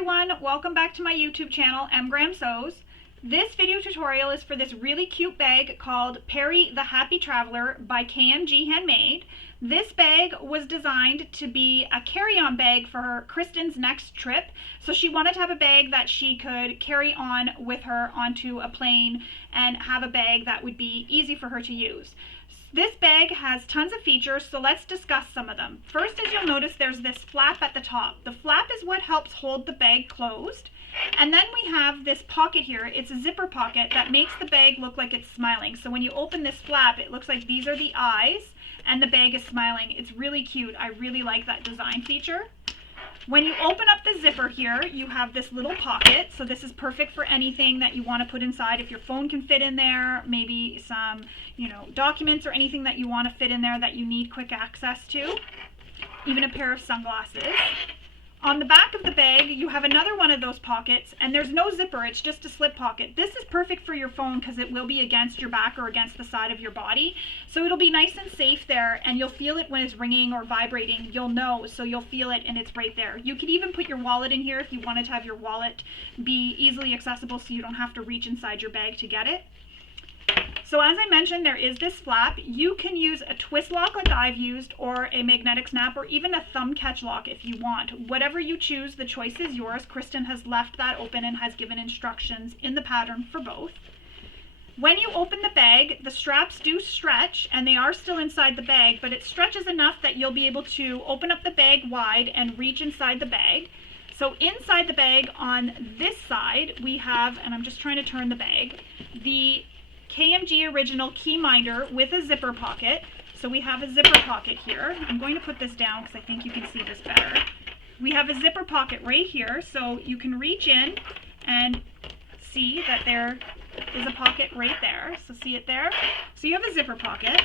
everyone, welcome back to my YouTube channel, mgrahamsews. This video tutorial is for this really cute bag called Perry the Happy Traveler by KMGhandmade. This bag was designed to be a carry-on bag for Kristen's next trip. So she wanted to have a bag that she could carry on with her onto a plane and have a bag that would be easy for her to use. This bag has tons of features, so let's discuss some of them. First, as you'll notice, there's this flap at the top. The flap is what helps hold the bag closed. And then we have this pocket here. It's a zipper pocket that makes the bag look like it's smiling. So when you open this flap, it looks like these are the eyes and the bag is smiling. It's really cute. I really like that design feature. When you open up the zipper here, you have this little pocket. So this is perfect for anything that you want to put inside. If your phone can fit in there, maybe some, documents or anything that you want to fit in there that you need quick access to, even a pair of sunglasses. On the back of the bag, you have another one of those pockets, and there's no zipper, it's just a slip pocket. This is perfect for your phone because it will be against your back or against the side of your body. So it'll be nice and safe there, and you'll feel it when it's ringing or vibrating. You'll know, so you'll feel it and it's right there. You could even put your wallet in here if you wanted to have your wallet be easily accessible so you don't have to reach inside your bag to get it. So as I mentioned, there is this flap. You can use a twist lock like I've used, or a magnetic snap, or even a thumb catch lock if you want. Whatever you choose, the choice is yours. Kristen has left that open and has given instructions in the pattern for both. When you open the bag, the straps do stretch, and they are still inside the bag, but it stretches enough that you'll be able to open up the bag wide and reach inside the bag. So inside the bag on this side, we have, and I'm just trying to turn the bag, the KMG original key minder with a zipper pocket. So we have a zipper pocket here. I'm going to put this down because I think you can see this better. We have a zipper pocket right here, so you can reach in and see that there is a pocket right there. So see it there? So you have a zipper pocket.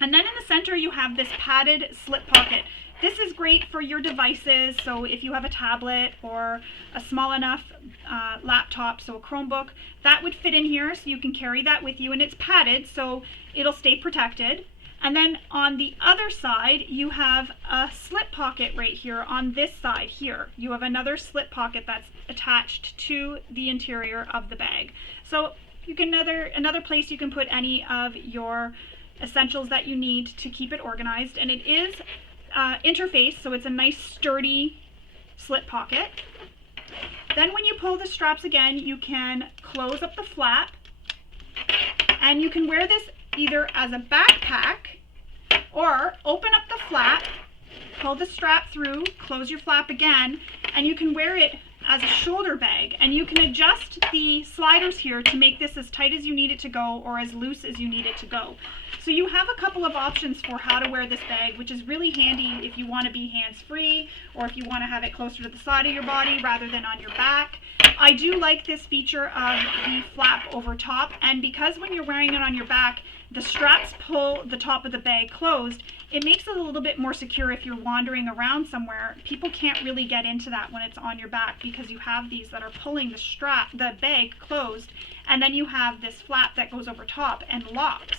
And then in the center you have this padded slip pocket. This is great for your devices, so if you have a tablet or a small enough laptop, so a Chromebook, that would fit in here, so you can carry that with you, and it's padded, so it'll stay protected. And then on the other side, you have a slip pocket right here on this side here. You have another slip pocket that's attached to the interior of the bag. So you can another place you can put any of your essentials that you need to keep it organized, and it is interface, so it's a nice sturdy slip pocket. Then when you pull the straps again, you can close up the flap, and you can wear this either as a backpack or open up the flap, pull the strap through, close your flap again, and you can wear it as a shoulder bag. And you can adjust the sliders here to make this as tight as you need it to go or as loose as you need it to go. So you have a couple of options for how to wear this bag, which is really handy if you want to be hands-free or if you want to have it closer to the side of your body rather than on your back. I do like this feature of the flap over top, and because when you're wearing it on your back, the straps pull the top of the bag closed, it makes it a little bit more secure if you're wandering around somewhere. People can't really get into that when it's on your back because you have these that are pulling the bag closed, and then you have this flap that goes over top and locks.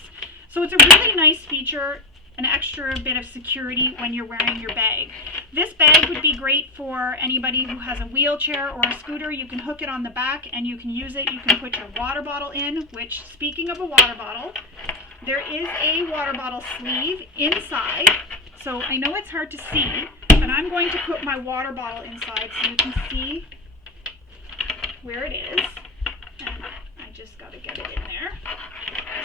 So it's a really nice feature, an extra bit of security when you're wearing your bag. This bag would be great for anybody who has a wheelchair or a scooter. You can hook it on the back and you can use it. You can put your water bottle in, which, speaking of a water bottle, there is a water bottle sleeve inside. So I know it's hard to see, but I'm going to put my water bottle inside so you can see where it is. And I just got to get it in there.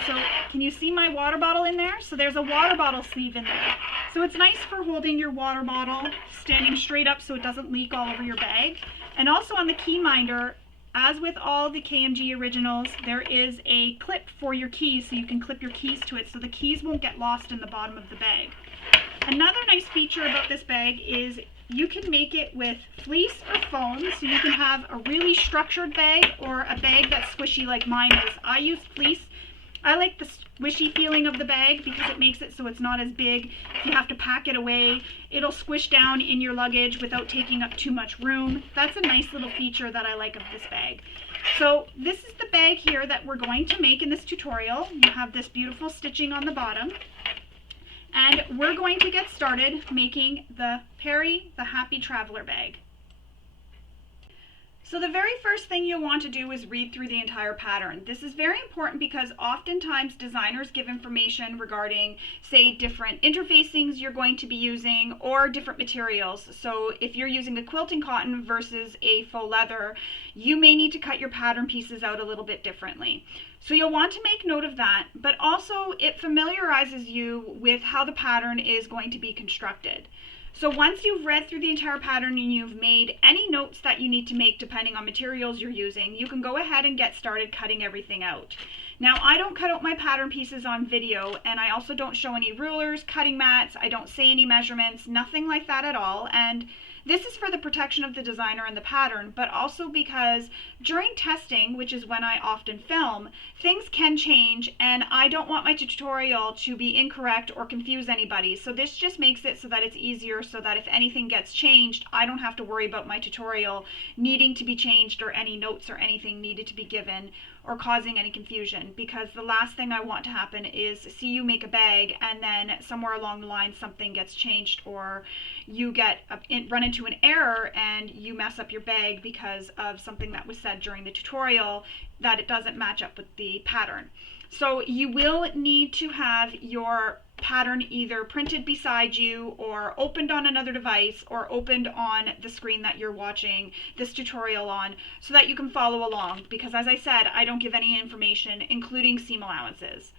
So can you see my water bottle in there? So there's a water bottle sleeve in there. So it's nice for holding your water bottle, standing straight up so it doesn't leak all over your bag. And also on the key minder, as with all the KMG originals, there is a clip for your keys, so you can clip your keys to it so the keys won't get lost in the bottom of the bag. Another nice feature about this bag is you can make it with fleece or foam, so you can have a really structured bag or a bag that's squishy like mine is. I use fleece. I like the squishy feeling of the bag because it makes it so it's not as big. If you have to pack it away, it'll squish down in your luggage without taking up too much room. That's a nice little feature that I like of this bag. So this is the bag here that we're going to make in this tutorial. You have this beautiful stitching on the bottom. And we're going to get started making the Perry the Happy Traveler bag. So the very first thing you'll want to do is read through the entire pattern. This is very important because oftentimes designers give information regarding, say, different interfacings you're going to be using or different materials. So if you're using a quilting cotton versus a faux leather, you may need to cut your pattern pieces out a little bit differently. So you'll want to make note of that, but also it familiarizes you with how the pattern is going to be constructed. So once you've read through the entire pattern and you've made any notes that you need to make depending on materials you're using, you can go ahead and get started cutting everything out. Now, I don't cut out my pattern pieces on video, and I also don't show any rulers, cutting mats, I don't say any measurements, nothing like that at all. And this is for the protection of the designer and the pattern, but also because during testing, which is when I often film, things can change and I don't want my tutorial to be incorrect or confuse anybody. So this just makes it so that it's easier, so that if anything gets changed, I don't have to worry about my tutorial needing to be changed or any notes or anything needed to be given or causing any confusion, because the last thing I want to happen is see you make a bag and then somewhere along the line something gets changed or you run into an error and you mess up your bag because of something that was said during the tutorial that it doesn't match up with the pattern. So you will need to have your pattern either printed beside you or opened on another device or opened on the screen that you're watching this tutorial on so that you can follow along, because as I said, I don't give any information, including seam allowances.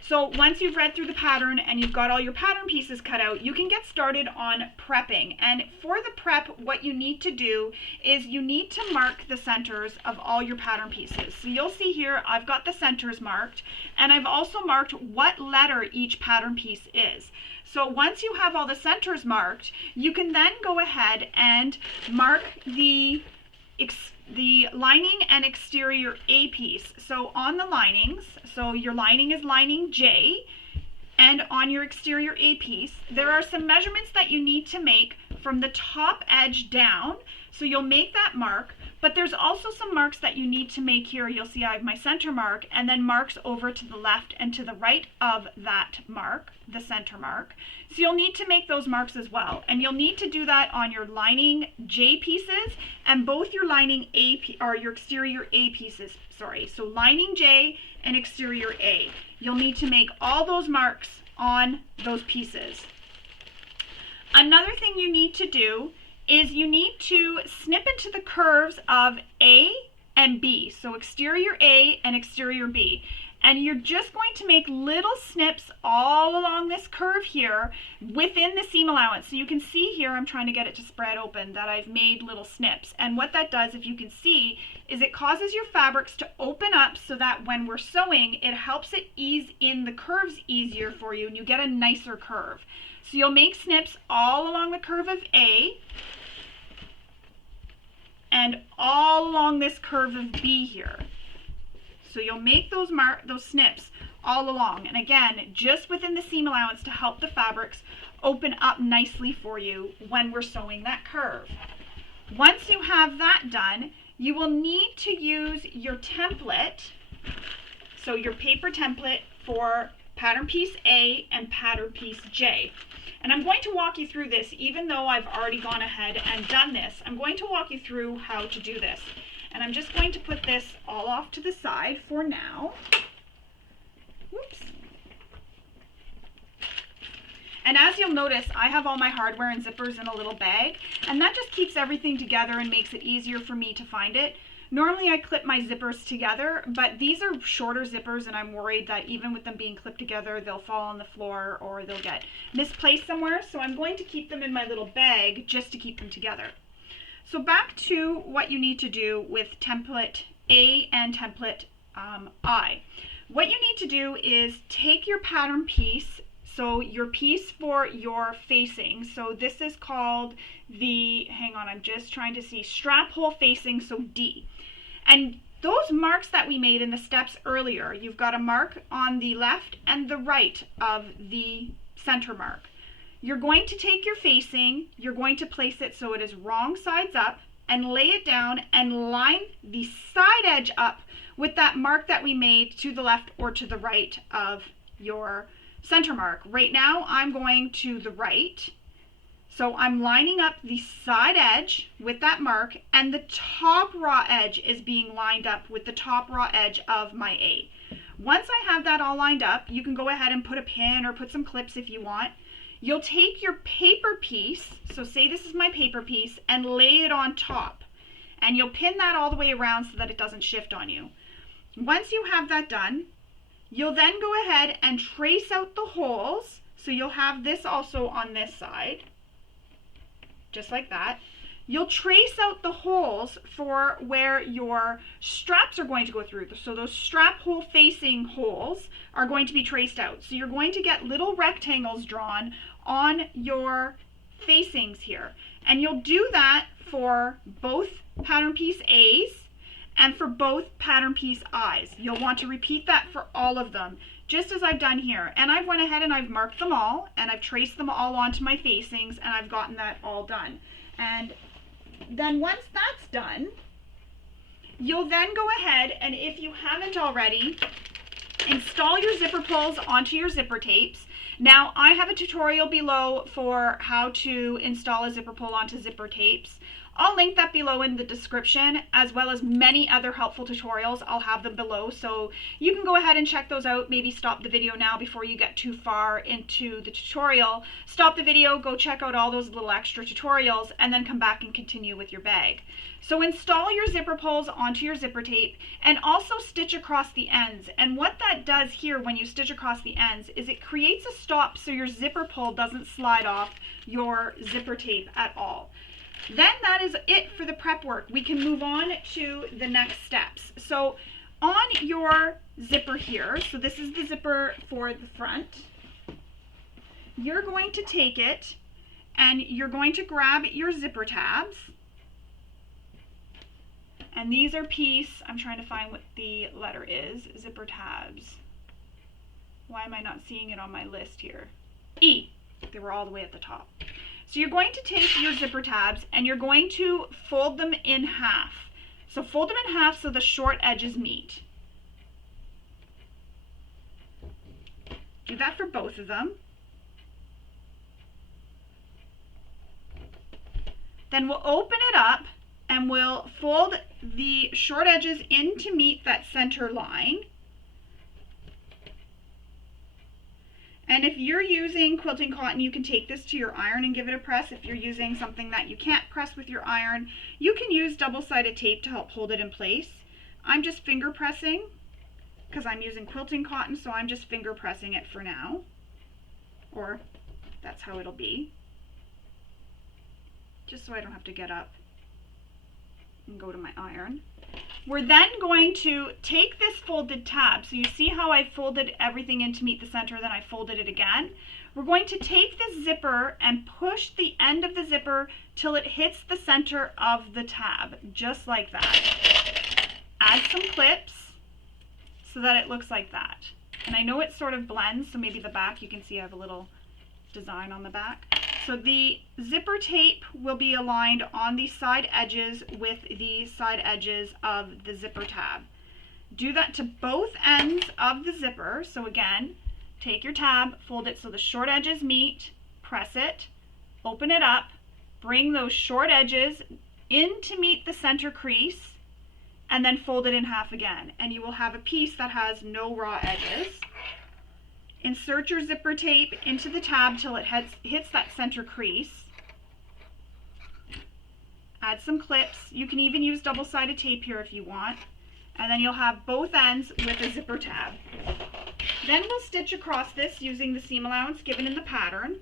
So once you've read through the pattern and you've got all your pattern pieces cut out, you can get started on prepping. And for the prep, what you need to do is you need to mark the centers of all your pattern pieces. So you'll see here, I've got the centers marked, and I've also marked what letter each pattern piece is. So once you have all the centers marked, you can then go ahead and mark the lining and exterior A piece. So on the linings, so your lining is lining J, and on your exterior A piece, there are some measurements that you need to make from the top edge down. So you'll make that mark, but there's also some marks that you need to make here. You'll see I have my center mark and then marks over to the left and to the right of that mark, the center mark. So you'll need to make those marks as well. And you'll need to do that on your lining J pieces and both your lining your exterior A pieces, sorry. So lining J and exterior A. You'll need to make all those marks on those pieces. Another thing you need to do is you need to snip into the curves of A and B, so exterior A and exterior B. And you're just going to make little snips all along this curve here within the seam allowance. So you can see here, I'm trying to get it to spread open, that I've made little snips. And what that does, if you can see, is it causes your fabrics to open up so that when we're sewing, it helps it ease in the curves easier for you and you get a nicer curve. So you'll make snips all along the curve of A and all along this curve of B here. So you'll make those snips all along, and again, just within the seam allowance to help the fabrics open up nicely for you when we're sewing that curve. Once you have that done, you will need to use your template, so your paper template for pattern piece A and pattern piece J. And I'm going to walk you through this, even though I've already gone ahead and done this. I'm going to walk you through how to do this. And I'm just going to put this all off to the side for now. Whoops. And as you'll notice, I have all my hardware and zippers in a little bag, and that just keeps everything together and makes it easier for me to find it. Normally I clip my zippers together, but these are shorter zippers and I'm worried that even with them being clipped together, they'll fall on the floor or they'll get misplaced somewhere. So I'm going to keep them in my little bag just to keep them together. So back to what you need to do with template A and template I. What you need to do is take your pattern piece, so your piece for your facing. So this is called the, hang on, I'm just trying to see, strap hole facing, so D. And those marks that we made in the steps earlier, you've got a mark on the left and the right of the center mark. You're going to take your facing, you're going to place it so it is wrong sides up and lay it down and line the side edge up with that mark that we made to the left or to the right of your center mark. Right now I'm going to the right. So I'm lining up the side edge with that mark, and the top raw edge is being lined up with the top raw edge of my A. Once I have that all lined up, you can go ahead and put a pin or put some clips if you want. You'll take your paper piece, so say this is my paper piece, and lay it on top. And you'll pin that all the way around so that it doesn't shift on you. Once you have that done, you'll then go ahead and trace out the holes. So you'll have this also on this side, just like that. You'll trace out the holes for where your straps are going to go through. So those strap hole facing holes are going to be traced out. So you're going to get little rectangles drawn on your facings here. And you'll do that for both pattern piece A's and for both pattern piece I's. You'll want to repeat that for all of them, just as I've done here. And I've went ahead and I've marked them all, and I've traced them all onto my facings, and I've gotten that all done. And then once that's done, you'll then go ahead, and if you haven't already, install your zipper pulls onto your zipper tapes. Now, I have a tutorial below for how to install a zipper pull onto zipper tapes. I'll link that below in the description, as well as many other helpful tutorials. I'll have them below, so you can go ahead and check those out. Maybe stop the video now before you get too far into the tutorial. Stop the video, go check out all those little extra tutorials, and then come back and continue with your bag. So install your zipper pulls onto your zipper tape, and also stitch across the ends. And what that does here when you stitch across the ends is it creates a stop so your zipper pull doesn't slide off your zipper tape at all. Then that is it for the prep work. We can move on to the next steps. So on your zipper here, so this is the zipper for the front, you're going to take it and you're going to grab your zipper tabs. And these are I'm trying to find what the letter is, zipper tabs. Why am I not seeing it on my list here? E. They were all the way at the top. So you're going to take your zipper tabs and you're going to fold them in half. So fold them in half so the short edges meet. Do that for both of them. Then we'll open it up and we'll fold the short edges in to meet that center line. And if you're using quilting cotton, you can take this to your iron and give it a press. If you're using something that you can't press with your iron, you can use double-sided tape to help hold it in place. I'm just finger pressing because I'm using quilting cotton, so I'm just finger pressing it for now. Or that's how it'll be. Just so I don't have to get up and go to my iron. We're then going to take this folded tab. So you see how I folded everything in to meet the center, then I folded it again. We're going to take this zipper and push the end of the zipper till it hits the center of the tab, just like that. Add some clips so that it looks like that. And I know it sort of blends, so maybe the back, you can see I have a little design on the back. So the zipper tape will be aligned on the side edges with the side edges of the zipper tab. Do that to both ends of the zipper. So again, take your tab, fold it so the short edges meet, press it, open it up, bring those short edges in to meet the center crease, and then fold it in half again. And you will have a piece that has no raw edges. Insert your zipper tape into the tab till it hits that center crease. Add some clips. You can even use double-sided tape here if you want. And then you'll have both ends with a zipper tab. Then we'll stitch across this using the seam allowance given in the pattern.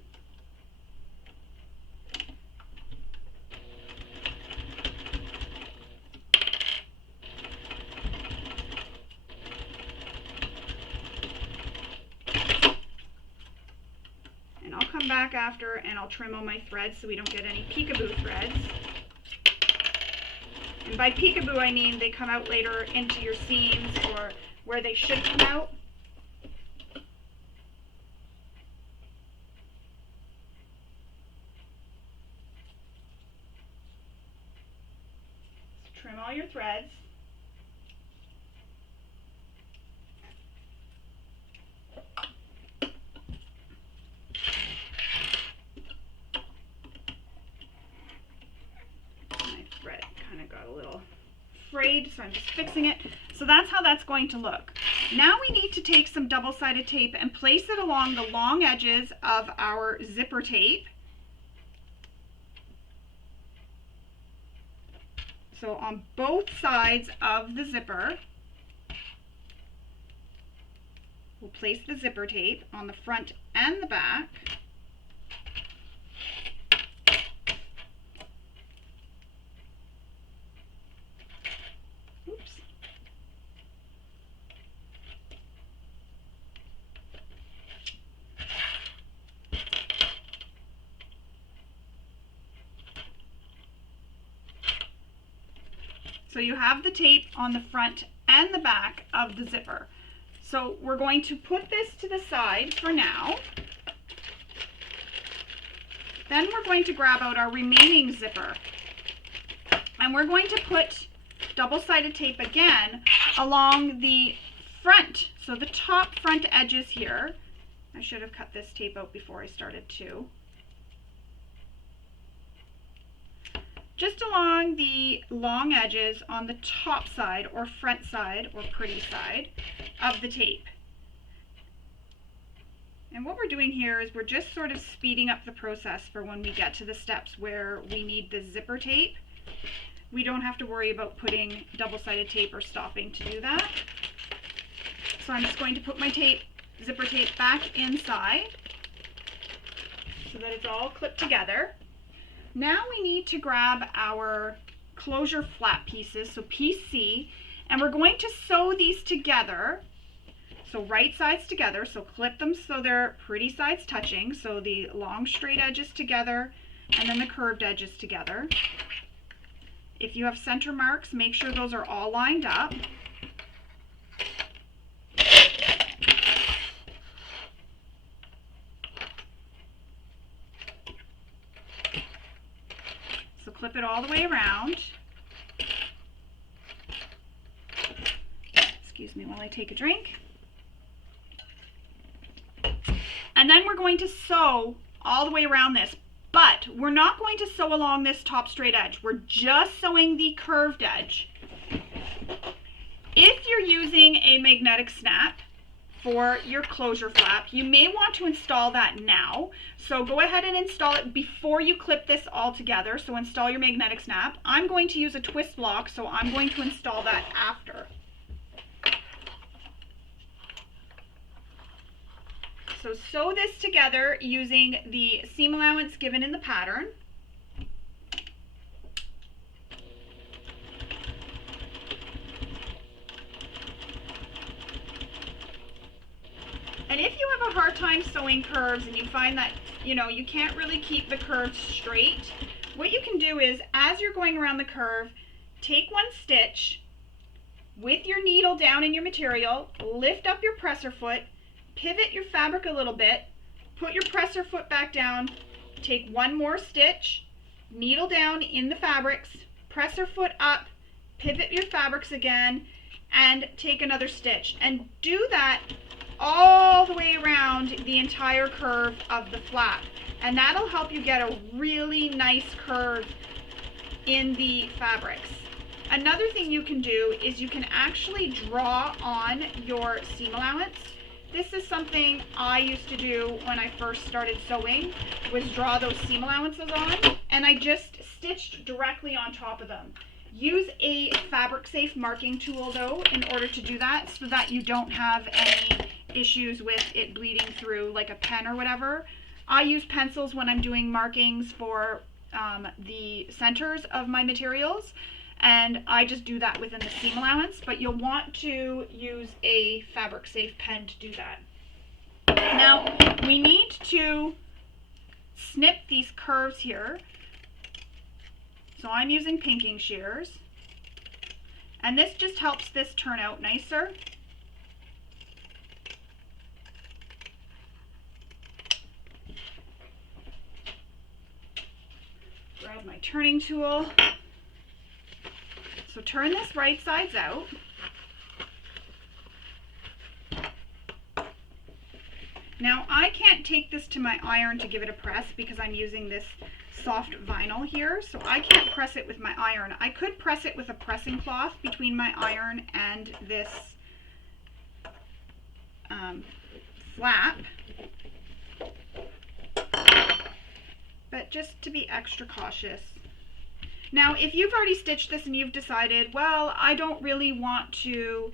Come back after and I'll trim all my threads so we don't get any peekaboo threads. And by peekaboo I mean they come out later into your seams or where they should come out. So trim all your threads. it got a little frayed, so I'm just fixing it. So that's how that's going to look. Now we need to take some double-sided tape and place it along the long edges of our zipper tape. So on both sides of the zipper, we'll place the zipper tape on the front and the back. Oops. So you have the tape on the front and the back of the zipper. So we're going to put this to the side for now. Then we're going to grab out our remaining zipper. And we're going to put double-sided tape again along the front, so the top front edges here. I should have cut this tape out before I started too. Just along the long edges on the top side or front side or pretty side of the tape. And what we're doing here is we're just sort of speeding up the process for when we get to the steps where we need the zipper tape. We don't have to worry about putting double-sided tape or stopping to do that. So I'm just going to put my zipper tape back inside so that it's all clipped together. Now we need to grab our closure flap pieces, so piece C, and we're going to sew these together. So right sides together, so clip them so they're pretty sides touching, so the long straight edges together and then the curved edges together. If you have center marks, make sure those are all lined up. So clip it all the way around. Excuse me while I take a drink. And then we're going to sew all the way around this, but we're not going to sew along this top straight edge. We're just sewing the curved edge. If you're using a magnetic snap for your closure flap, you may want to install that now. So go ahead and install it before you clip this all together. So install your magnetic snap. I'm going to use a twist lock, so I'm going to install that after. So sew this together using the seam allowance given in the pattern. And if you have a hard time sewing curves and you find that, you can't really keep the curves straight, what you can do is, as you're going around the curve, take one stitch with your needle down in your material, lift up your presser foot, pivot your fabric a little bit, put your presser foot back down, take one more stitch, needle down in the fabrics, presser foot up, pivot your fabrics again, and take another stitch. And do that all the way around the entire curve of the flap. And that'll help you get a really nice curve in the fabrics. Another thing you can do is you can actually draw on your seam allowance. This is something I used to do when I first started sewing, was draw those seam allowances on, and I just stitched directly on top of them. Use a fabric safe marking tool though in order to do that, so that you don't have any issues with it bleeding through like a pen or whatever. I use pencils when I'm doing markings for the centers of my materials, and I just do that within the seam allowance, but you'll want to use a fabric safe pen to do that. Now we need to snip these curves here, so I'm using pinking shears, and this just helps this turn out nicer. Grab my turning tool. So turn this right sides out. Now I can't take this to my iron to give it a press because I'm using this soft vinyl here, so I can't press it with my iron. I could press it with a pressing cloth between my iron and this flap, but just to be extra cautious. Now, if you've already stitched this and you've decided, well, I don't really want to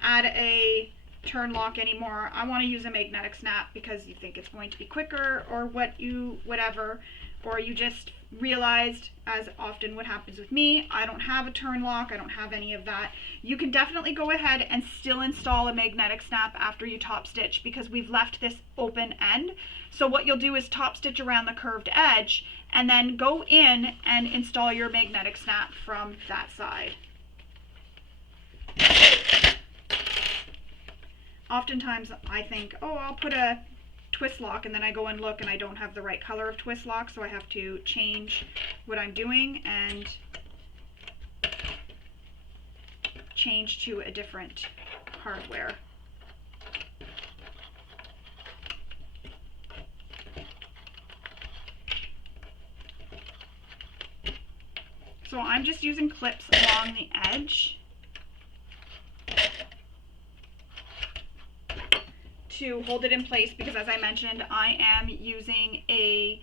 add a turn lock anymore, I want to use a magnetic snap because you think it's going to be quicker, or whatever, or you just realized, as often what happens with me, I don't have a turn lock, I don't have any of that, you can definitely go ahead and still install a magnetic snap after you top stitch, because we've left this open end. So what you'll do is top stitch around the curved edge and then go in and install your magnetic snap from that side. Oftentimes I think, oh, I'll put a twist lock, and then I go and look and I don't have the right color of twist lock, so I have to change what I'm doing and change to a different hardware. So I'm just using clips along the edge to hold it in place, because as I mentioned, I am using a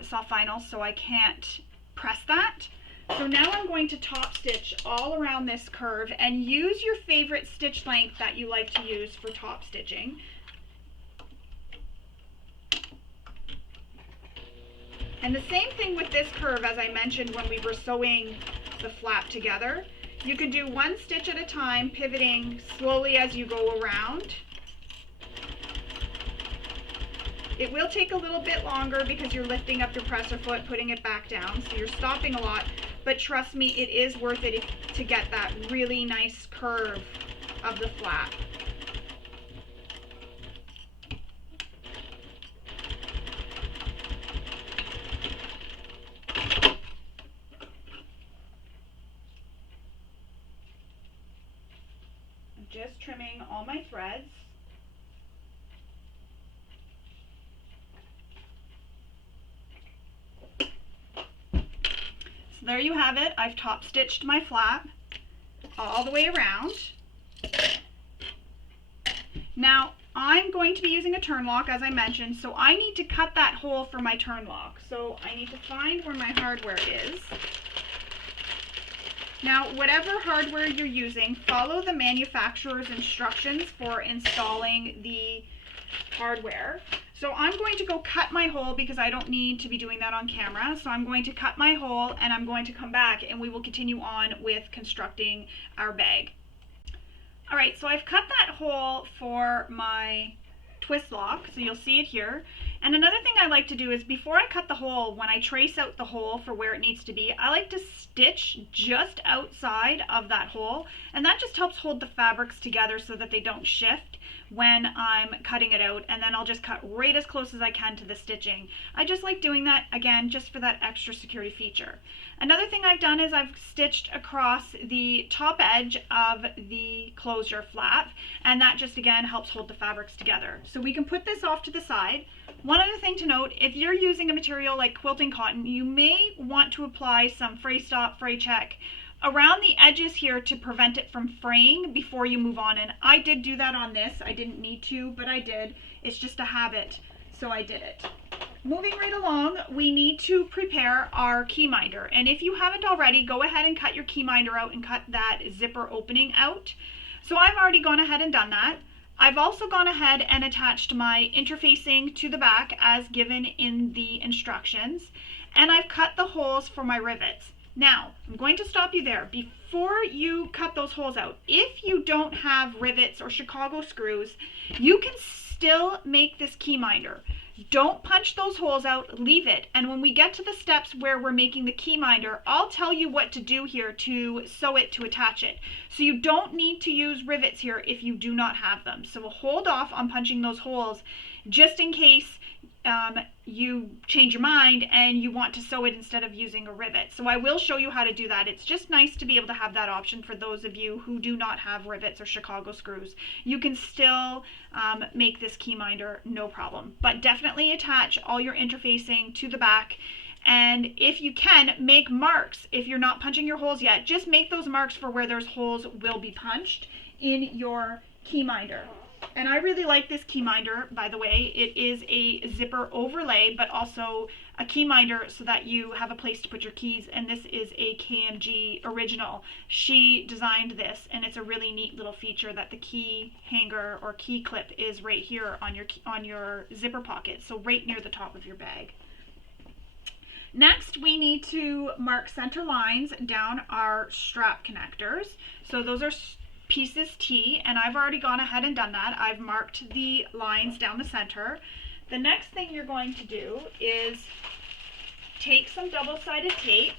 soft vinyl, so I can't press that. So now I'm going to top stitch all around this curve, and use your favorite stitch length that you like to use for top stitching. And the same thing with this curve, as I mentioned when we were sewing the flap together. You can do one stitch at a time, pivoting slowly as you go around. It will take a little bit longer because you're lifting up your presser foot, putting it back down, so you're stopping a lot, but trust me, it is worth it to get that really nice curve of the flap. I'm just trimming all my threads. So there you have it. I've top stitched my flap all the way around. Now I'm going to be using a turn lock, as I mentioned, so I need to cut that hole for my turn lock. So I need to find where my hardware is. Now, whatever hardware you're using, follow the manufacturer's instructions for installing the hardware. So I'm going to go cut my hole because I don't need to be doing that on camera. So I'm going to cut my hole and I'm going to come back and we will continue on with constructing our bag. All right, so I've cut that hole for my twist lock, so you'll see it here. And another thing I like to do is before I cut the hole, when I trace out the hole for where it needs to be, I like to stitch just outside of that hole, and that just helps hold the fabrics together so that they don't shift when I'm cutting it out, and then I'll just cut right as close as I can to the stitching. I just like doing that, again, just for that extra security feature. Another thing I've done is I've stitched across the top edge of the closure flap, and that just again helps hold the fabrics together. So we can put this off to the side. One other thing to note, if you're using a material like quilting cotton, you may want to apply some fray stop, fray check around the edges here to prevent it from fraying before you move on. And I did do that on this. I didn't need to, but I did. It's just a habit, so I did it. Moving right along, we need to prepare our key minder. And if you haven't already, go ahead and cut your key minder out and cut that zipper opening out. So I've already gone ahead and done that. I've also gone ahead and attached my interfacing to the back as given in the instructions. And I've cut the holes for my rivets. Now, I'm going to stop you there. Before you cut those holes out, if you don't have rivets or Chicago screws, you can still make this key minder. Don't punch those holes out, leave it. And when we get to the steps where we're making the key minder, I'll tell you what to do here to sew it, to attach it. So you don't need to use rivets here if you do not have them. So we'll hold off on punching those holes just in case you change your mind and you want to sew it instead of using a rivet. So I will show you how to do that. It's just nice to be able to have that option for those of you who do not have rivets or Chicago screws. You can still make this key minder, no problem. But definitely attach all your interfacing to the back And if you can, make marks. If you're not punching your holes yet, just make those marks for where those holes will be punched in your key minder. And I really like this key minder, by the way. It is a zipper overlay, but also a key minder so that you have a place to put your keys. And this is a KMG original. She designed this, and it's a really neat little feature that the key hanger or key clip is right here on your zipper pocket, so right near the top of your bag. Next, we need to mark center lines down our strap connectors. So those are pieces T, and I've already gone ahead and done that. I've marked the lines down the center. The next thing you're going to do is take some double-sided tape,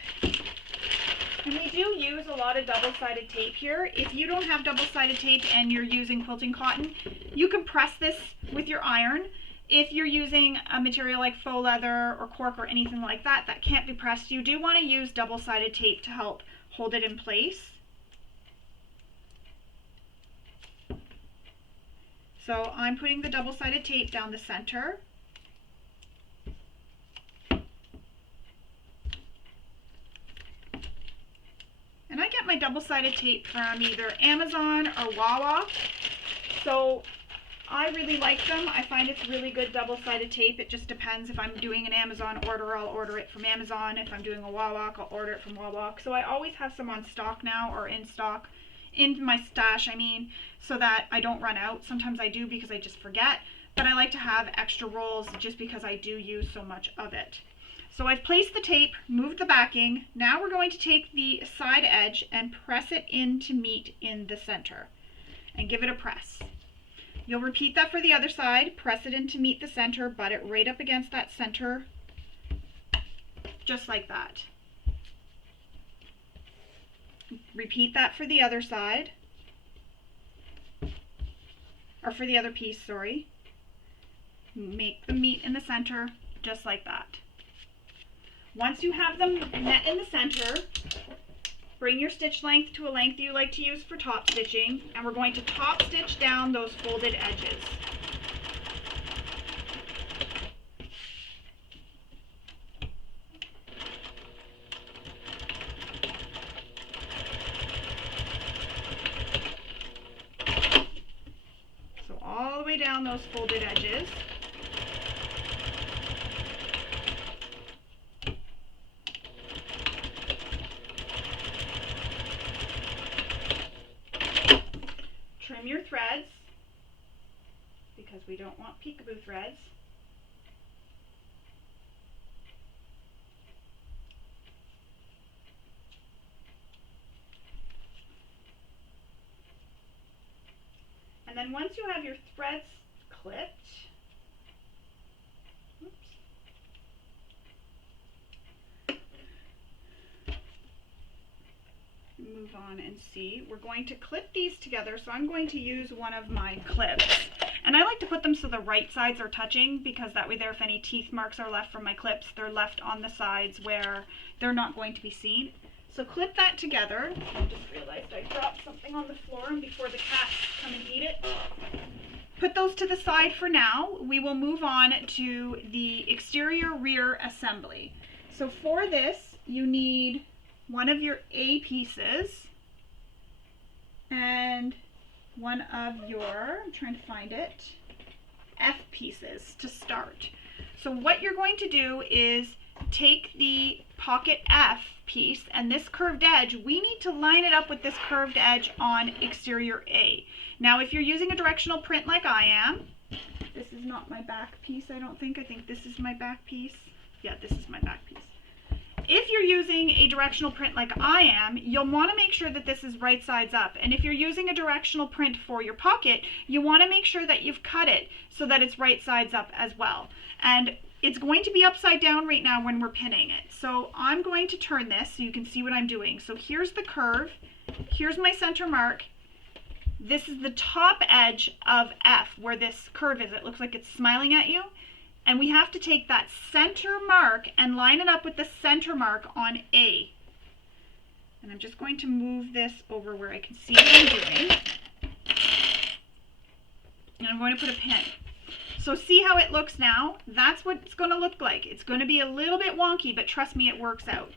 and we do use a lot of double-sided tape here. If you don't have double-sided tape and you're using quilting cotton, you can press this with your iron. If you're using a material like faux leather or cork or anything like that that can't be pressed, you do want to use double-sided tape to help hold it in place. So I'm putting the double-sided tape down the center. And I get my double-sided tape from either Amazon or Wawa. So I really like them. I find it's really good double-sided tape. It just depends. If I'm doing an Amazon order, I'll order it from Amazon. If I'm doing a Wawa, I'll order it from Wawa. So I always have some on stock now, or in stock. In my stash, I mean, so that I don't run out. Sometimes I do because I just forget, but I like to have extra rolls just because I do use so much of it. So I've placed the tape, moved the backing. Now we're going to take the side edge and press it in to meet in the center and give it a press. You'll repeat that for the other side. Press it in to meet the center, butt it right up against that center, just like that. Repeat that for the other side, or for the other piece, sorry. Make them meet in the center, just like that. Once you have them met in the center, bring your stitch length to a length you like to use for top stitching, and we're going to top stitch down those folded edges. Down those folded edges. Trim your threads because we don't want peekaboo threads. And then once you have your threads clipped, move on and see, we're going to clip these together. So I'm going to use one of my clips, and I like to put them so the right sides are touching, because that way there, if any teeth marks are left from my clips, they're left on the sides where they're not going to be seen. So clip that together. I just realized I dropped something on the floor, and before the cats come and eat it. Put those to the side for now. We will move on to the exterior rear assembly. So for this, you need one of your A pieces and one of your, I'm trying to find it, F pieces to start. So what you're going to do is take the pocket F piece and this curved edge, we need to line it up with this curved edge on exterior A. Now if you're using a directional print like I am, this is not my back piece, I don't think. I think this is my back piece. Yeah, this is my back piece. If you're using a directional print like I am, you'll want to make sure that this is right sides up. And if you're using a directional print for your pocket, you want to make sure that you've cut it so that it's right sides up as well. And it's going to be upside down right now when we're pinning it. So I'm going to turn this so you can see what I'm doing. So here's the curve, here's my center mark. This is the top edge of F where this curve is. It looks like it's smiling at you. And we have to take that center mark and line it up with the center mark on A. And I'm just going to move this over where I can see what I'm doing. And I'm going to put a pin. So see how it looks now? That's what it's going to look like. It's going to be a little bit wonky, but trust me, it works out.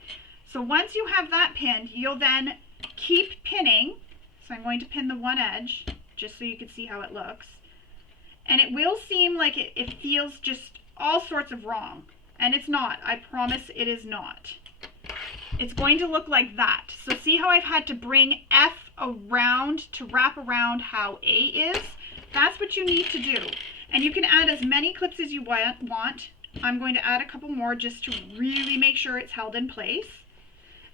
So once you have that pinned, you'll then keep pinning. So I'm going to pin the one edge, just so you can see how it looks. And it will seem like it feels just all sorts of wrong. And it's not. I promise it is not. It's going to look like that. So see how I've had to bring F around to wrap around how A is? That's what you need to do. And you can add as many clips as you want. I'm going to add a couple more just to really make sure it's held in place.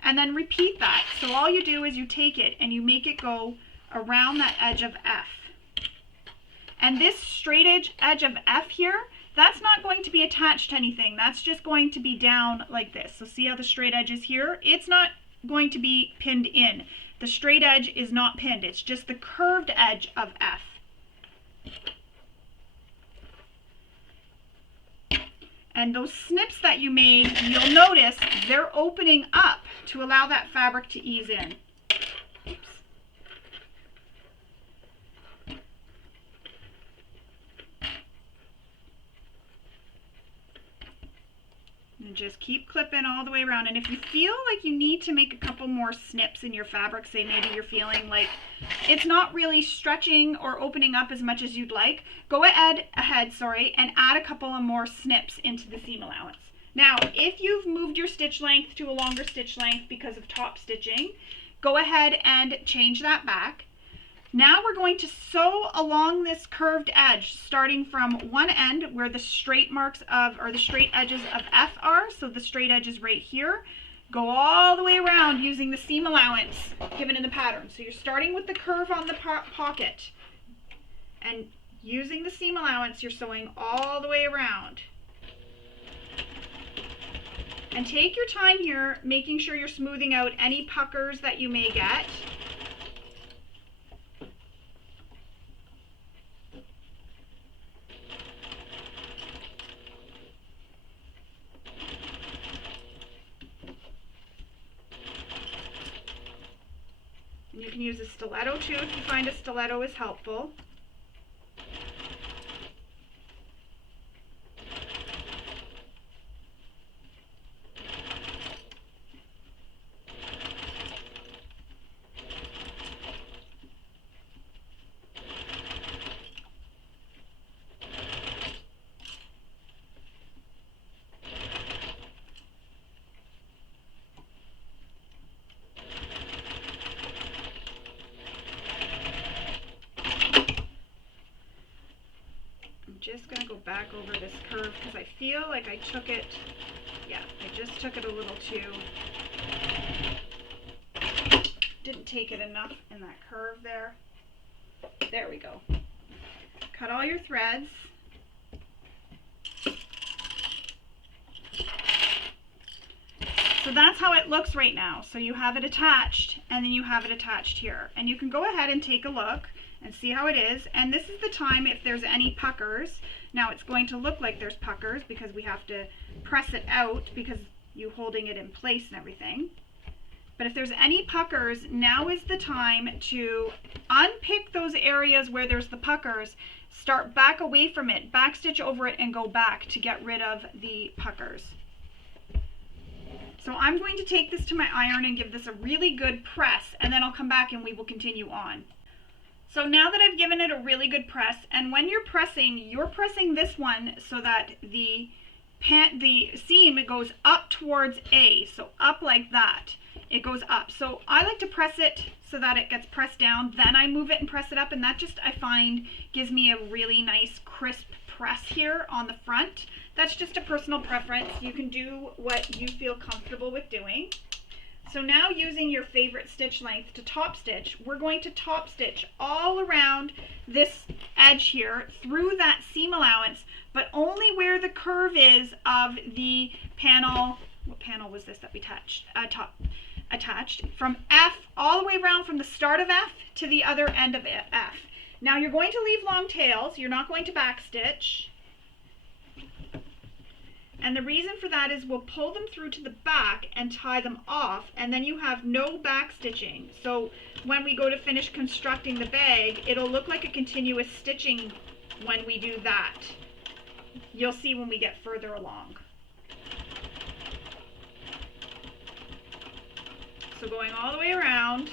And then repeat that. So all you do is you take it and you make it go around that edge of F. And this straight edge of F here, that's not going to be attached to anything. That's just going to be down like this. So see how the straight edge is here? It's not going to be pinned in. The straight edge is not pinned. It's just the curved edge of F. And those snips that you made, you'll notice they're opening up to allow that fabric to ease in. Oops. And just keep clipping all the way around. And if you feel like you need to make a couple more snips in your fabric, say maybe you're feeling like it's not really stretching or opening up as much as you'd like, go ahead, and add a couple of more snips into the seam allowance. Now, if you've moved your stitch length to a longer stitch length because of top stitching, go ahead and change that back. Now we're going to sew along this curved edge, starting from one end where the straight marks of, or the straight edges of F are, so the straight edge is right here. Go all the way around using the seam allowance given in the pattern. So you're starting with the curve on the pocket, and using the seam allowance, you're sewing all the way around. And take your time here, making sure you're smoothing out any puckers that you may get. And you can use a stiletto too if you find a stiletto is helpful. Just going to go back over this curve because I feel like I took it, I just took it a little too, didn't take it enough in that curve there. There we go. Cut all your threads. So that's how it looks right now. So you have it attached, and then you have it attached here. And you can go ahead and take a look and see how it is. And this is the time if there's any puckers. Now it's going to look like there's puckers because we have to press it out because you're holding it in place and everything. But if there's any puckers, now is the time to unpick those areas where there's the puckers, start back away from it, back stitch over it and go back to get rid of the puckers. So I'm going to take this to my iron and give this a really good press, and then I'll come back and we will continue on. So now that I've given it a really good press, and when you're pressing this one so that the seam goes up towards A, so up like that, it goes up. So I like to press it so that it gets pressed down, then I move it and press it up, and that just, I find, gives me a really nice crisp press here on the front. That's just a personal preference. You can do what you feel comfortable with doing. So now using your favorite stitch length to top stitch, we're going to top stitch all around this edge here through that seam allowance, but only where the curve is of the panel. What panel was this that we attached? From F all the way around from the start of F to the other end of F. Now you're going to leave long tails. You're not going to back stitch. And the reason for that is we'll pull them through to the back and tie them off, and then you have no back stitching. So when we go to finish constructing the bag, it'll look like a continuous stitching when we do that. You'll see when we get further along. So going all the way around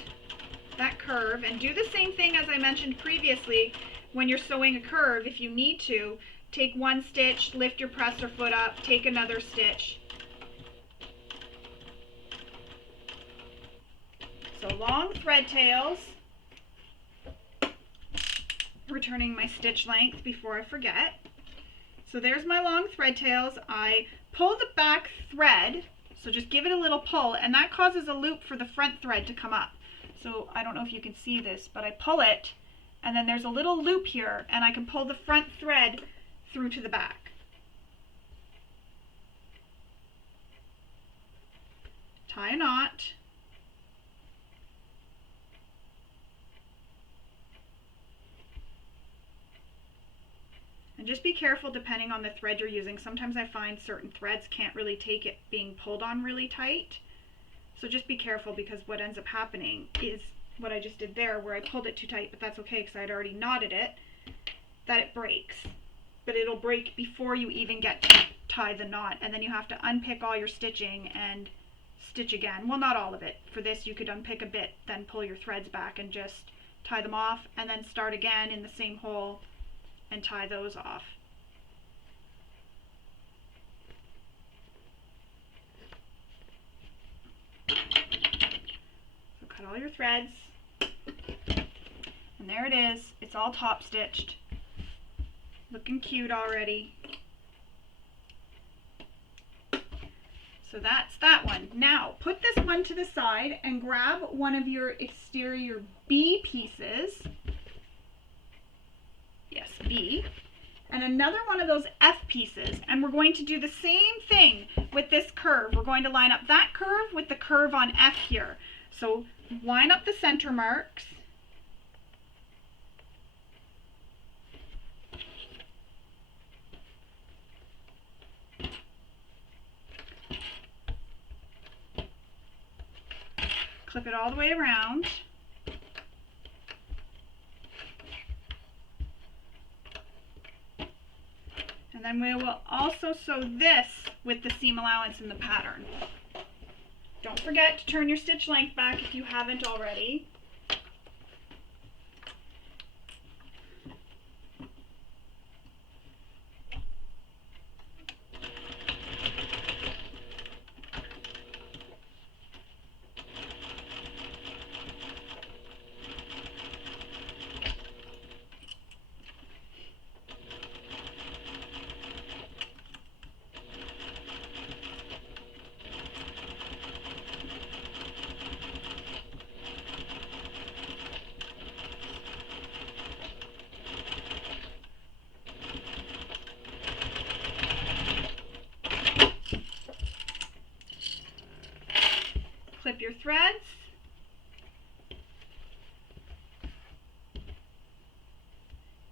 that curve, and do the same thing as I mentioned previously when you're sewing a curve. If you need to, take one stitch, lift your presser foot up, take another stitch. So long thread tails. Returning my stitch length before I forget. So there's my long thread tails. I pull the back thread, so just give it a little pull, and that causes a loop for the front thread to come up. So I don't know if you can see this, but I pull it, and then there's a little loop here, and I can pull the front thread through to the back. Tie a knot. And just be careful depending on the thread you're using. Sometimes I find certain threads can't really take it being pulled on really tight. So just be careful, because what ends up happening is what I just did there, where I pulled it too tight, but that's okay because I'd already knotted it, that it breaks. But it'll break before you even get to tie the knot, and then you have to unpick all your stitching and stitch again. Well, not all of it. For this you could unpick a bit, then pull your threads back and just tie them off, and then start again in the same hole and tie those off. So cut all your threads, and there it is. It's all top stitched, looking cute already. So that's that one. Now put this one to the side and grab one of your exterior B pieces. Yes, B. And another one of those F pieces, and we're going to do the same thing with this curve. We're going to line up that curve with the curve on F here. So line up the center marks. Clip it all the way around. And then we will also sew this with the seam allowance in the pattern. Don't forget to turn your stitch length back if you haven't already. Clip your threads.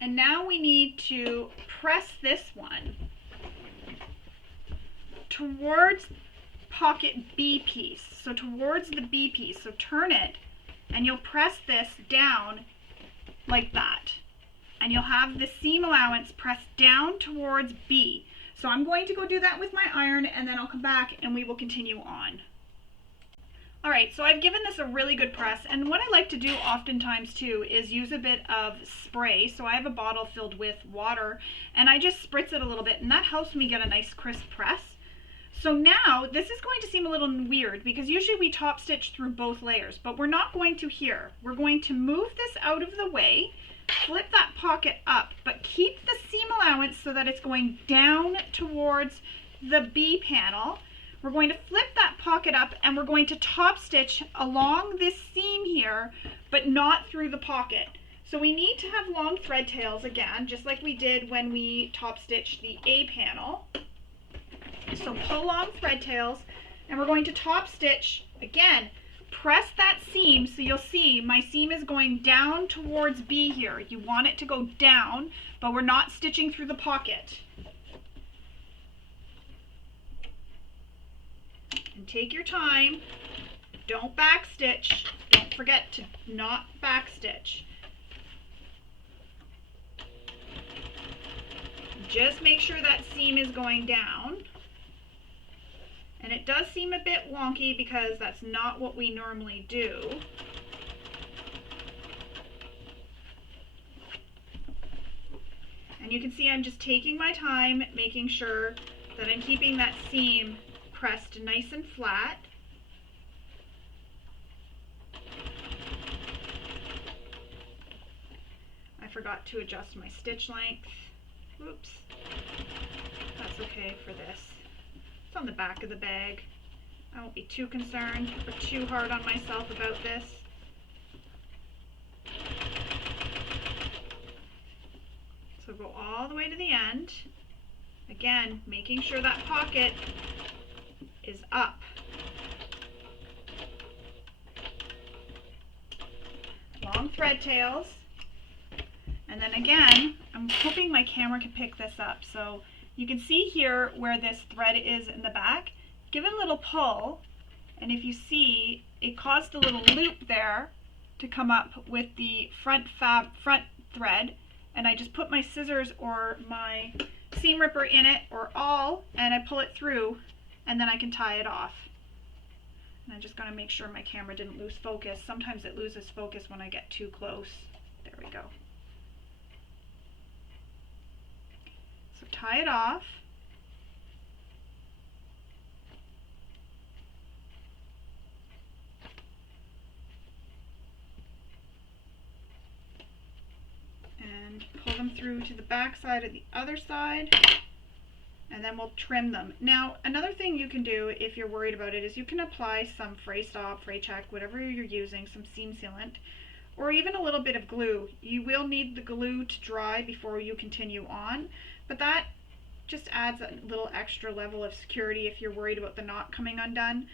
And now we need to press this one towards pocket B piece. So towards the B piece. So turn it and you'll press this down like that. And you'll have the seam allowance pressed down towards B. So I'm going to go do that with my iron, and then I'll come back and we will continue on. Alright, so I've given this a really good press, and what I like to do oftentimes too is use a bit of spray. So I have a bottle filled with water, and I just spritz it a little bit, and that helps me get a nice crisp press. So now, this is going to seem a little weird, because usually we top stitch through both layers, but we're not going to here. We're going to move this out of the way, flip that pocket up, but keep the seam allowance so that it's going down towards the B panel. We're going to flip that pocket up, and we're going to top stitch along this seam here, but not through the pocket. So we need to have long thread tails again, just like we did when we top stitched the A panel. So pull long thread tails, and we're going to top stitch again. Press that seam, so you'll see my seam is going down towards B here. You want it to go down, but we're not stitching through the pocket. And take your time. Don't back stitch. Don't forget to not back stitch. Just make sure that seam is going down. And it does seem a bit wonky because that's not what we normally do. And you can see I'm just taking my time, making sure that I'm keeping that seam pressed nice and flat. I forgot to adjust my stitch length. Oops. That's okay for this. It's on the back of the bag. I won't be too concerned or too hard on myself about this. So go all the way to the end. Again, making sure that pocket is up. Long thread tails. And then again, I'm hoping my camera can pick this up. So you can see here where this thread is in the back. Give it a little pull, and if you see, it caused a little loop there to come up with the front thread. And I just put my scissors or my seam ripper in it, or awl, and I pull it through, and then I can tie it off. And I'm just going to make sure my camera didn't lose focus. Sometimes it loses focus when I get too close. There we go. So tie it off. And pull them through to the back side of the other side, and then we'll trim them. Now, another thing you can do if you're worried about it is you can apply some Fray Stop, Fray Check, whatever you're using, some seam sealant, or even a little bit of glue. You will need the glue to dry before you continue on, but that just adds a little extra level of security if you're worried about the knot coming undone.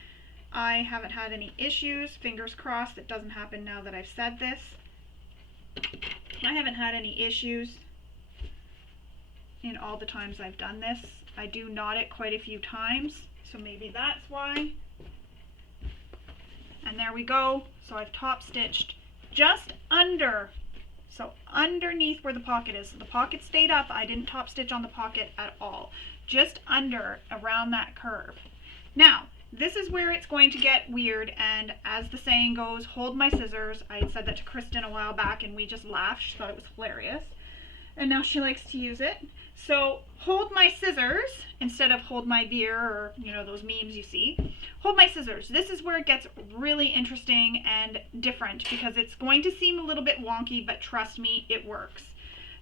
I haven't had any issues. Fingers crossed it doesn't happen now that I've said this. I haven't had any issues in all the times I've done this. I do knot it quite a few times, so maybe that's why. And there we go. So I've top stitched just under, so underneath where the pocket is. So the pocket stayed up. I didn't top stitch on the pocket at all. Just under, around that curve. Now, this is where it's going to get weird, and as the saying goes, hold my scissors. I said that to Kristen a while back and we just laughed. She thought it was hilarious. And now she likes to use it. So hold my scissors instead of hold my beer, or you know, those memes you see. Hold my scissors. This is where it gets really interesting and different because it's going to seem a little bit wonky, but trust me, it works.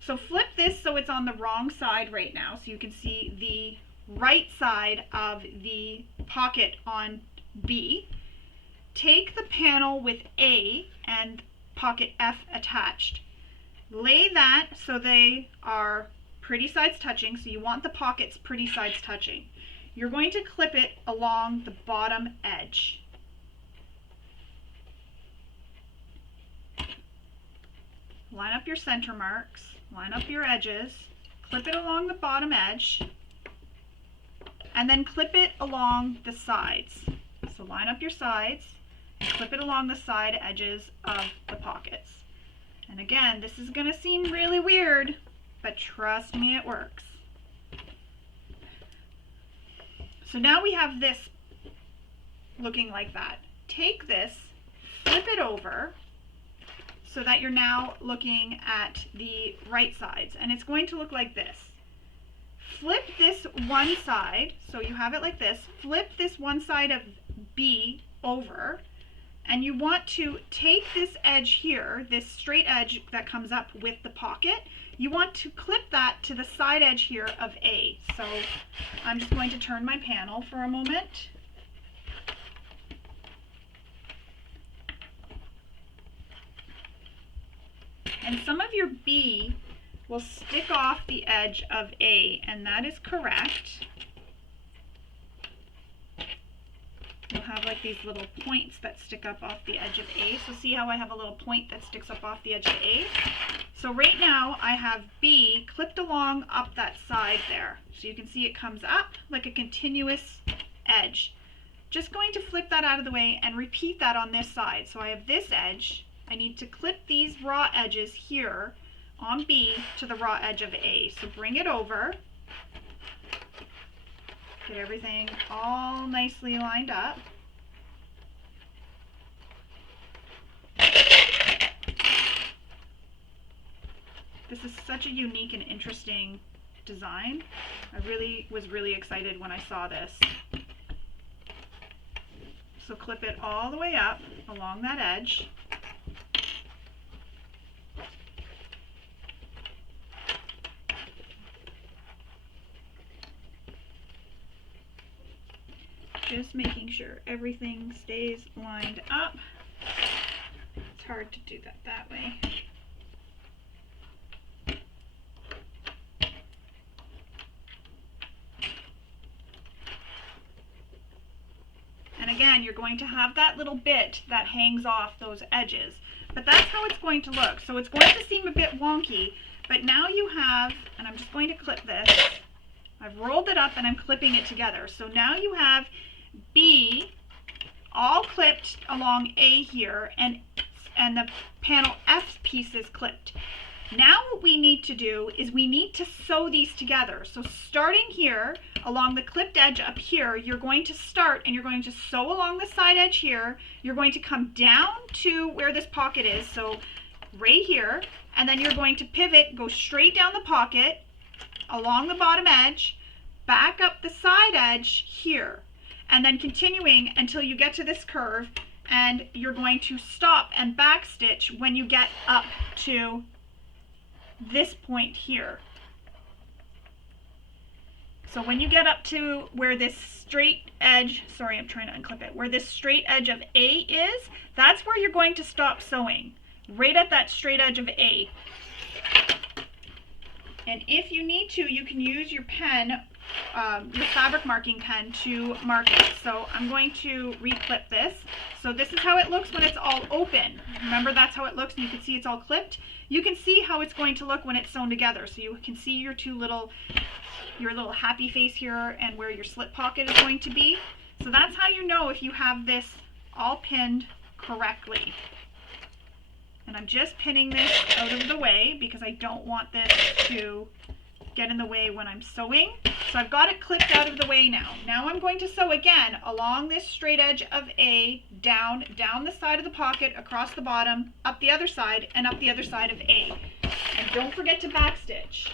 So flip this so it's on the wrong side right now, so you can see the right side of the pocket on B. Take the panel with A and pocket F attached. Lay that so they are pretty sides touching, so you want the pockets pretty sides touching. You're going to clip it along the bottom edge. Line up your center marks, line up your edges, clip it along the bottom edge, and then clip it along the sides. So line up your sides and clip it along the side edges of the pockets. And again, this is going to seem really weird, but trust me, it works. So now we have this looking like that. Take this, flip it over so that you're now looking at the right sides, and it's going to look like this. Flip this one side, so you have it like this. Flip this one side of B over, and you want to take this edge here, this straight edge that comes up with the pocket, you want to clip that to the side edge here of A. So I'm just going to turn my panel for a moment. And some of your B will stick off the edge of A, and that is correct. You'll have like these little points that stick up off the edge of A. So see how I have a little point that sticks up off the edge of A? So right now I have B clipped along up that side there. So you can see it comes up like a continuous edge. Just going to flip that out of the way and repeat that on this side. So I have this edge. I need to clip these raw edges here on B to the raw edge of A. So bring it over, Get everything all nicely lined up. This is such a unique and interesting design. I was really excited when I saw this. So clip it all the way up along that edge. Just making sure everything stays lined up. It's hard to do that way. And again, you're going to have that little bit that hangs off those edges. But that's how it's going to look. So it's going to seem a bit wonky, but now you have, and I'm just going to clip this. I've rolled it up and I'm clipping it together. So now you have B all clipped along A here, and the panel F piece is clipped. Now what we need to do is we need to sew these together. So starting here along the clipped edge up here, you're going to start and you're going to sew along the side edge here. You're going to come down to where this pocket is, so right here, and then you're going to pivot, go straight down the pocket along the bottom edge, back up the side edge here, and then continuing until you get to this curve, and you're going to stop and back stitch when you get up to this point here. So when you get up to where this straight edge, sorry, I'm trying to unclip it, where this straight edge of A is, that's where you're going to stop sewing, right at that straight edge of A. And if you need to, you can use your pen, your fabric marking pen, to mark it. So I'm going to reclip this. So this is how it looks when it's all open. Remember, that's how it looks, and you can see it's all clipped. You can see how it's going to look when it's sewn together. So you can see your your little happy face here and where your slip pocket is going to be. So that's how you know if you have this all pinned correctly. And I'm just pinning this out of the way because I don't want this to get in the way when I'm sewing. So I've got it clipped out of the way now. Now I'm going to sew again along this straight edge of A, down the side of the pocket, across the bottom, up the other side, and up the other side of A. And don't forget to backstitch.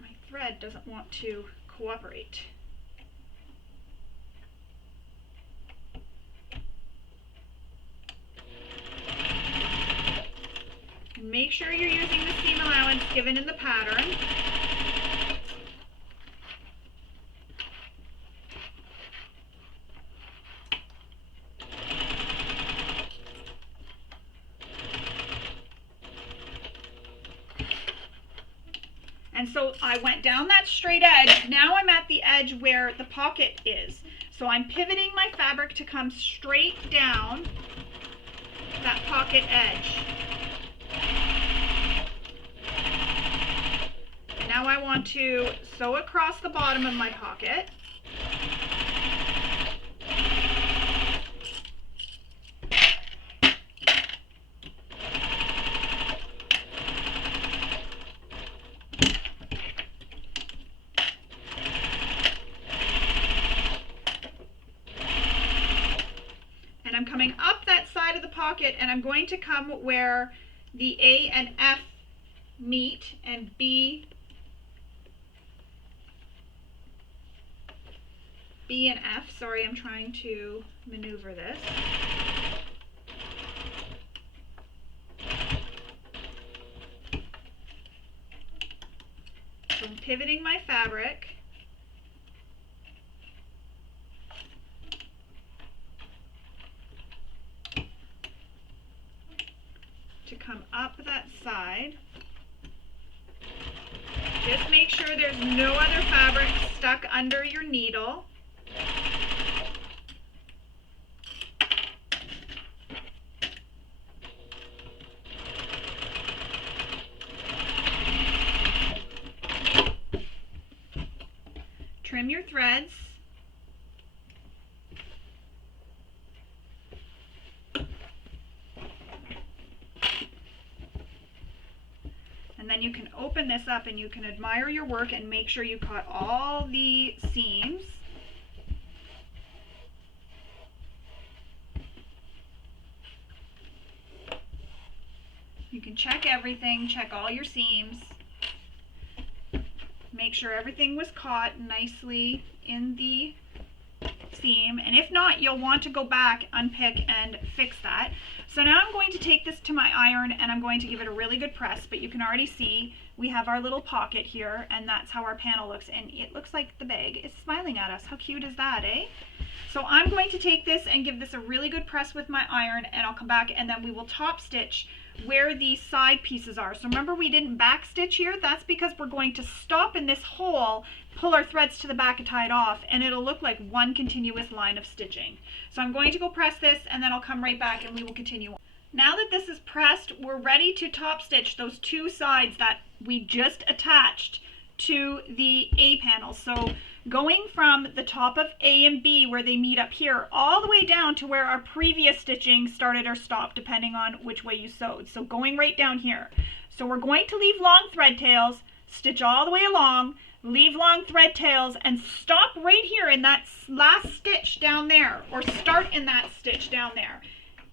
My thread doesn't want to cooperate. Make sure you're using the seam allowance given in the pattern. And so I went down that straight edge. Now I'm at the edge where the pocket is. So I'm pivoting my fabric to come straight down that pocket edge. Now I want to sew across the bottom of my pocket. And I'm coming up that side of the pocket, and I'm going to come where the A and F meet, and B and F, sorry, I'm trying to maneuver this. So I'm pivoting my fabric. To come up that side. Just make sure there's no other fabric stuck under your needle. Trim your threads. this up and you can admire your work and make sure you cut all the seams. You can check everything, check all your seams. Make sure everything was caught nicely in the seam, and if not, you'll want to go back, unpick, and fix that. So now I'm going to take this to my iron and I'm going to give it a really good press, but you can already see we have our little pocket here, and that's how our panel looks, and it looks like the bag is smiling at us. How cute is that, eh? So I'm going to take this and give this a really good press with my iron, and I'll come back and then we will top stitch where these side pieces are. So remember, we didn't back stitch here. That's because we're going to stop in this hole, pull our threads to the back and tie it off, and it'll look like one continuous line of stitching. So I'm going to go press this and then I'll come right back and we will continue on. Now that this is pressed, we're ready to top stitch those two sides that we just attached to the A panel. So going from the top of A and B where they meet up here all the way down to where our previous stitching started or stopped, depending on which way you sewed. So going right down here. So we're going to leave long thread tails, stitch all the way along, leave long thread tails, and stop right here in that last stitch down there, or start in that stitch down there.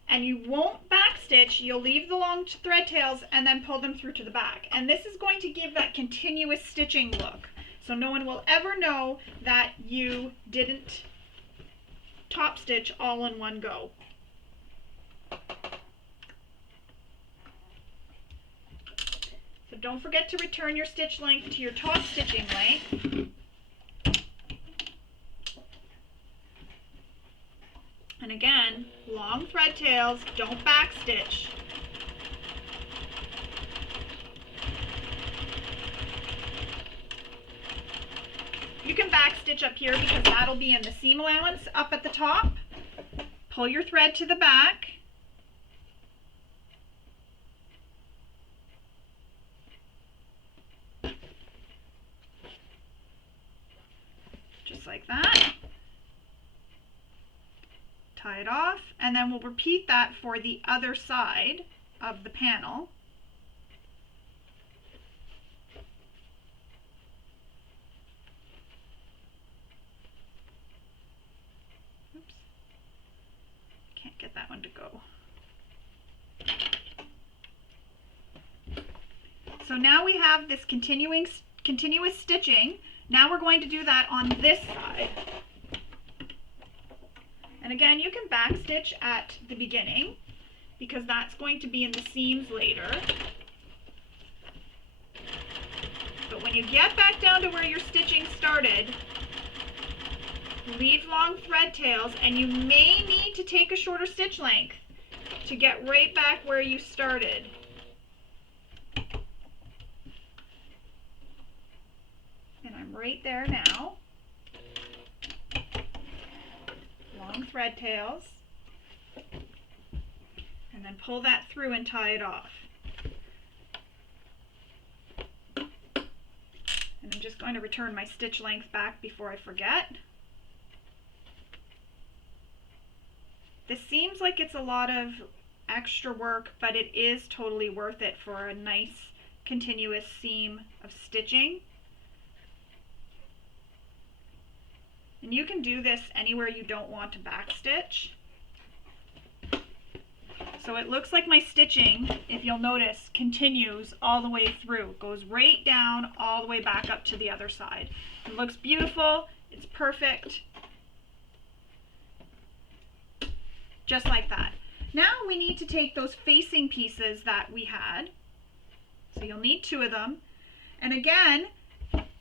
And you won't back stitch, you'll leave the long thread tails and then pull them through to the back. And this is going to give that continuous stitching look. So no one will ever know that you didn't top stitch all in one go. So don't forget to return your stitch length to your top stitching length. And again, long thread tails, don't back stitch. You can back stitch up here because that'll be in the seam allowance up at the top. Pull your thread to the back. Just like that. Tie it off, and then we'll repeat that for the other side of the panel. Oops. Can't get that one to go. So now we have this continuous stitching. Now we're going to do that on this side. And again, you can back stitch at the beginning because that's going to be in the seams later. But when you get back down to where your stitching started, leave long thread tails, and you may need to take a shorter stitch length to get right back where you started. And I'm right there now. Long thread tails, and then pull that through and tie it off. And I'm just going to return my stitch length back before I forget. This seems like it's a lot of extra work, but it is totally worth it for a nice continuous seam of stitching. And you can do this anywhere you don't want to backstitch. So it looks like my stitching, if you'll notice, continues all the way through. It goes right down all the way back up to the other side. It looks beautiful. It's perfect. Just like that. Now we need to take those facing pieces that we had. So you'll need two of them. And again,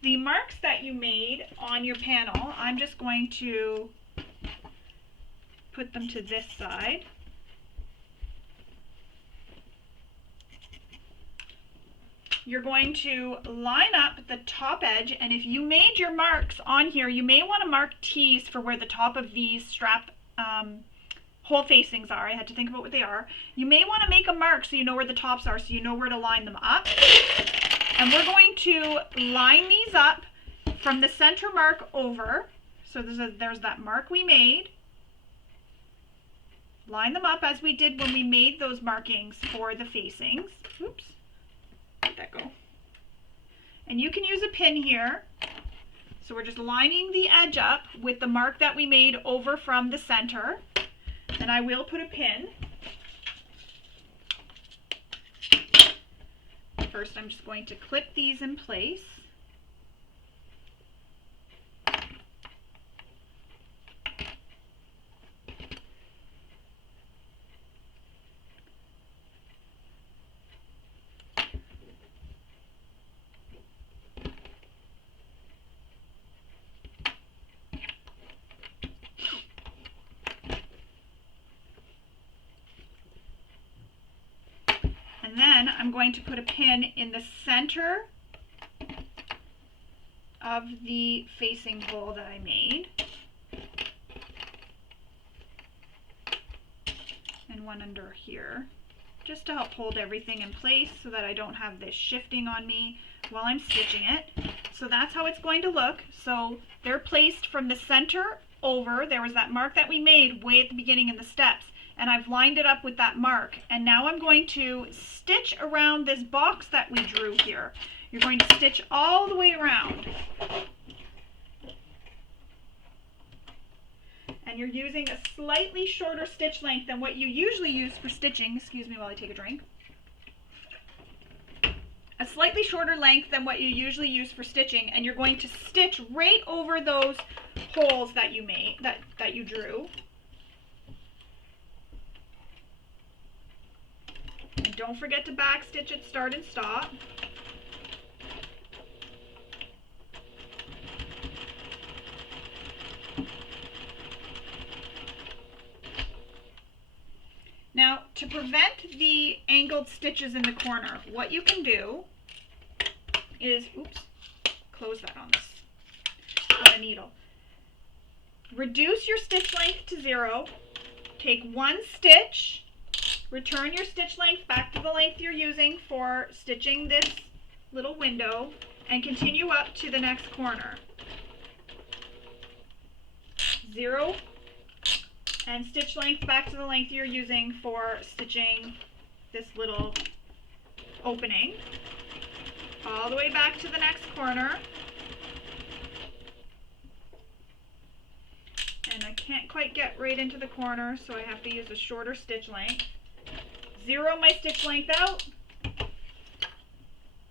the marks that you made on your panel, I'm just going to put them to this side. You're going to line up the top edge, and if you made your marks on here, you may want to mark T's for where the top of these strap hole facings are. I had to think about what they are. You may want to make a mark so you know where the tops are, so you know where to line them up. And we're going to line these up from the center mark over. So there's that mark we made. Line them up as we did when we made those markings for the facings. Oops, where'd that go? And you can use a pin here. So we're just lining the edge up with the mark that we made over from the center. And I will put a pin. First, I'm just going to clip these in place. And then I'm going to put a pin in the center of the facing hole that I made. And one under here, just to help hold everything in place so that I don't have this shifting on me while I'm stitching it. So that's how it's going to look. So they're placed from the center over. There was that mark that we made way at the beginning in the steps, and I've lined it up with that mark. And now I'm going to stitch around this box that we drew here. You're going to stitch all the way around. And you're using a slightly shorter stitch length than what you usually use for stitching. Excuse me while I take a drink. A slightly shorter length than what you usually use for stitching, and you're going to stitch right over those holes that you made, that you drew. And don't forget to back stitch at start and stop. Now, to prevent the angled stitches in the corner, what you can do is, oops, close that on a needle. Reduce your stitch length to 0, take one stitch, return your stitch length back to the length you're using for stitching this little window, and continue up to the next corner. 0, and stitch length back to the length you're using for stitching this little opening. All the way back to the next corner. And I can't quite get right into the corner, so I have to use a shorter stitch length. 0 my stitch length out.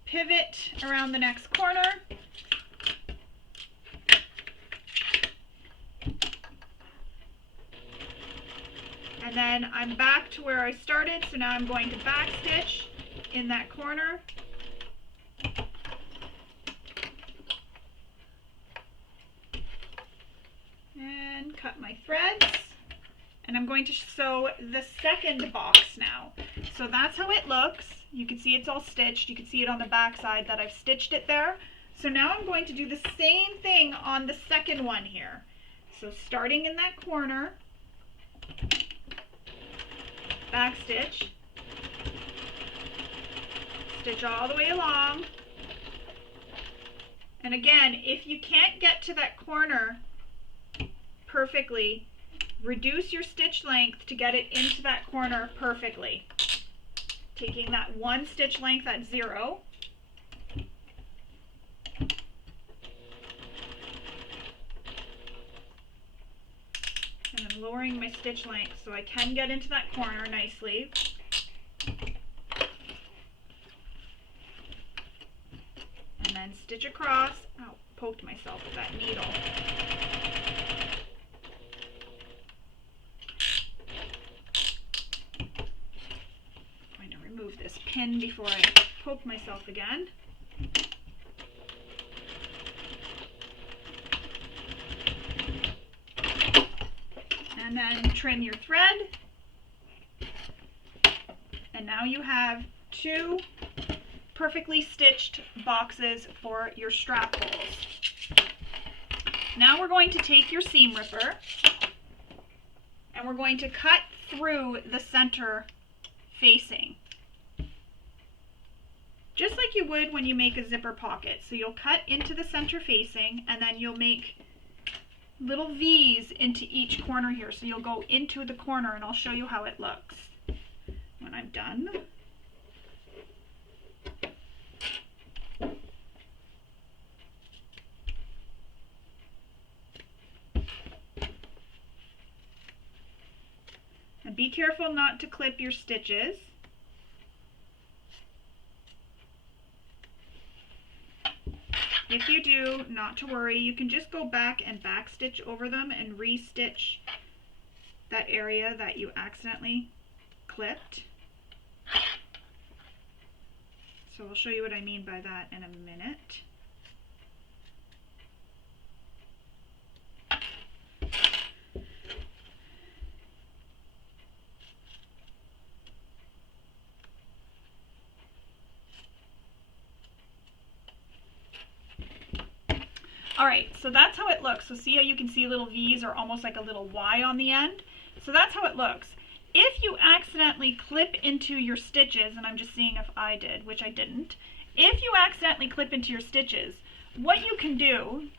Pivot around the next corner. And then I'm back to where I started, so now I'm going to back stitch in that corner. And cut my threads. And I'm going to sew the second box now. So that's how it looks. You can see it's all stitched. You can see it on the back side that I've stitched it there. So now I'm going to do the same thing on the second one here. So starting in that corner, back stitch, stitch all the way along. And again, if you can't get to that corner perfectly, reduce your stitch length to get it into that corner perfectly. Taking that one stitch length at 0. And I'm lowering my stitch length so I can get into that corner nicely. And then stitch across. Oh, poked myself with that needle. I'm going to remove this pin before I poke myself again. And then trim your thread. And now you have 2 perfectly stitched boxes for your strap holes. Now we're going to take your seam ripper and we're going to cut through the center facing. Just like you would when you make a zipper pocket. So you'll cut into the center facing and then you'll make little V's into each corner here. So you'll go into the corner and I'll show you how it looks when I'm done. And be careful not to clip your stitches. If you do, not to worry, you can just go back and back stitch over them and re-stitch that area that you accidentally clipped. So I'll show you what I mean by that in a minute. Alright, so that's how it looks. So see how you can see little V's or almost like a little Y on the end? So that's how it looks. If you accidentally clip into your stitches, and I'm just seeing if I did, which I didn't, if you accidentally clip into your stitches, what you can do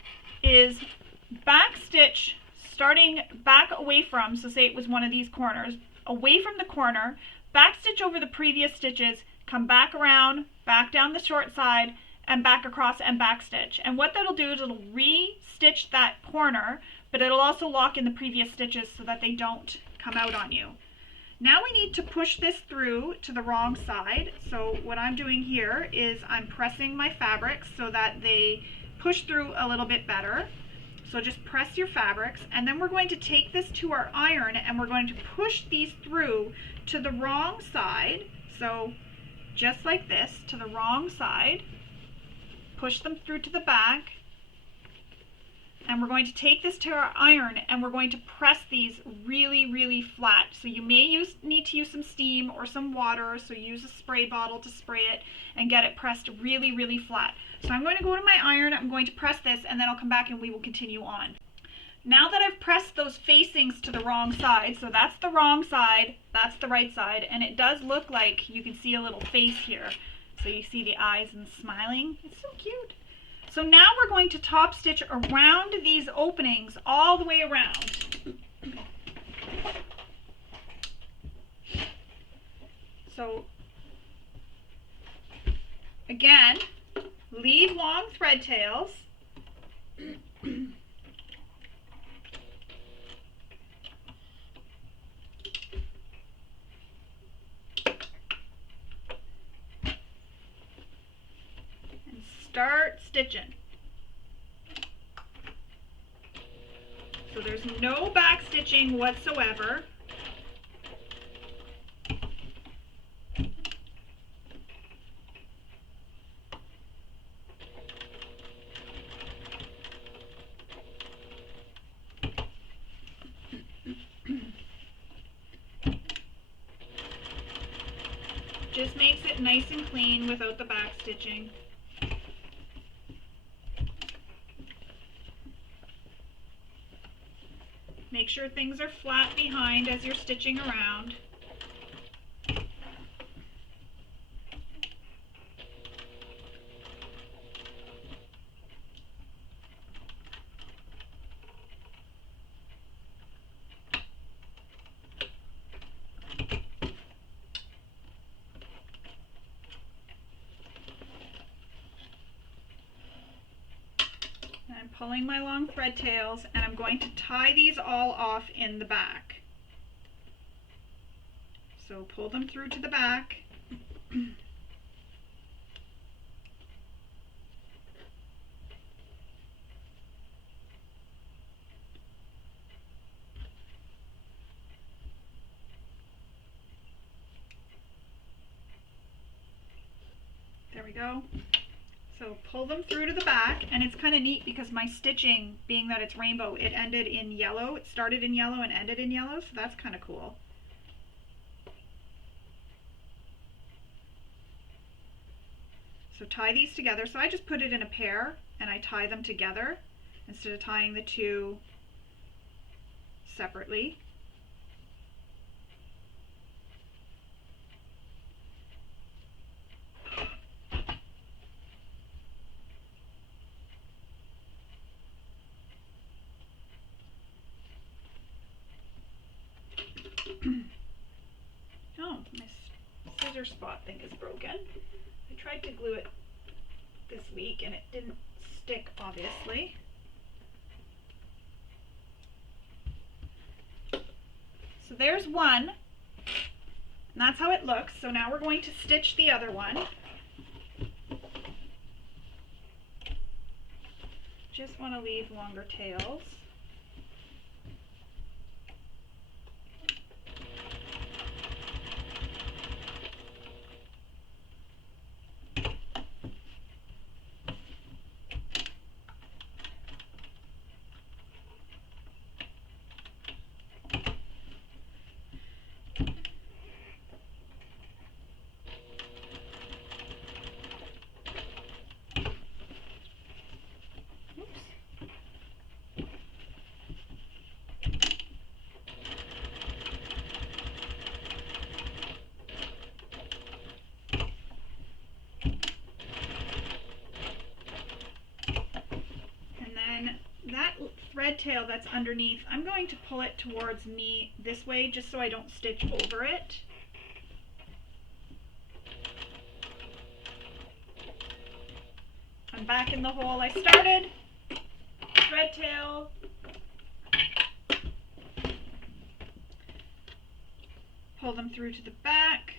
is back stitch starting back away from, so say it was one of these corners, away from the corner, back stitch over the previous stitches, come back around, back down the short side, and back across and back stitch. And what that'll do is it'll re-stitch that corner, but it'll also lock in the previous stitches so that they don't come out on you. Now we need to push this through to the wrong side. So what I'm doing here is I'm pressing my fabrics so that they push through a little bit better. So just press your fabrics, and then we're going to take this to our iron and we're going to push these through to the wrong side. So just like this, to the wrong side. Push them through to the back, and we're going to take this to our iron and we're going to press these really flat. So you may need to use some steam or some water, so use a spray bottle to spray it and get it pressed really flat. So I'm going to go to my iron, I'm going to press this, and then I'll come back and we will continue on. Now that I've pressed those facings to the wrong side, so that's the wrong side, that's the right side, and it does look like you can see a little face here. So you see the eyes and smiling. It's so cute. So now we're going to top stitch around these openings all the way around. So again, leave long thread tails. Start stitching. So there's no back stitching whatsoever. Just makes it nice and clean without the back stitching. Make sure things are flat behind as you're stitching around. I'm pulling my long thread tails, and I'm going to tie these all off in the back. So pull them through to the back. There we go. So pull them through to the back, and it's kind of neat because my stitching, being that it's rainbow, it ended in yellow. It started in yellow and ended in yellow, so that's kind of cool. So tie these together. So I just put it in a pair and I tie them together instead of tying the two separately. Oh, my scissor spot thing is broken. I tried to glue it this week and it didn't stick, obviously. So there's one. And that's how it looks. So now we're going to stitch the other one. Just want to leave longer tails. That thread tail that's underneath, I'm going to pull it towards me this way just so I don't stitch over it. I'm back in the hole I started. Thread tail. Pull them through to the back.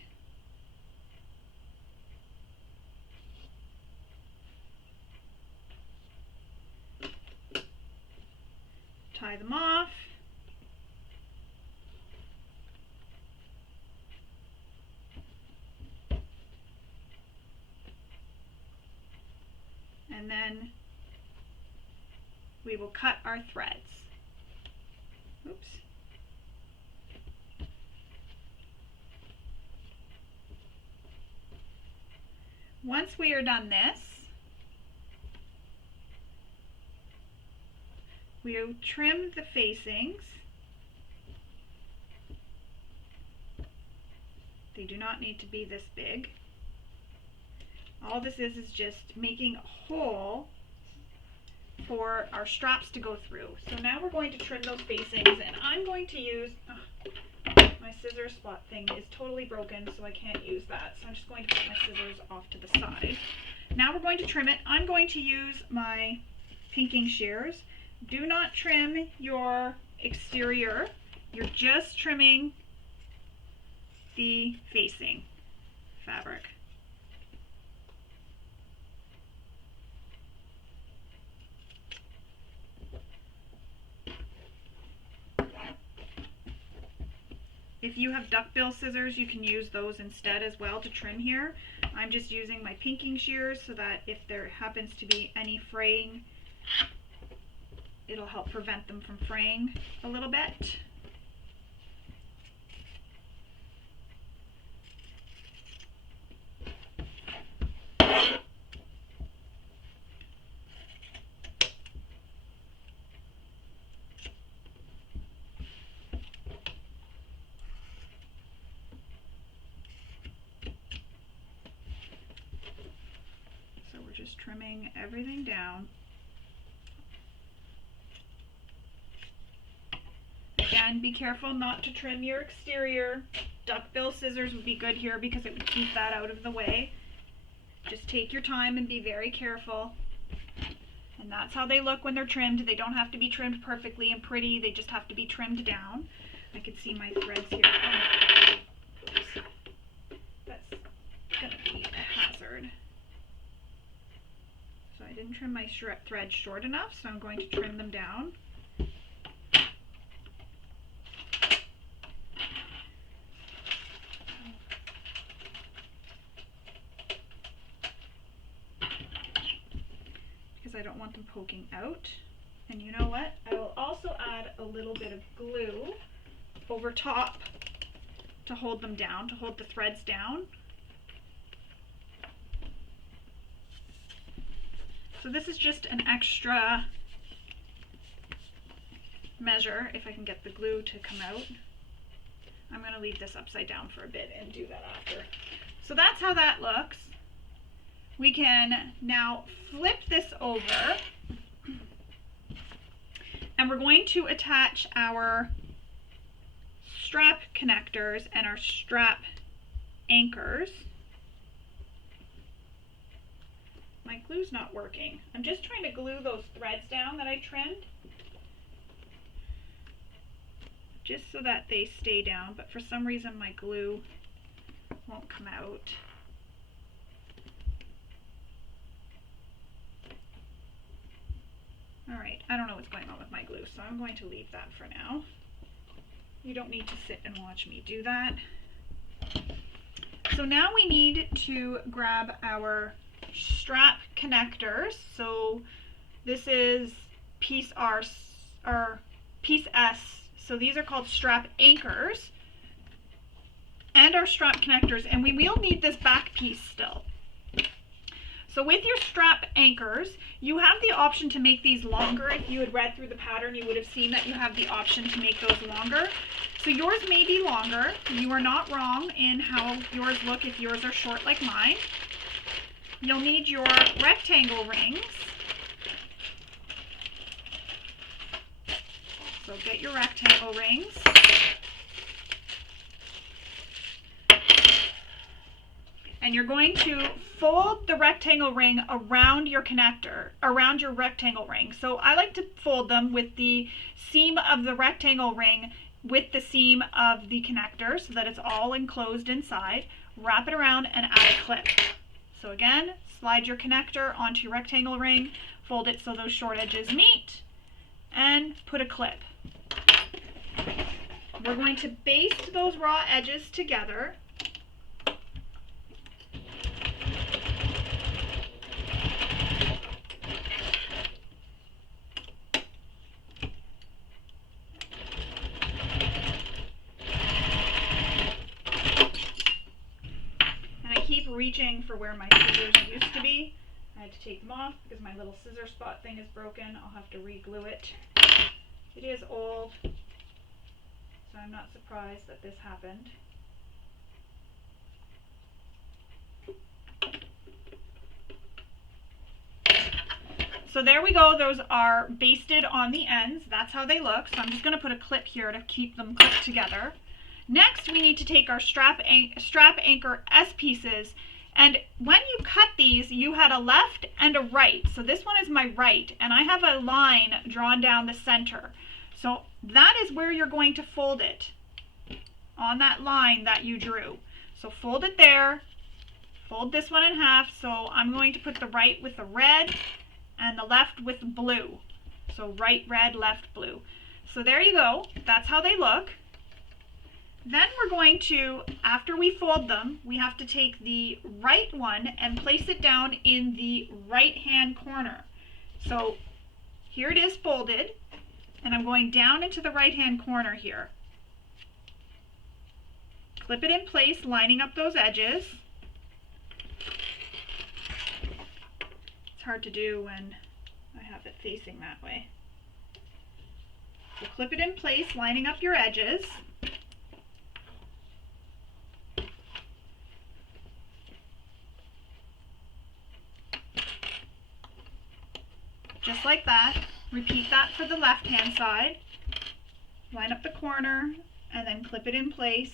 Tie them off. And then we will cut our threads. Oops. Once we are done this, we'll trim the facings. They do not need to be this big. All this is just making a hole for our straps to go through. So now we're going to trim those facings, and I'm going to use, my scissors spot thing is totally broken, so I can't use that. So I'm just going to put my scissors off to the side. Now we're going to trim it. I'm going to use my pinking shears. Do not trim your exterior. You're just trimming the facing fabric. If you have duckbill scissors, you can use those instead as well to trim here. I'm just using my pinking shears so that if there happens to be any fraying, it'll help prevent them from fraying a little bit. So we're just trimming everything down. Again, be careful not to trim your exterior. Duckbill scissors would be good here because it would keep that out of the way. Just take your time and be very careful. And that's how they look when they're trimmed. They don't have to be trimmed perfectly and pretty. They just have to be trimmed down. I can see my threads here. Oops. That's going to be a hazard. So I didn't trim my threads short enough, so I'm going to trim them down. I don't want them poking out. And you know what? I will also add a little bit of glue over top to hold them down, to hold the threads down. So this is just an extra measure if I can get the glue to come out. I'm going to leave this upside down for a bit and do that after. So that's how that looks. We can now flip this over, and we're going to attach our strap connectors and our strap anchors. My glue's not working. I'm just trying to glue those threads down that I trimmed, just so that they stay down, but for some reason my glue won't come out. All right, I don't know what's going on with my glue, so I'm going to leave that for now. You don't need to sit and watch me do that. So now we need to grab our strap connectors. So this is piece R, or piece S. So these are called strap anchors, and our strap connectors, and we will need this back piece still. So with your strap anchors, you have the option to make these longer. If you had read through the pattern, you would have seen that you have the option to make those longer. So yours may be longer. You are not wrong in how yours look if yours are short like mine. You'll need your rectangle rings. So get your rectangle rings. And you're going to fold the rectangle ring around your connector, around your rectangle ring. So I like to fold them with the seam of the rectangle ring with the seam of the connector so that it's all enclosed inside. Wrap it around and add a clip. So again, slide your connector onto your rectangle ring, fold it so those short edges meet, and put a clip. We're going to baste those raw edges together. Reaching for where my scissors used to be. I had to take them off because my little scissor spot thing is broken. I'll have to re-glue it. It is old, so I'm not surprised that this happened. So there we go. Those are basted on the ends. That's how they look. So I'm just going to put a clip here to keep them clipped together. Next, we need to take our strap anchor S pieces, and when you cut these, you had a left and a right. So this one is my right, and I have a line drawn down the center. So that is where you're going to fold it, on that line that you drew. So fold it there, fold this one in half. So I'm going to put the right with the red and the left with blue. So right, red, left, blue. So there you go. That's how they look. Then we're going to, after we fold them, we have to take the right one and place it down in the right-hand corner. So here it is folded, and I'm going down into the right-hand corner here. Clip it in place, lining up those edges. It's hard to do when I have it facing that way. So clip it in place, lining up your edges. Just like that. Repeat that for the left-hand side. Line up the corner and then clip it in place.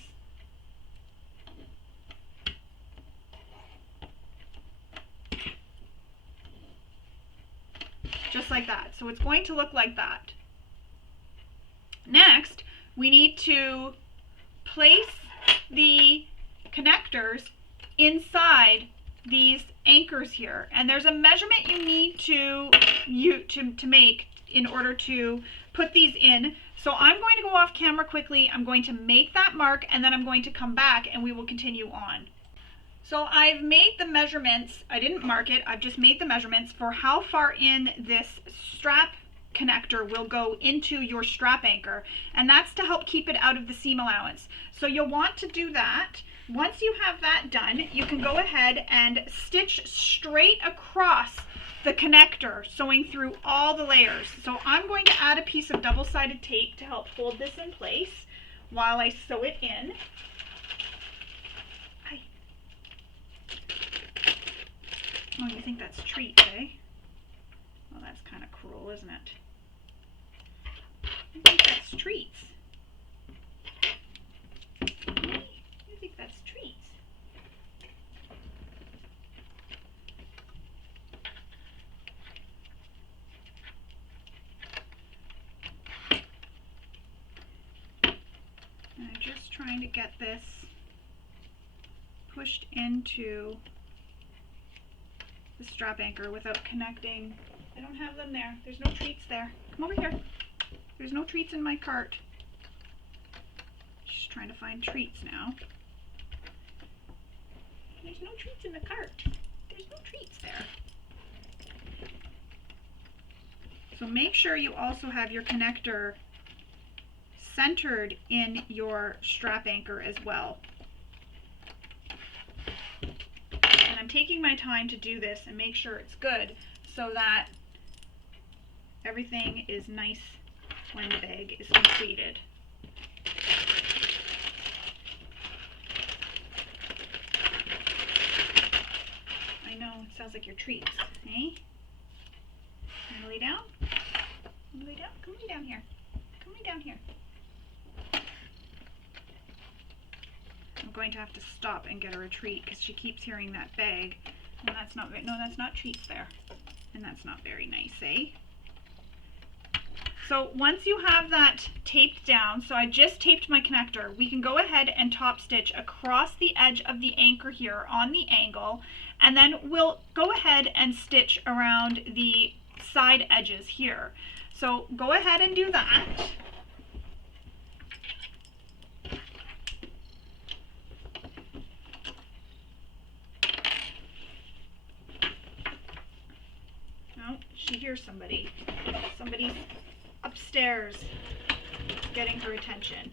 Just like that. So it's going to look like that. Next, we need to place the connectors inside these anchors here, and there's a measurement you need to make in order to put these in. So I'm going to go off camera quickly. I'm going to make that mark, and then I'm going to come back and we will continue on. So I've made the measurements. I didn't mark it. I've just made the measurements for how far in this strap connector will go into your strap anchor, and that's to help keep it out of the seam allowance. So you'll want to do that. Once you have that done, you can go ahead and stitch straight across the connector, sewing through all the layers. So I'm going to add a piece of double-sided tape to help hold this in place while I sew it in. Oh, you think that's treats, eh? Well, that's kind of cruel, isn't it? You think that's treats. You think that's treats. And I'm just trying to get this pushed into the strap anchor without connecting. I don't have them there. There's no treats there. Come over here. There's no treats in my cart. Just trying to find treats now. There's no treats in the cart. There's no treats there. So make sure you also have your connector centered in your strap anchor as well. And I'm taking my time to do this and make sure it's good so that everything is nice when the bag is completed. I know, it sounds like your treats, eh? Can you lay down? Can you lay down? Come lay down here. Come lay down here. I'm going to have to stop and get her a treat because she keeps hearing that bag. And that's not, no, that's not treats there. And that's not very nice, eh? So once you have that taped down, so I just taped my connector, we can go ahead and top stitch across the edge of the anchor here on the angle, and then we'll go ahead and stitch around the side edges here. So go ahead and do that. Oh, she hears somebody. Somebody's upstairs getting her attention.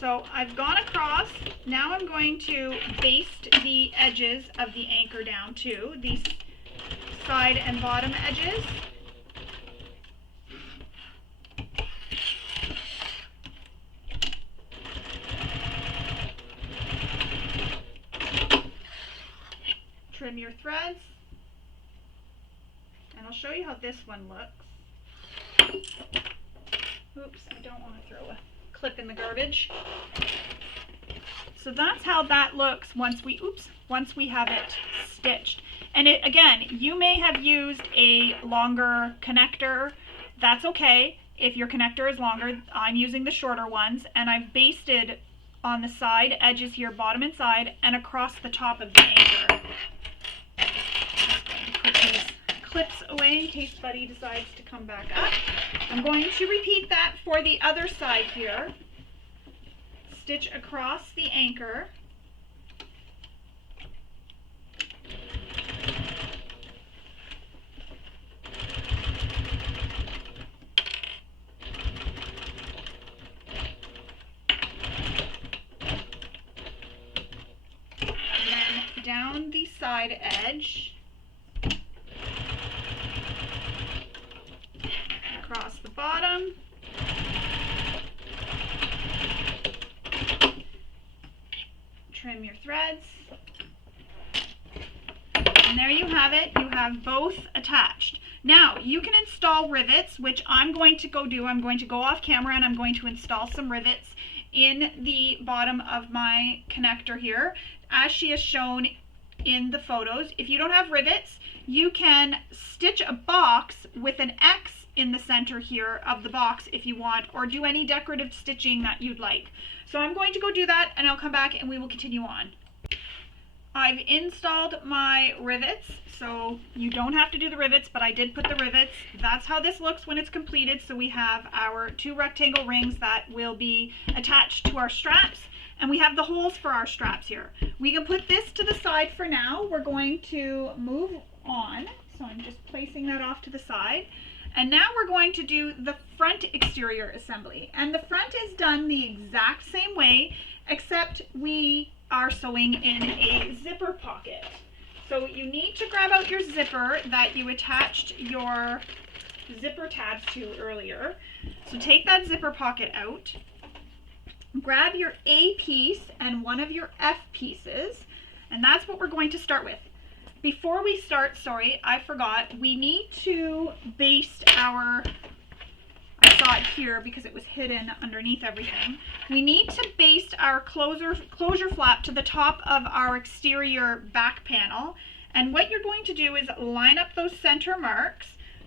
So I've gone across. Now I'm going to baste the edges of the anchor down too, these side and bottom edges. Trim your threads, and I'll show you how this one looks. Oops, I don't want to throw a clip in the garbage. So that's how that looks once we have it stitched. And it, again, you may have used a longer connector. That's okay if your connector is longer. I'm using the shorter ones, and I've basted on the side edges here, bottom and side, and across the top of the anchor. Put these clips away in case Buddy decides to come back up. I'm going to repeat that for the other side here. Stitch across the anchor. And then down the side edge. Across the bottom. Trim your threads. And there you have it. You have both attached. Now you can install rivets, which I'm going to go do. I'm going to go off camera and I'm going to install some rivets in the bottom of my connector here, as she has shown in the photos. If you don't have rivets, you can stitch a box with an X in the center here of the box if you want, or do any decorative stitching that you'd like. So I'm going to go do that and I'll come back and we will continue on. I've installed my rivets, so you don't have to do the rivets, but I did put the rivets. That's how this looks when it's completed. So we have our 2 rectangle rings that will be attached to our straps, and we have the holes for our straps here. We can put this to the side for now. We're going to move on. So I'm just placing that off to the side. And now we're going to do the front exterior assembly. And the front is done the exact same way, except we are sewing in a zipper pocket. So you need to grab out your zipper that you attached your zipper tabs to earlier. So take that zipper pocket out, grab your A piece and one of your F pieces, and that's what we're going to start with. Before we start, sorry, I forgot, we need to baste our, I saw it here because it was hidden underneath everything. We need to baste our closure flap to the top of our exterior back panel. And what you're going to do is line up those center marks.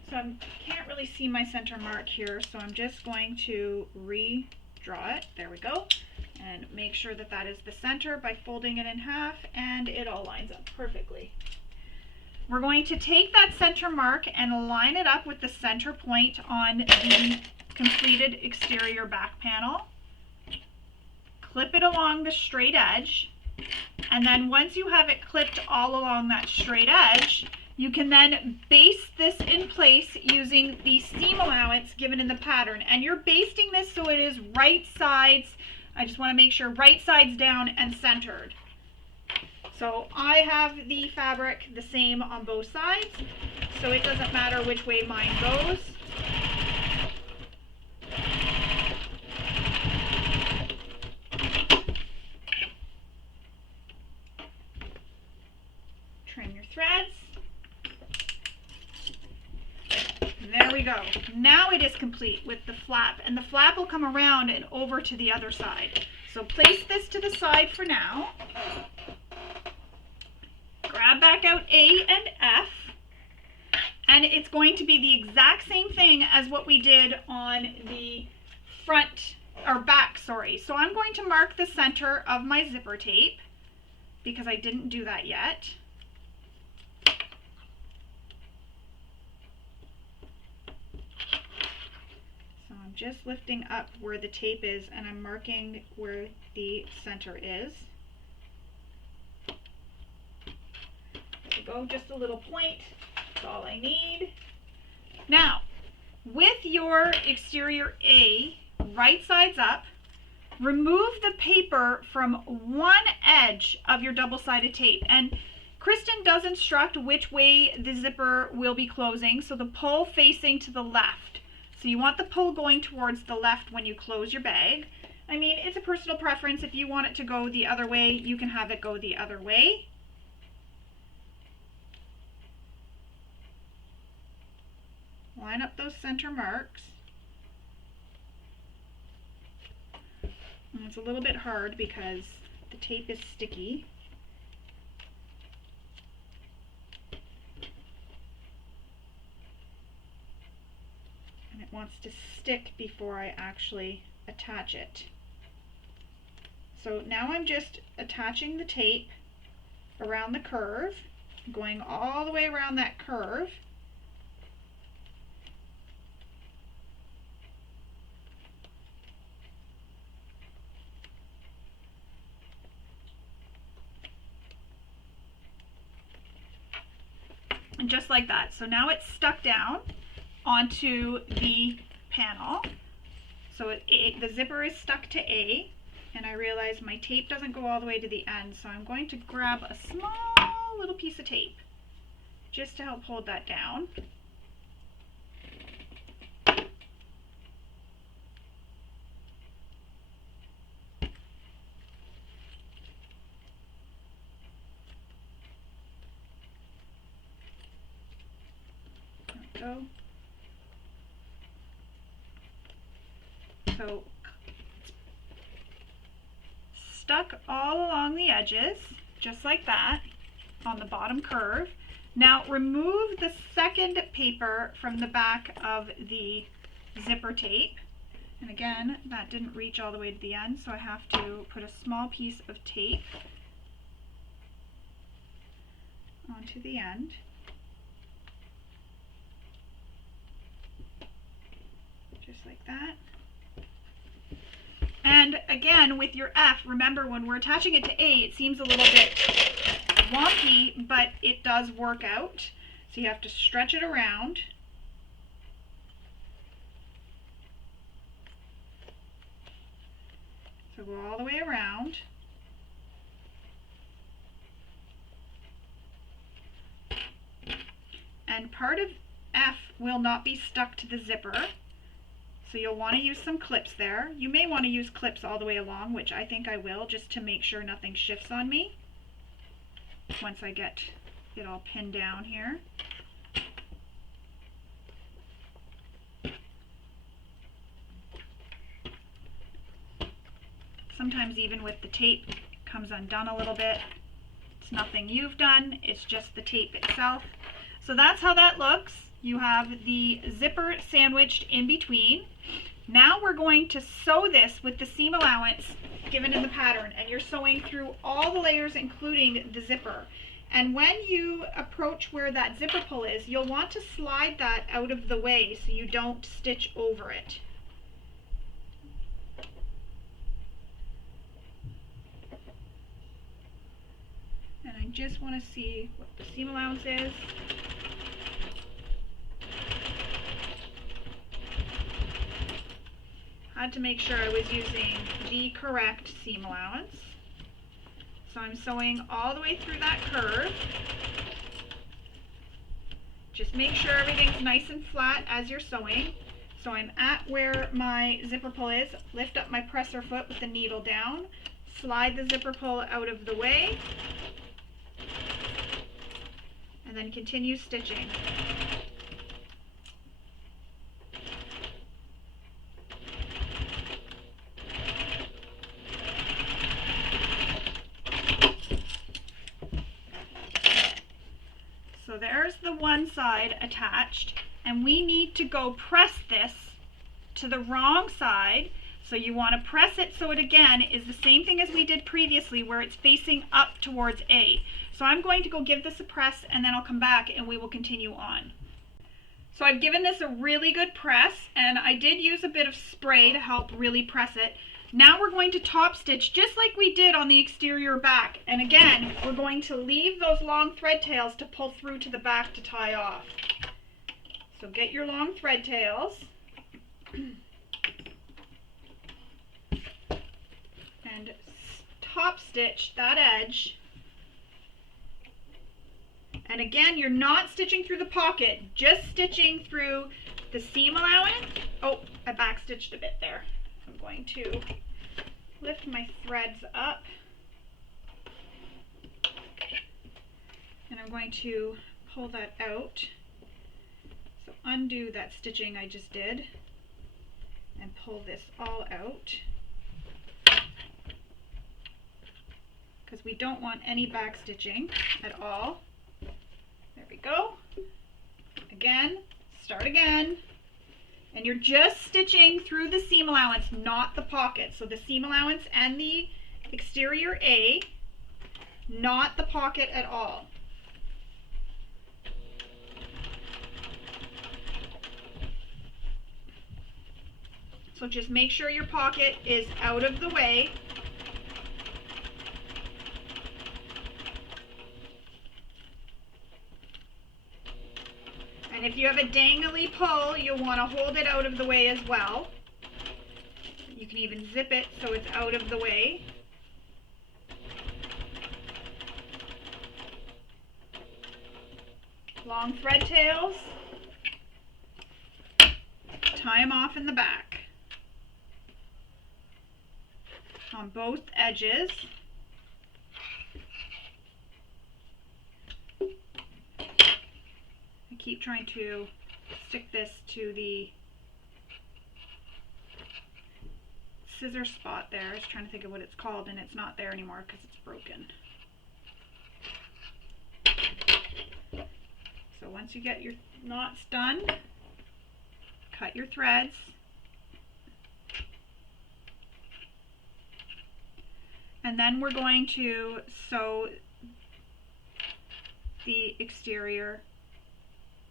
So I can't really see my center mark here, so I'm just going to redraw it. There we go. And make sure that that is the center by folding it in half, and it all lines up perfectly. We're going to take that center mark and line it up with the center point on the completed exterior back panel. Clip it along the straight edge, and then once you have it clipped all along that straight edge, you can then baste this in place using the seam allowance given in the pattern. And you're basting this so it is right sides, I just want to make sure, right sides down and centered. So I have the fabric the same on both sides, so it doesn't matter which way mine goes. Trim your threads. There we go. Now it is complete with the flap, and the flap will come around and over to the other side. So place this to the side for now. Grab back out A and F, and it's going to be the exact same thing as what we did on the front, or back, sorry. So I'm going to mark the center of my zipper tape because I didn't do that yet. So I'm just lifting up where the tape is and I'm marking where the center is. Go just a little point, that's all I need. Now, with your exterior A right sides up, remove the paper from one edge of your double-sided tape. And Kristen does instruct which way the zipper will be closing, so the pull facing to the left. So you want the pull going towards the left when you close your bag. I mean, it's a personal preference. If you want it to go the other way, you can have it go the other way. Line up those center marks. And it's a little bit hard because the tape is sticky. And it wants to stick before I actually attach it. So now I'm just attaching the tape around the curve, going all the way around that curve. And just like that. So now it's stuck down onto the panel. So the zipper is stuck to A, and I realize my tape doesn't go all the way to the end, so I'm going to grab a small little piece of tape just to help hold that down. Go. So stuck all along the edges, just like that, on the bottom curve. Now remove the second paper from the back of the zipper tape. And again, that didn't reach all the way to the end, so I have to put a small piece of tape onto the end. Just like that. And again, with your F, remember when we're attaching it to A, it seems a little bit wonky, but it does work out. So you have to stretch it around. So go all the way around. And part of F will not be stuck to the zipper. So you'll want to use some clips there. You may want to use clips all the way along, which I think I will, just to make sure nothing shifts on me once I get it all pinned down here. Sometimes even with the tape, it comes undone a little bit. It's nothing you've done, it's just the tape itself. So that's how that looks. You have the zipper sandwiched in between. Now we're going to sew this with the seam allowance given in the pattern, and you're sewing through all the layers including the zipper. And when you approach where that zipper pull is, you'll want to slide that out of the way so you don't stitch over it. And I just want to see what the seam allowance is. Had to make sure I was using the correct seam allowance. So I'm sewing all the way through that curve. Just make sure everything's nice and flat as you're sewing. So I'm at where my zipper pull is, lift up my presser foot with the needle down, slide the zipper pull out of the way, and then continue stitching. So there's the one side attached, and we need to go press this to the wrong side. So you want to press it so it again is the same thing as we did previously, where it's facing up towards A. So I'm going to go give this a press, and then I'll come back and we will continue on. So I've given this a really good press, and I did use a bit of spray to help really press it. Now we're going to top stitch just like we did on the exterior back. And again, we're going to leave those long thread tails to pull through to the back to tie off. So get your long thread tails. And top stitch that edge. And again, you're not stitching through the pocket, just stitching through the seam allowance. Oh, I back stitched a bit there. I'm going to lift my threads up, and I'm going to pull that out. So undo that stitching I just did and pull this all out, because we don't want any back stitching at all. There we go. Again, start again. And you're just stitching through the seam allowance, not the pocket. So the seam allowance and the exterior A, not the pocket at all. So just make sure your pocket is out of the way. And if you have a dangly pull, you'll want to hold it out of the way as well. You can even zip it so it's out of the way. Long thread tails. Tie them off in the back on both edges. Keep trying to stick this to the scissor spot there. I was trying to think of what it's called, and it's not there anymore because it's broken. So once you get your knots done, cut your threads. And then we're going to sew the exterior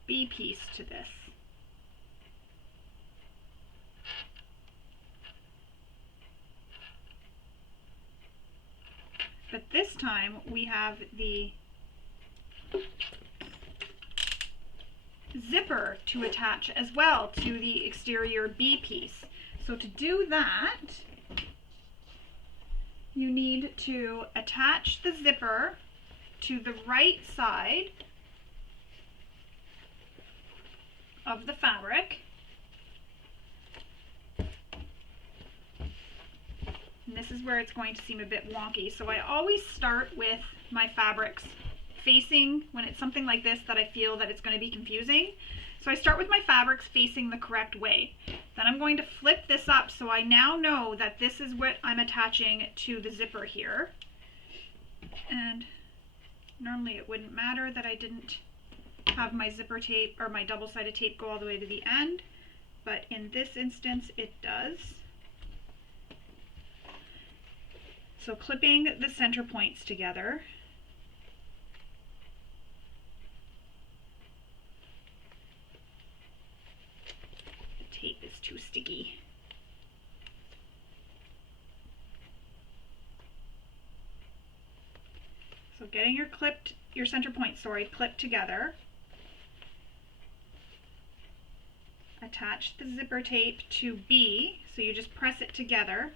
B piece to this. But this time we have the zipper to attach as well to the exterior B piece. So to do that, you need to attach the zipper to the right side of the fabric. And this is where it's going to seem a bit wonky. So I always start with my fabrics facing, when it's something like this that I feel that it's going to be confusing. So I start with my fabrics facing the correct way. Then I'm going to flip this up so I now know that this is what I'm attaching to the zipper here. And normally it wouldn't matter that I didn't have my zipper tape or my double-sided tape go all the way to the end, but in this instance it does. So clipping the center points together. The tape is too sticky. So getting your center point, clipped together. Attach the zipper tape to B, so you just press it together.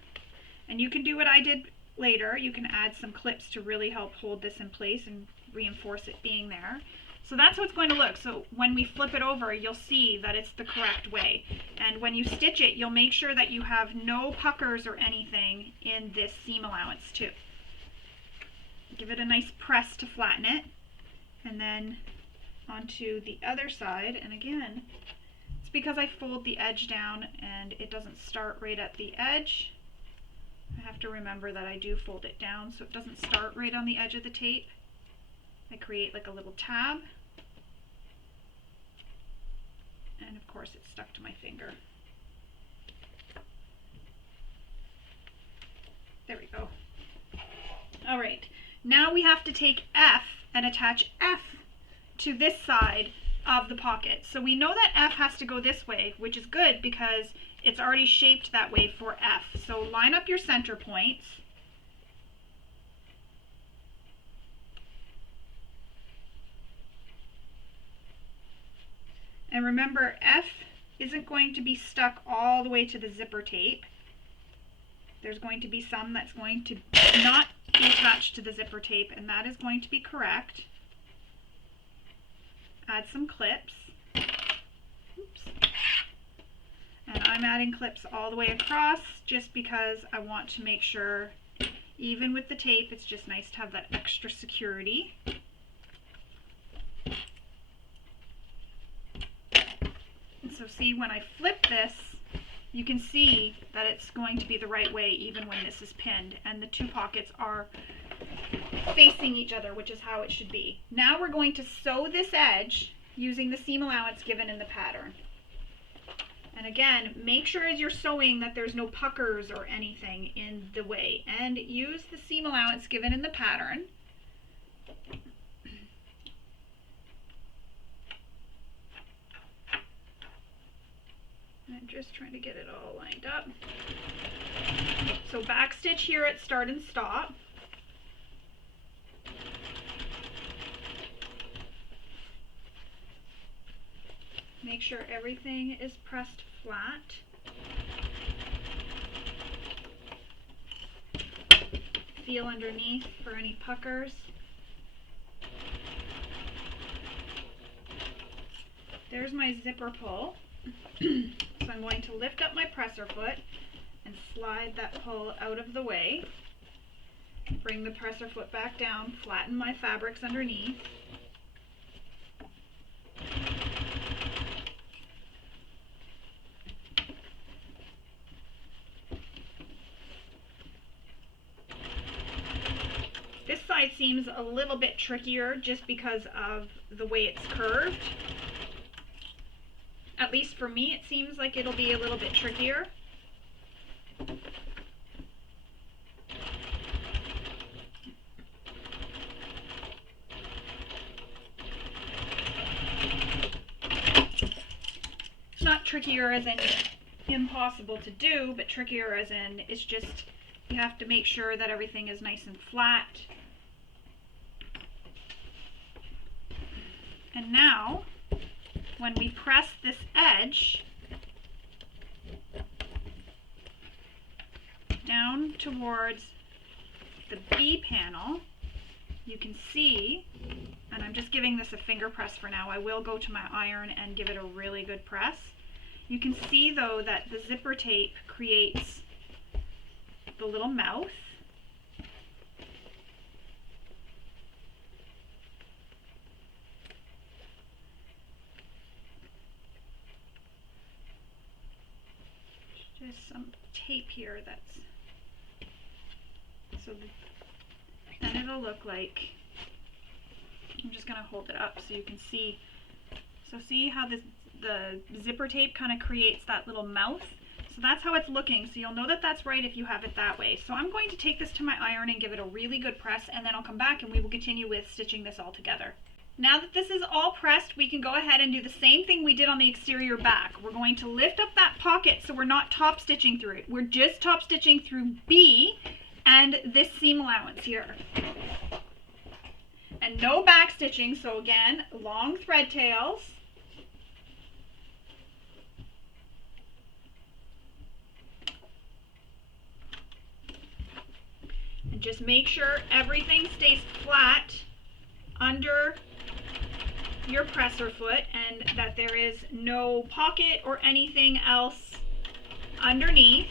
And you can do what I did later. You can add some clips to really help hold this in place and reinforce it being there. So that's how it's going to look. So when we flip it over, you'll see that it's the correct way. And when you stitch it, you'll make sure that you have no puckers or anything in this seam allowance too. Give it a nice press to flatten it, and then onto the other side. And again, it's because I fold the edge down and it doesn't start right at the edge. I have to remember that I do fold it down so it doesn't start right on the edge of the tape. I create like a little tab, and of course it's stuck to my finger. There we go. All right. Now we have to take F and attach F to this side of the pocket. So we know that F has to go this way, which is good because it's already shaped that way for F. So line up your center points. And remember, F isn't going to be stuck all the way to the zipper tape. There's going to be some that's going to not be attached to the zipper tape, and that is going to be correct. Add some clips. Oops. And I'm adding clips all the way across just because I want to make sure, even with the tape, it's just nice to have that extra security. And so see, when I flip this, you can see that it's going to be the right way even when this is pinned, and the two pockets are facing each other, which is how it should be. Now we're going to sew this edge using the seam allowance given in the pattern. And again, make sure as you're sewing that there's no puckers or anything in the way, and use the seam allowance given in the pattern. I'm just trying to get it all lined up. So back stitch here at start and stop. Make sure everything is pressed flat. Feel underneath for any puckers. There's my zipper pull. So I'm going to lift up my presser foot and slide that pull out of the way. Bring the presser foot back down, flatten my fabrics underneath. This side seems a little bit trickier just because of the way it's curved. At least for me, it seems like it'll be a little bit trickier. Not trickier as in impossible to do, but trickier as in it's just you have to make sure that everything is nice and flat. And now, when we press this edge down towards the B panel, you can see, and I'm just giving this a finger press for now, I will go to my iron and give it a really good press. You can see though that the zipper tape creates the little mouth. There's some tape here that's, so then it'll look like, I'm just going to hold it up so you can see So see how the zipper tape kind of creates that little mouth? So that's how it's looking. So you'll know that that's right if you have it that way. So I'm going to take this to my iron and give it a really good press, and then I'll come back and we will continue with stitching this all together. Now that this is all pressed, we can go ahead and do the same thing we did on the exterior back. We're going to lift up that pocket so we're not top stitching through it. We're just top stitching through B and this seam allowance here. And no back stitching, so again, long thread tails. And just make sure everything stays flat under your presser foot and that there is no pocket or anything else underneath.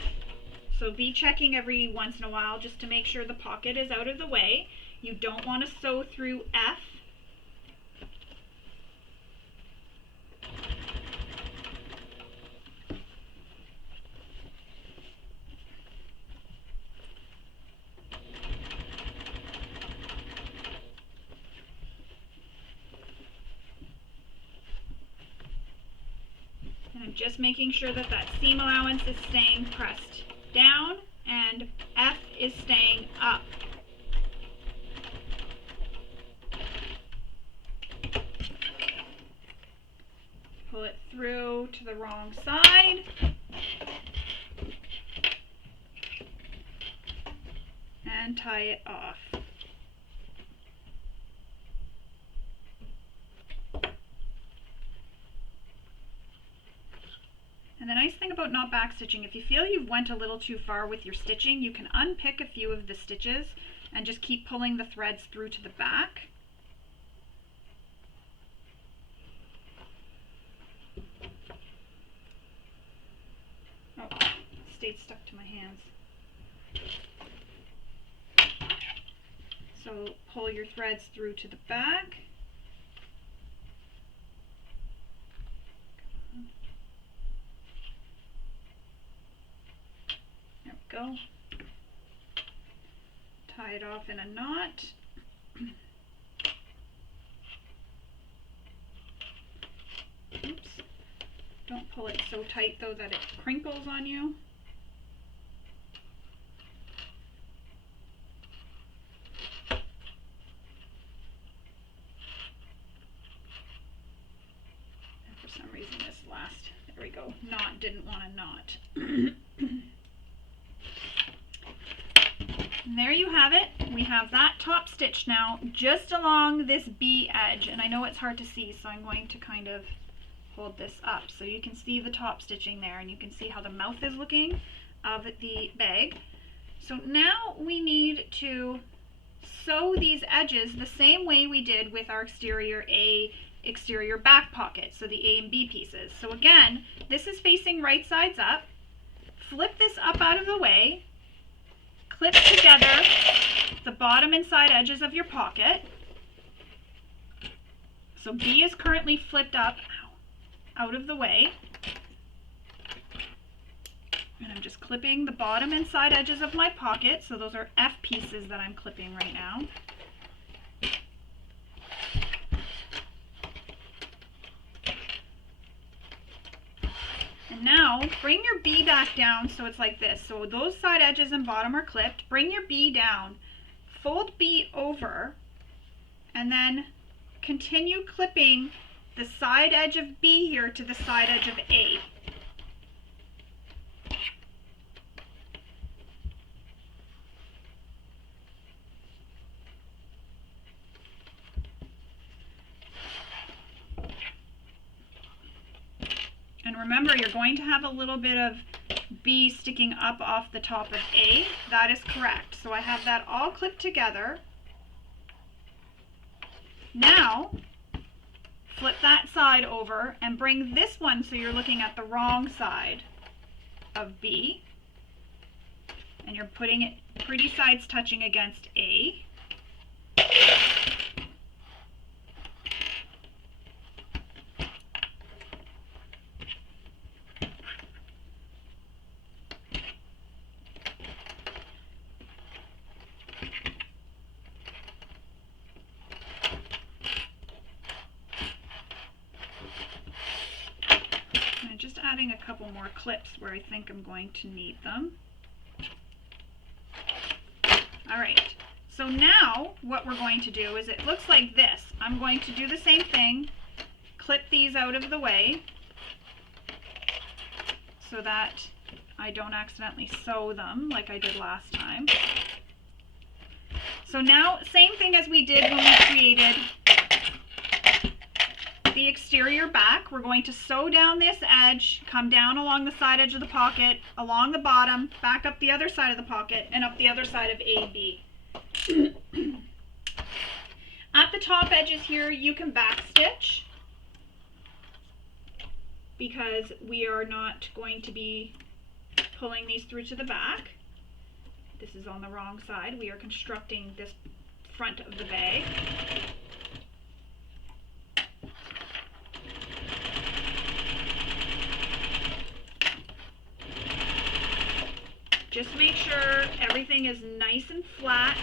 So be checking every once in a while just to make sure the pocket is out of the way. You don't want to sew through F. And I'm just making sure that that seam allowance is staying pressed down and F is staying up. Pull it through to the wrong side. And tie it off. And the nice thing about not back stitching, if you feel you've went a little too far with your stitching, you can unpick a few of the stitches and just keep pulling the threads through to the back. Oh, stayed stuck to my hands. So pull your threads through to the back. There we go. Tie it off in a knot. Oops. Don't pull it so tight though that it crinkles on you. And for some reason this last, there we go, knot didn't want a knot. And there you have it. We have that top stitch now just along this B edge, and I know it's hard to see, so I'm going to kind of hold this up so you can see the top stitching there, and you can see how the mouth is looking of the bag. So now we need to sew these edges the same way we did with our exterior back pocket, so the A and B pieces. So again, this is facing right sides up. Flip this up out of the way. Clip together the bottom and side edges of your pocket. So B is currently flipped up out of the way. And I'm just clipping the bottom and side edges of my pocket. So those are F pieces that I'm clipping right now. And now bring your B back down so it's like this. So those side edges and bottom are clipped. Bring your B down, fold B over, and then continue clipping the side edge of B here to the side edge of A. And remember, you're going to have a little bit of B sticking up off the top of A. That is correct. So I have that all clipped together. Now, flip that side over and bring this one so you're looking at the wrong side of B. And you're putting it pretty sides touching against A. adding a couple more clips where I think I'm going to need them. All right, so now what we're going to do is it looks like this. I'm going to do the same thing, clip these out of the way so that I don't accidentally sew them like I did last time. So now, same thing as we did when we created the exterior back. We're going to sew down this edge, come down along the side edge of the pocket, along the bottom, back up the other side of the pocket, and up the other side of A and B. At the top edges here, you can back stitch because we are not going to be pulling these through to the back. This is on the wrong side. We are constructing this front of the bag. Just make sure everything is nice and flat.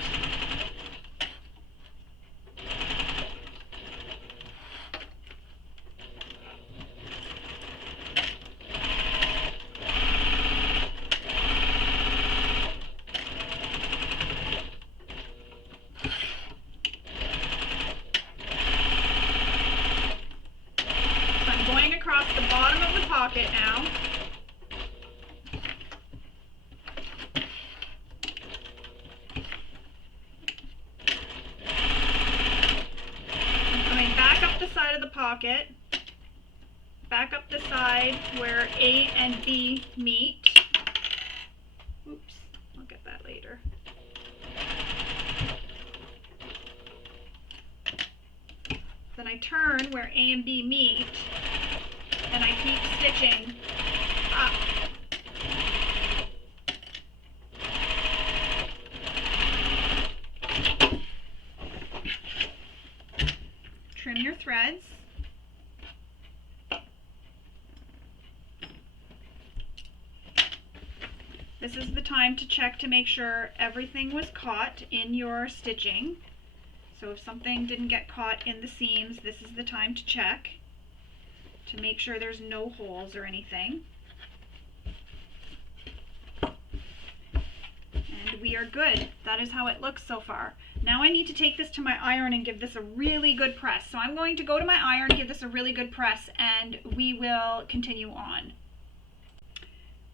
So I'm going across the bottom of the pocket now. Pocket, back up the side where A and B meet. Oops, I'll get that later. Then I turn where A and B meet, and I keep stitching up. Trim your threads. This is the time to check to make sure everything was caught in your stitching. So if something didn't get caught in the seams, this is the time to check to make sure there's no holes or anything. And we are good. That is how it looks so far. Now I need to take this to my iron and give this a really good press. So I'm going to go to my iron, give this a really good press, and we will continue on.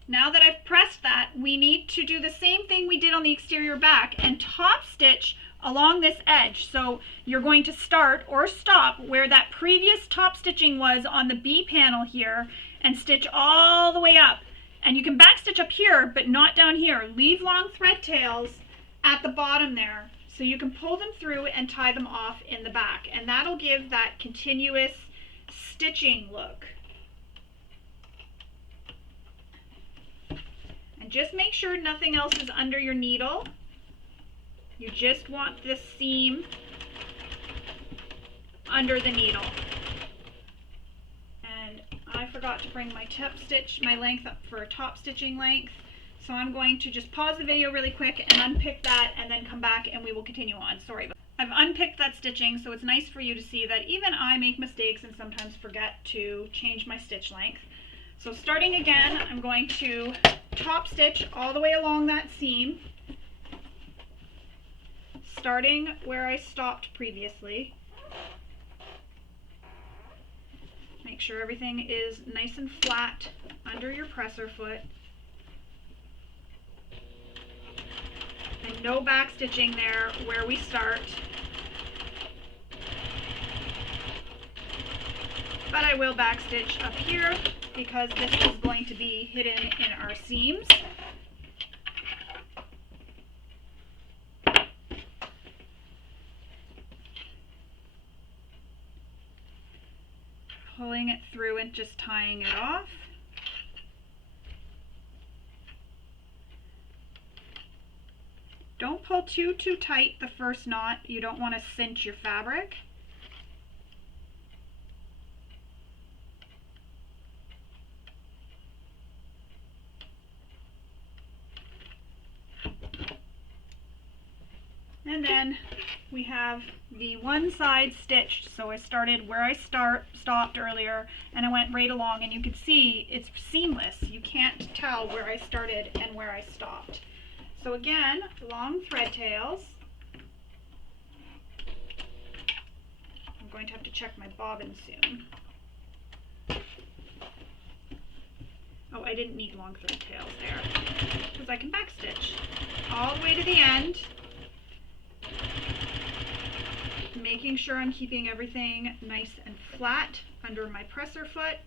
Now that I've pressed that, we need to do the same thing we did on the exterior back and top stitch along this edge. So you're going to start or stop where that previous top stitching was on the B panel here and stitch all the way up. And you can back stitch up here, but not down here. Leave long thread tails at the bottom there so you can pull them through and tie them off in the back. And that'll give that continuous stitching look. And just make sure nothing else is under your needle. You just want this seam under the needle. And I forgot to bring my my length up for a top stitching length. So I'm going to just pause the video really quick and unpick that and then come back and we will continue on. Sorry, but I've unpicked that stitching, so it's nice for you to see that even I make mistakes and sometimes forget to change my stitch length. So starting again, I'm going to top stitch all the way along that seam, starting where I stopped previously. Make sure everything is nice and flat under your presser foot. And no back stitching there where we start. But I will back stitch up here because this is going to be hidden in our seams. Pulling it through and just tying it off. Don't pull too tight the first knot. You don't want to cinch your fabric. And then we have the one side stitched. So I started where I stopped earlier, and I went right along, and you can see it's seamless. You can't tell where I started and where I stopped. So again, long thread tails. I'm going to have to check my bobbin soon. Oh, I didn't need long thread tails there, because I can backstitch all the way to the end, making sure I'm keeping everything nice and flat under my presser foot.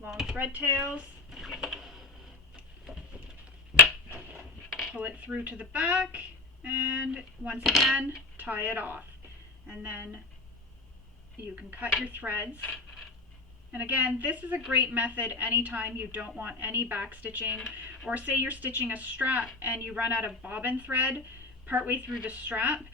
Long thread tails. Pull it through to the back, and once again, tie it off. And then you can cut your threads. And again, this is a great method anytime you don't want any back stitching, or say you're stitching a strap and you run out of bobbin thread partway through the strap.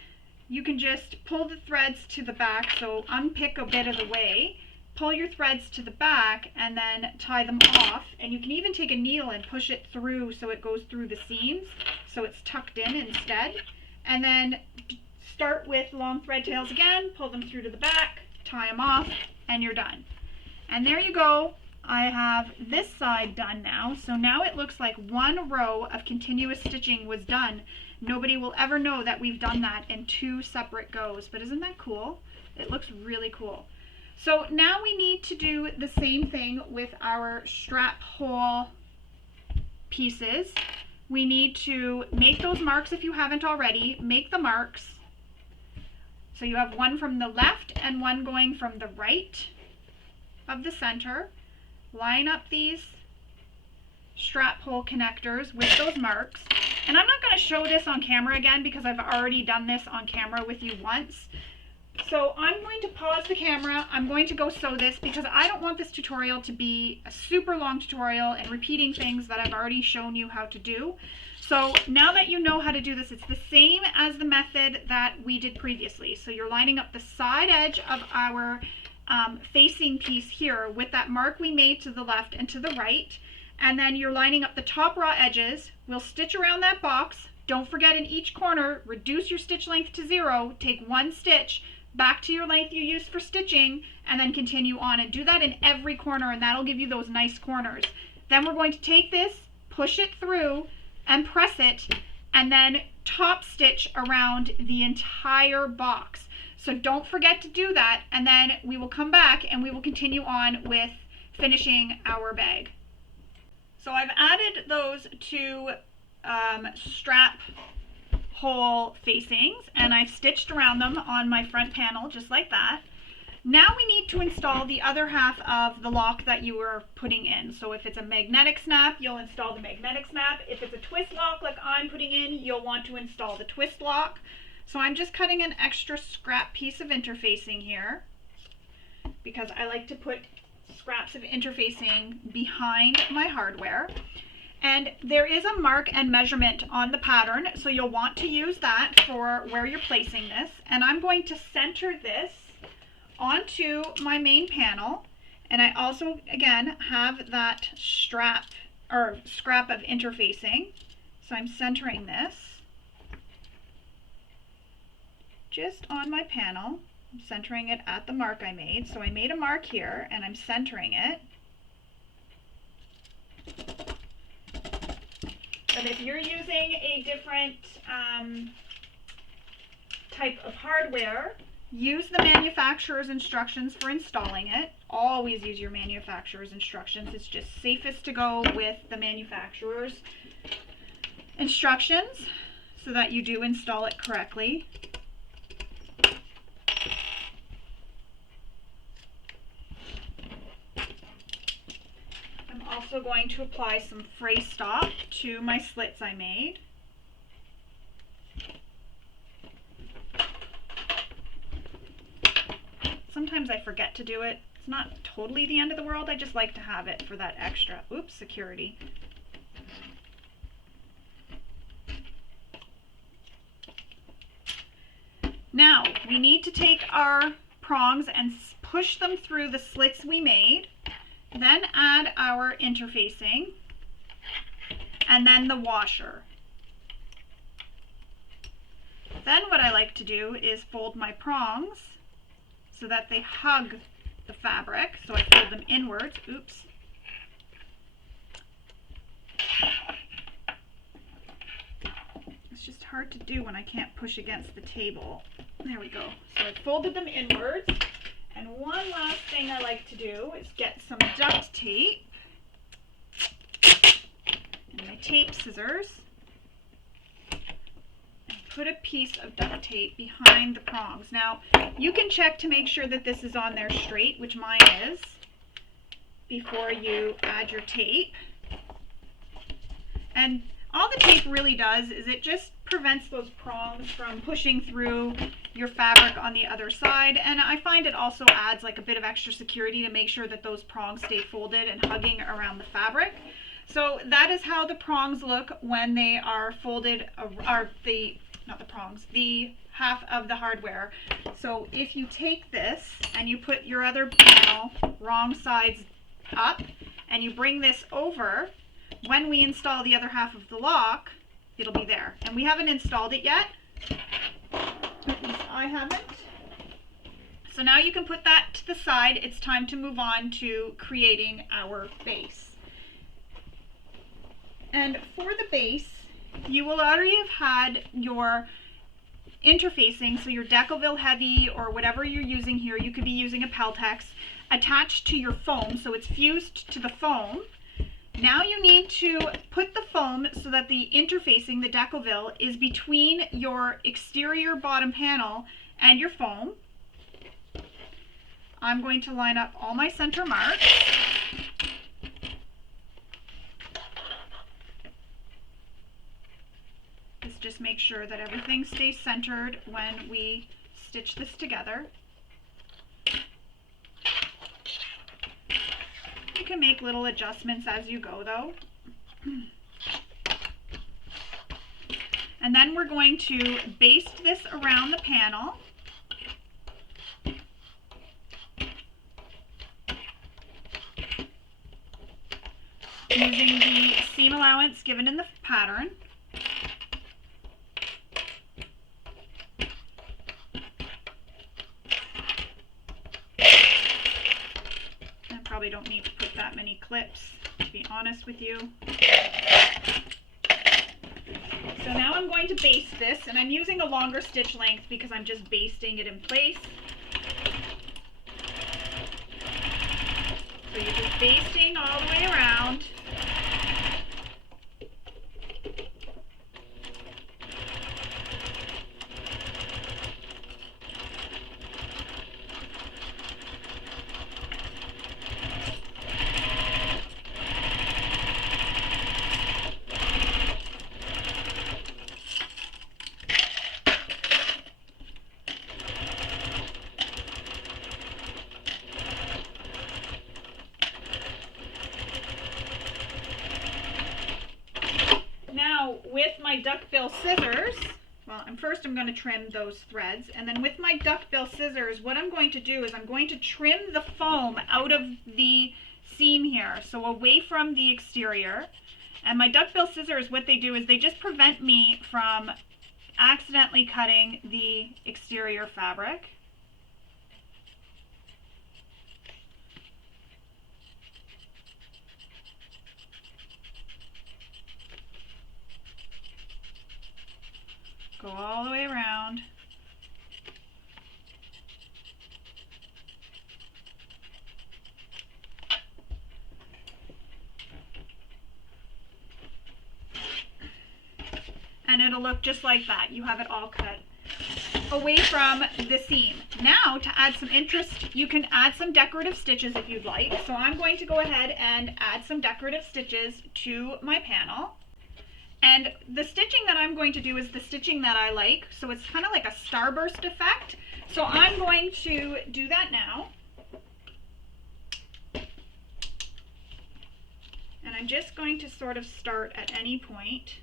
You can just pull the threads to the back, so unpick a bit of the way, pull your threads to the back, and then tie them off. And you can even take a needle and push it through so it goes through the seams, so it's tucked in instead. And then start with long thread tails again, pull them through to the back, tie them off, and you're done. And there you go. I have this side done now. So now it looks like one row of continuous stitching was done. Nobody will ever know that we've done that in 2 separate goes, but isn't that cool? It looks really cool. So now we need to do the same thing with our strap hole pieces. We need to make those marks if you haven't already. Make the marks. So you have one from the left and one going from the right of the center. Line up these strap hole connectors with those marks. And I'm not going to show this on camera again because I've already done this on camera with you once. So I'm going to pause the camera. I'm going to go sew this because I don't want this tutorial to be a super long tutorial and repeating things that I've already shown you how to do. So now that you know how to do this, it's the same as the method that we did previously. So you're lining up the side edge of our facing piece here with that mark we made to the left and to the right, and then you're lining up the top raw edges. We'll stitch around that box. Don't forget, in each corner, reduce your stitch length to 0, take 1 stitch back to your length you used for stitching, and then continue on, and do that in every corner, and that'll give you those nice corners. Then we're going to take this, push it through, and press it, and then top stitch around the entire box. So don't forget to do that, and then we will come back and we will continue on with finishing our bag. So I've added those 2 strap hole facings, and I've stitched around them on my front panel just like that. Now we need to install the other half of the lock that you were putting in. So if it's a magnetic snap, you'll install the magnetic snap. If it's a twist lock like I'm putting in, you'll want to install the twist lock. So I'm just cutting an extra scrap piece of interfacing here because I like to put scraps of interfacing behind my hardware. And there is a mark and measurement on the pattern, so you'll want to use that for where you're placing this. And I'm going to center this onto my main panel. And I also, again, have that strap or scrap of interfacing. So I'm centering this just on my panel. I'm centering it at the mark I made. So I made a mark here and I'm centering it. But if you're using a different type of hardware, use the manufacturer's instructions for installing it. Always use your manufacturer's instructions. It's just safest to go with the manufacturer's instructions so that you do install it correctly. I'm also going to apply some fray stop to my slits I made. Sometimes I forget to do it. It's not totally the end of the world. I just like to have it for that extra, security. Now, we need to take our prongs and push them through the slits we made. Then add our interfacing, and then the washer. Then what I like to do is fold my prongs so that they hug the fabric. So I fold them inwards. Oops. It's just hard to do when I can't push against the table. There we go. So I folded them inwards. And one last thing I like to do is get some duct tape and my tape scissors and put a piece of duct tape behind the prongs. Now, you can check to make sure that this is on there straight, which mine is, before you add your tape. And all the tape really does is it just prevents those prongs from pushing through your fabric on the other side, and I find it also adds like a bit of extra security to make sure that those prongs stay folded and hugging around the fabric. So that is how the prongs look when they are folded, the half of the hardware. So if you take this and you put your other panel wrong sides up and you bring this over, when we install the other half of the lock, it'll be there. And we haven't installed it yet. At least I haven't. So now you can put that to the side. It's time to move on to creating our base. And for the base, you will already have had your interfacing, so your Decoville Heavy or whatever you're using here, you could be using a Peltex, attached to your foam, so it's fused to the foam. Now you need to put the foam so that the interfacing, the Decoville, is between your exterior bottom panel and your foam. I'm going to line up all my center marks. Let's just make sure that everything stays centered when we stitch this together. You can make little adjustments as you go though. And then we're going to baste this around the panel. Using the seam allowance given in the pattern. Probably don't need to put that many clips, to be honest with you. So now I'm going to baste this, and I'm using a longer stitch length because I'm just basting it in place. So you're just basting all the way around. With my duckbill scissors, first I'm going to trim those threads, and then with my duckbill scissors, what I'm going to do is I'm going to trim the foam out of the seam here, so away from the exterior. And my duckbill scissors, what they do is they just prevent me from accidentally cutting the exterior fabric. Go all the way around. And it'll look just like that. You have it all cut away from the seam. Now, to add some interest, you can add some decorative stitches if you'd like. So I'm going to go ahead and add some decorative stitches to my panel. And the stitching that I'm going to do is the stitching that I like. So it's kind of like a starburst effect. So I'm going to do that now. And I'm just going to sort of start at any point.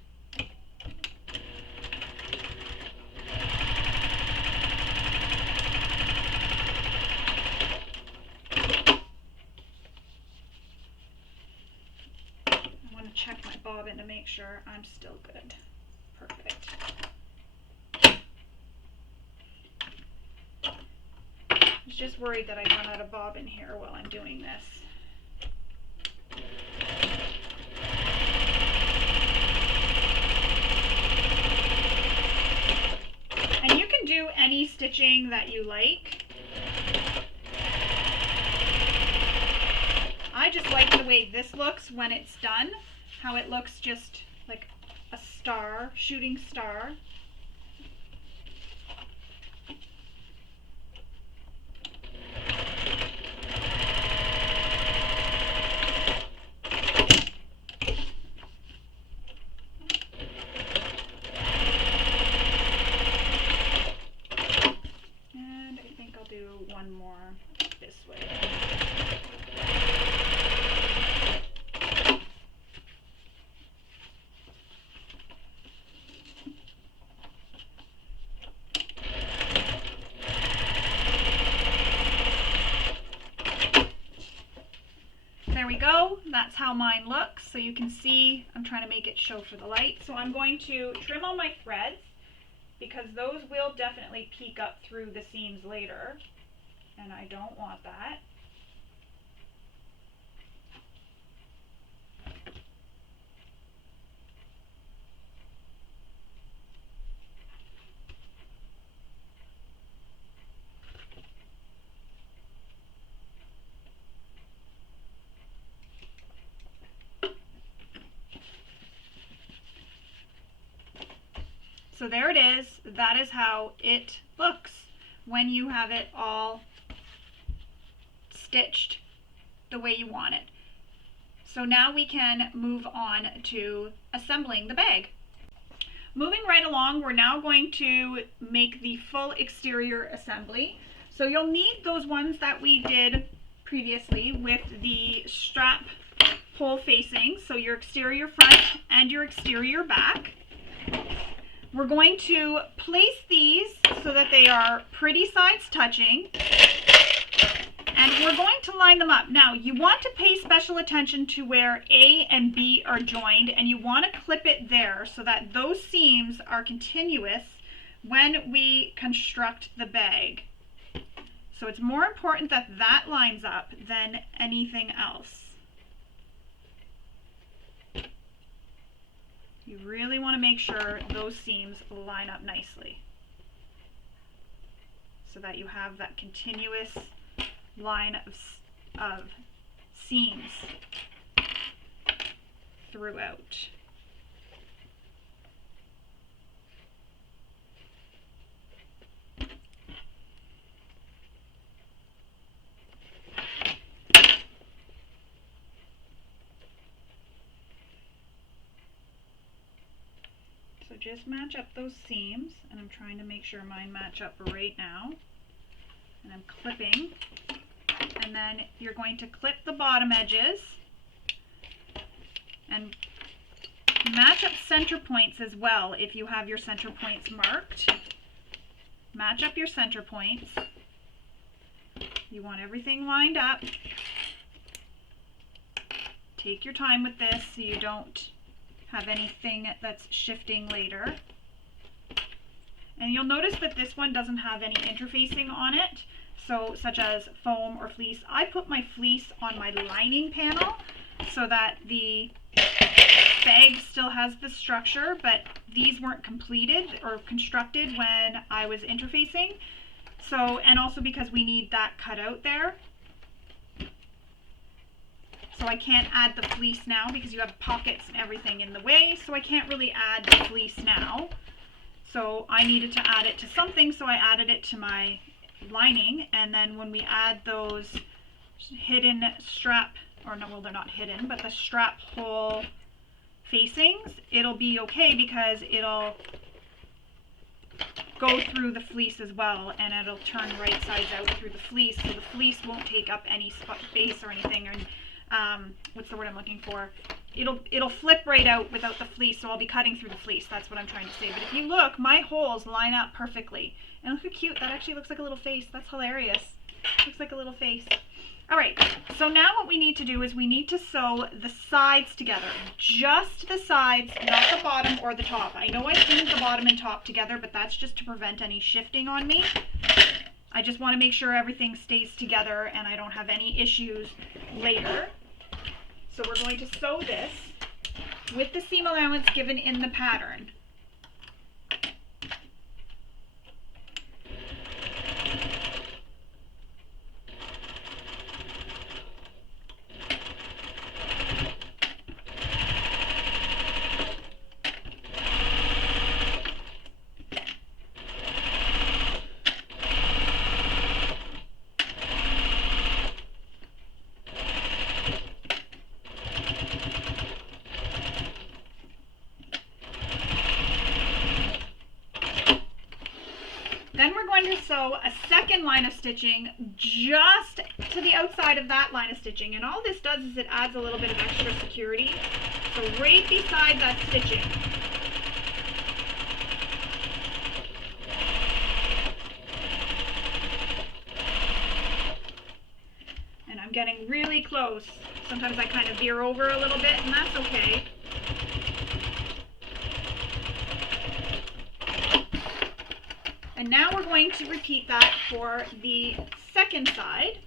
going to check my bobbin to make sure I'm still good. Perfect. I was just worried that I'd run out of bobbin here while I'm doing this. And you can do any stitching that you like. I just like the way this looks when it's done, how it looks just like a star, shooting star. And I think I'll do one more this way. There we go. That's how mine looks. So you can see I'm trying to make it show for the light. So I'm going to trim all my threads because those will definitely peek up through the seams later, and I don't want that. So there it is. That is how it looks when you have it all stitched the way you want it. So now we can move on to assembling the bag. Moving right along, we're now going to make the full exterior assembly. So you'll need those ones that we did previously with the strap hole facing, so your exterior front and your exterior back. We're going to place these so that they are pretty sides touching, and we're going to line them up. Now, you want to pay special attention to where A and B are joined, and you want to clip it there so that those seams are continuous when we construct the bag. So it's more important that that lines up than anything else. You really want to make sure those seams line up nicely so that you have that continuous line of seams throughout. So just match up those seams, and I'm trying to make sure mine match up right now. And I'm clipping, and then you're going to clip the bottom edges and match up center points as well. If you have your center points marked, match up your center points. You want everything lined up. Take your time with this so you don't have anything that's shifting later. And you'll notice that this one doesn't have any interfacing on it, so such as foam or fleece. I put my fleece on my lining panel so that the bag still has the structure, but these weren't completed or constructed when I was interfacing. So, and also because we need that cut out there. So I can't add the fleece now because you have pockets and everything in the way, so I can't really add the fleece now. So I needed to add it to something, so I added it to my lining, and then when we add those hidden strap, or no, well, they're not hidden, but the strap hole facings, it'll be okay because it'll go through the fleece as well, and it'll turn right sides out through the fleece, so the fleece won't take up any space or anything, and what's the word I'm looking for? It'll flip right out without the fleece, so I'll be cutting through the fleece. That's what I'm trying to say. But if you look, my holes line up perfectly. And look how cute. That actually looks like a little face. That's hilarious. Looks like a little face. All right, so now what we need to do is we need to sew the sides together. Just the sides, not the bottom or the top. I know I seamed the bottom and top together, but that's just to prevent any shifting on me. I just want to make sure everything stays together and I don't have any issues later. So we're going to sew this with the seam allowance given in the pattern. Then we're going to sew a second line of stitching just to the outside of that line of stitching. And all this does is it adds a little bit of extra security. So right beside that stitching. And I'm getting really close. Sometimes I kind of veer over a little bit, and that's okay. And now we're going to repeat that for the second side.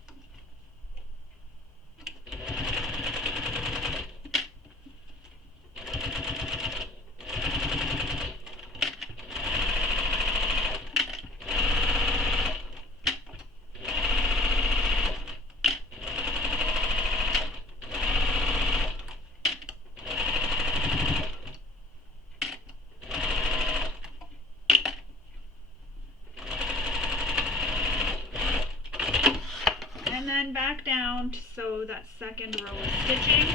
And then back down to sew that second row of stitching.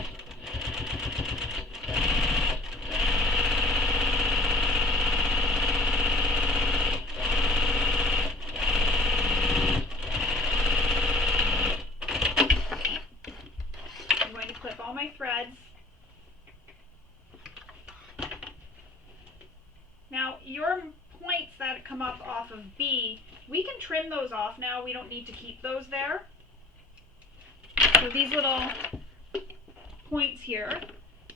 I'm going to clip all my threads. Now your points that come up off of B, we can trim those off now. We don't need to keep those there. So these little points here,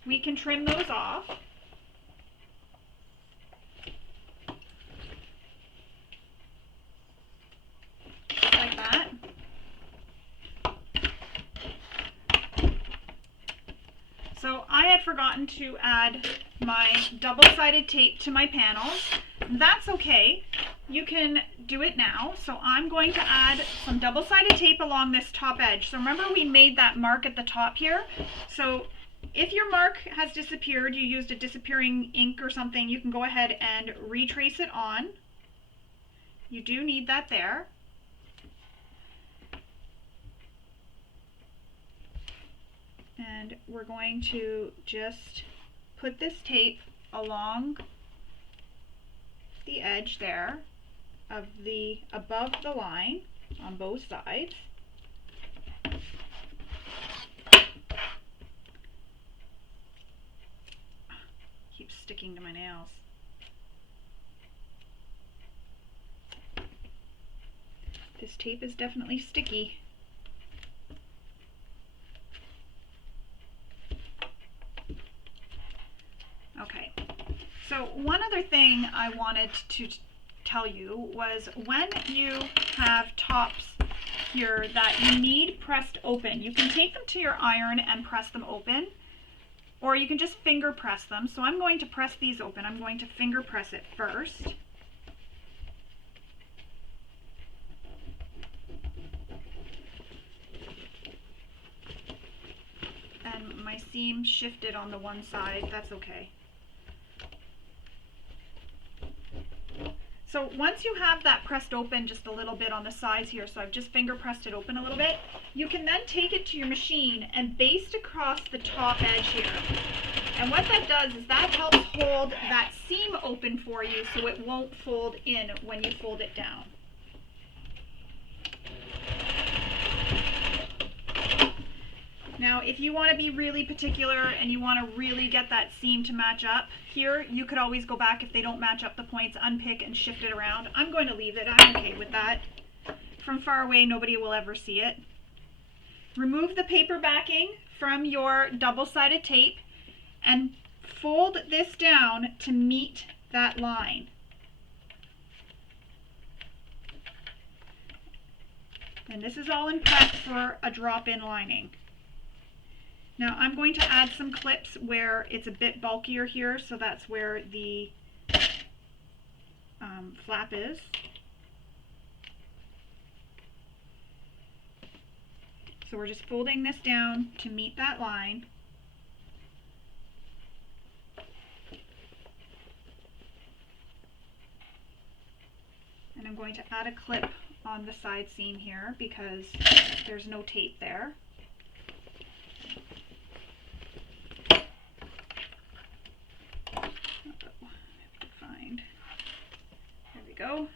we can trim those off. Like that. So I had forgotten to add my double-sided tape to my panels. That's okay. You can do it now. So I'm going to add some double-sided tape along this top edge. So remember we made that mark at the top here. So if your mark has disappeared, you used a disappearing ink or something, you can go ahead and retrace it on. You do need that there. And we're going to just put this tape along the edge there of the above the line on both sides. Keeps sticking to my nails. This tape is definitely sticky. Okay, so one other thing I wanted to tell you was when you have tops here that you need pressed open, you can take them to your iron and press them open, or you can just finger press them. So I'm going to press these open. I'm going to finger press it first. And my seam shifted on the one side, that's okay. So once you have that pressed open just a little bit on the sides here, so I've just finger pressed it open a little bit, you can then take it to your machine and baste across the top edge here. And what that does is that helps hold that seam open for you so it won't fold in when you fold it down. Now, if you want to be really particular and you want to really get that seam to match up, here you could always go back if they don't match up the points, unpick and shift it around. I'm going to leave it. I'm okay with that. from far away, nobody will ever see it. Remove the paper backing from your double-sided tape and fold this down to meet that line. And this is all in prep for a drop-in lining. Now I'm going to add some clips where it's a bit bulkier here, so that's where the flap is. So we're just folding this down to meet that line. And I'm going to add a clip on the side seam here because there's no tape there. There we go.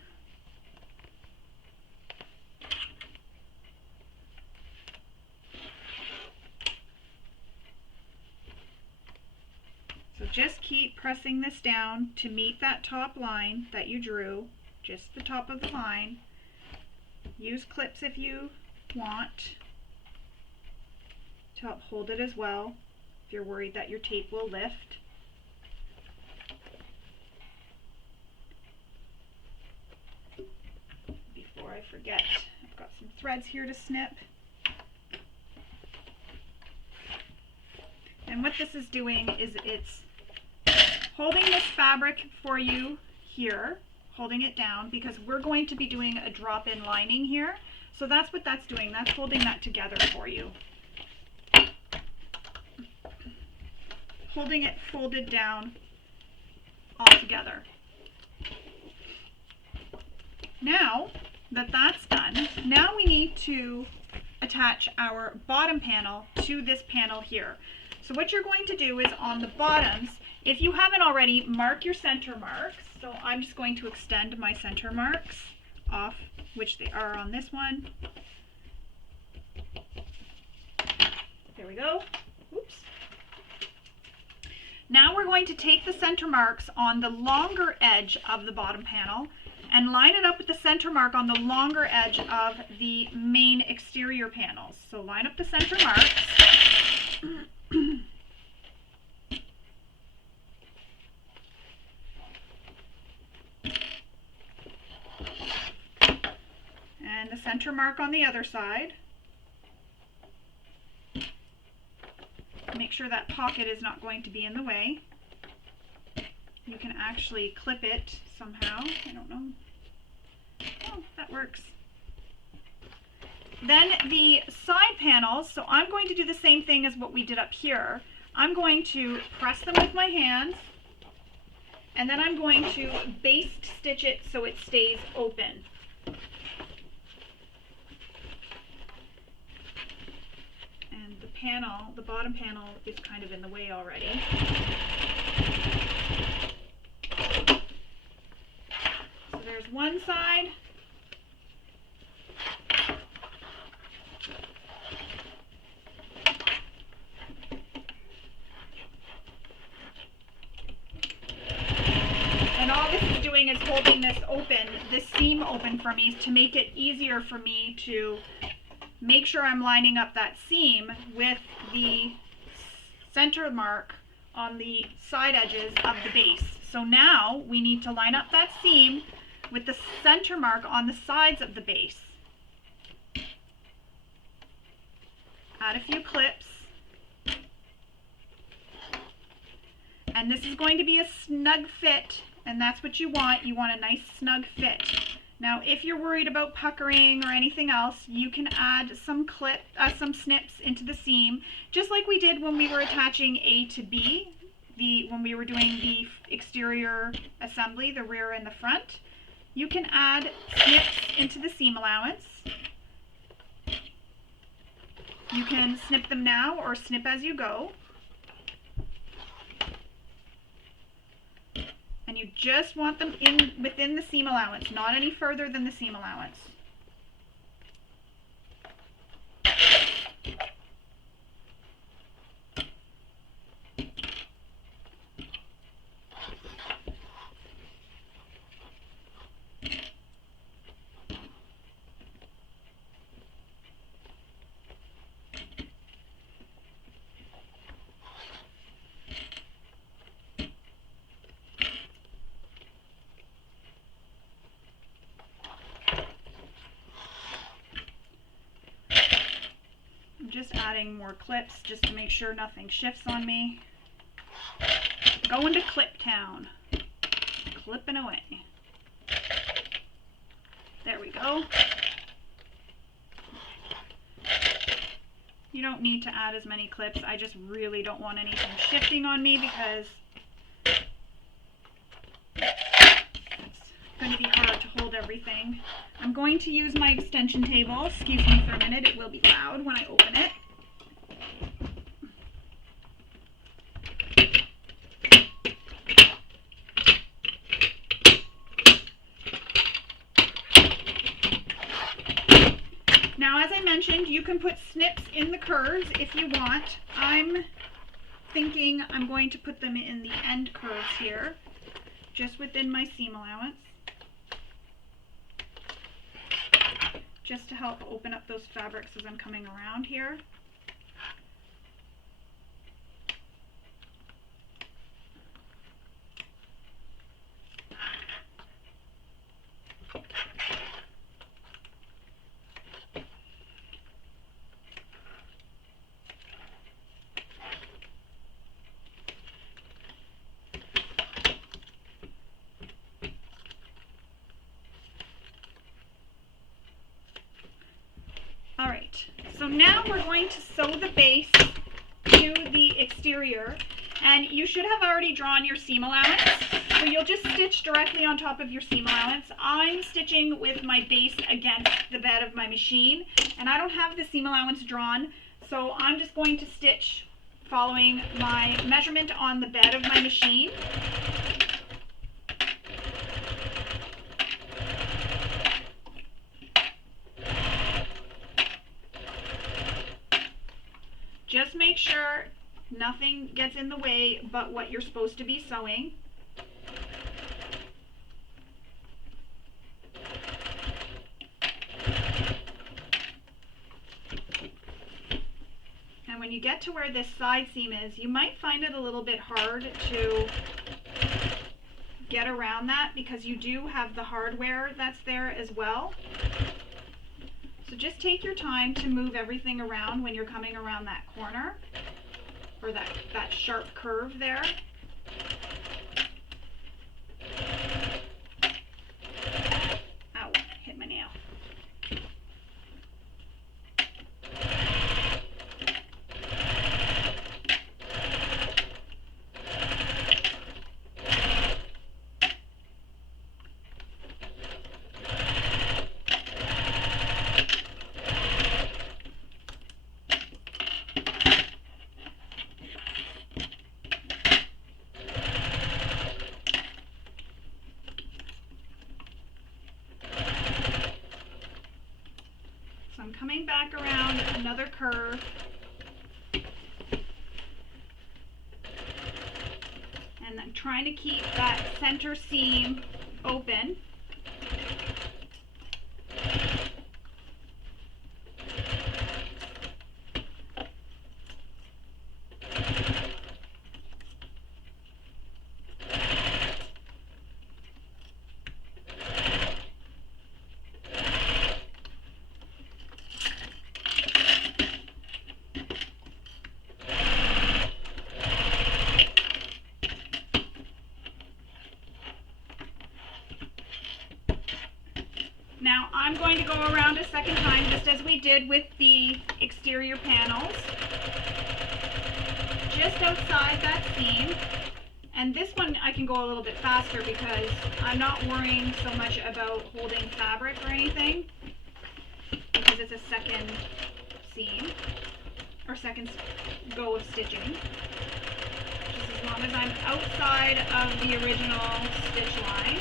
So just keep pressing this down to meet that top line that you drew, just the top of the line. Use clips if you want to help hold it as well, if you're worried that your tape will lift. Before I forget, I've got some threads here to snip. And what this is doing is it's holding this fabric for you here, holding it down, because we're going to be doing a drop-in lining here. So that's what that's doing. That's holding that together for you. Holding it folded down all together. Now that that's done, now we need to attach our bottom panel to this panel here. So what you're going to do is on the bottoms, if you haven't already, mark your center marks. So I'm just going to extend my center marks off, which they are on this one. There we go. Oops. Now we're going to take the center marks on the longer edge of the bottom panel and line it up with the center mark on the longer edge of the main exterior panels. So line up the center marks. And the center mark on the other side. Make sure that pocket is not going to be in the way. You can actually clip it somehow. I don't know. Oh, that works. Then the side panels, so I'm going to do the same thing as what we did up here. I'm going to press them with my hands, and then I'm going to baste stitch it so it stays open. And the panel, the bottom panel, is kind of in the way already. So there's one side. And all this is doing is holding this open, this seam open for me to make it easier for me to make sure I'm lining up that seam with the center mark on the side edges of the base. So now we need to line up that seam with the center mark on the sides of the base. Add a few clips. And this is going to be a snug fit, and that's what you want. You want a nice snug fit. Now, if you're worried about puckering or anything else, you can add some snips into the seam, just like we did when we were attaching A to B, when we were doing the exterior assembly, the rear and the front. You can add snips into the seam allowance. You can snip them now or snip as you go. And you just want them within the seam allowance, not any further than the seam allowance. adding more clips just to make sure nothing shifts on me. Going to Clip Town. Clipping away. There we go. You don't need to add as many clips. I just really don't want anything shifting on me because it's going to be hard to hold everything. I'm going to use my extension table. Excuse me for a minute. It will be loud when I open it. Now, as I mentioned, you can put snips in the curves if you want. I'm thinking I'm going to put them in the end curves here, just within my seam allowance, just to help open up those fabrics as I'm coming around here. Alright, so now we're going to sew the base to the exterior, and you should have already drawn your seam allowance, so you'll just stitch directly on top of your seam allowance. I'm stitching with my base against the bed of my machine, and I don't have the seam allowance drawn, so I'm just going to stitch following my measurement on the bed of my machine. Just make sure nothing gets in the way but what you're supposed to be sewing. And when you get to where this side seam is, you might find it a little bit hard to get around that because you do have the hardware that's there as well. So just take your time to move everything around when you're coming around that corner, or that sharp curve there. Ow, hit my nail. I'm coming back around another curve, and I'm trying to keep that center seam open. Now I'm going to go around a second time just as we did with the exterior panels, just outside that seam. And this one I can go a little bit faster because I'm not worrying so much about holding fabric or anything, because it's a second seam, or second go of stitching. Just as long as I'm outside of the original stitch line.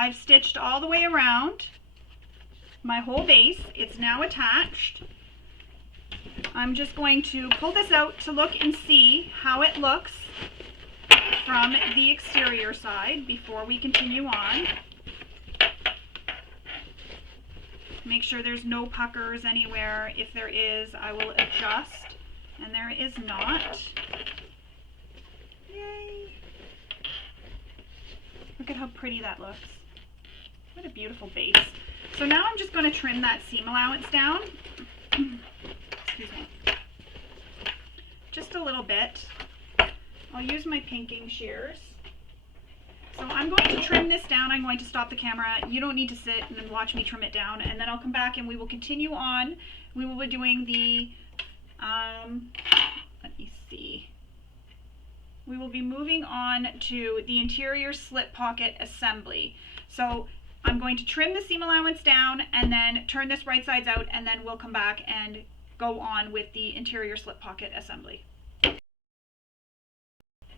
I've stitched all the way around my whole base. It's now attached, I'm just going to pull this out to look and see how it looks from the exterior side before we continue on. Make sure there's no puckers anywhere. If there is, I will adjust, and there is not. Yay! Look at how pretty that looks. What a beautiful base. So now I'm just going to trim that seam allowance down. Excuse me. Just a little bit. I'll use my pinking shears. So I'm going to trim this down. I'm going to stop the camera. You don't need to sit and watch me trim it down. And then I'll come back and we will continue on. We will be doing the, let me see. We will be moving on to the interior slip pocket assembly. So I'm going to trim the seam allowance down and then turn this right sides out, and then we'll come back and go on with the interior slip pocket assembly.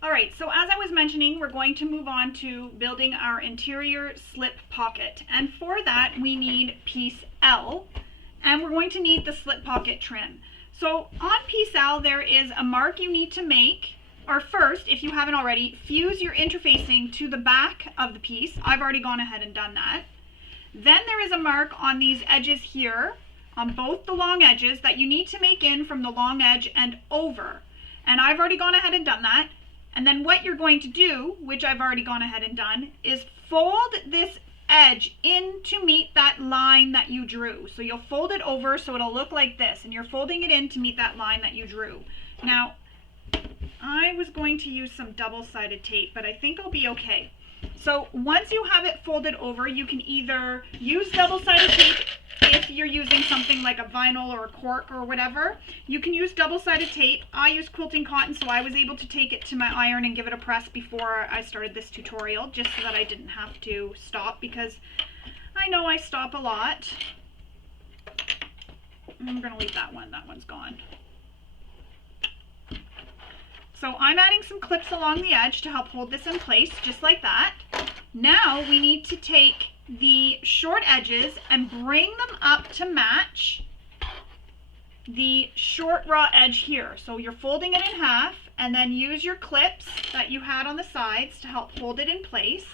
Alright, so as I was mentioning, we're going to move on to building our interior slip pocket. And for that, we need piece L, and we're going to need the slip pocket trim. So on piece L, there is a mark you need to make. Or first, if you haven't already, fuse your interfacing to the back of the piece. I've already gone ahead and done that. Then there is a mark on these edges here, on both the long edges, that you need to make in from the long edge and over. And I've already gone ahead and done that. And then what you're going to do, which I've already gone ahead and done, is fold this edge in to meet that line that you drew. So you'll fold it over so it'll look like this, and you're folding it in to meet that line that you drew. Now, I was going to use some double-sided tape, but I think I'll be okay. So once you have it folded over, you can either use double-sided tape if you're using something like a vinyl or a cork or whatever. You can use double-sided tape. I use quilting cotton, so I was able to take it to my iron and give it a press before I started this tutorial, just so that I didn't have to stop, because I know I stop a lot. I'm going to leave that one. That one's gone. So I'm adding some clips along the edge to help hold this in place, just like that. Now we need to take the short edges and bring them up to match the short raw edge here. So you're folding it in half, and then use your clips that you had on the sides to help hold it in place.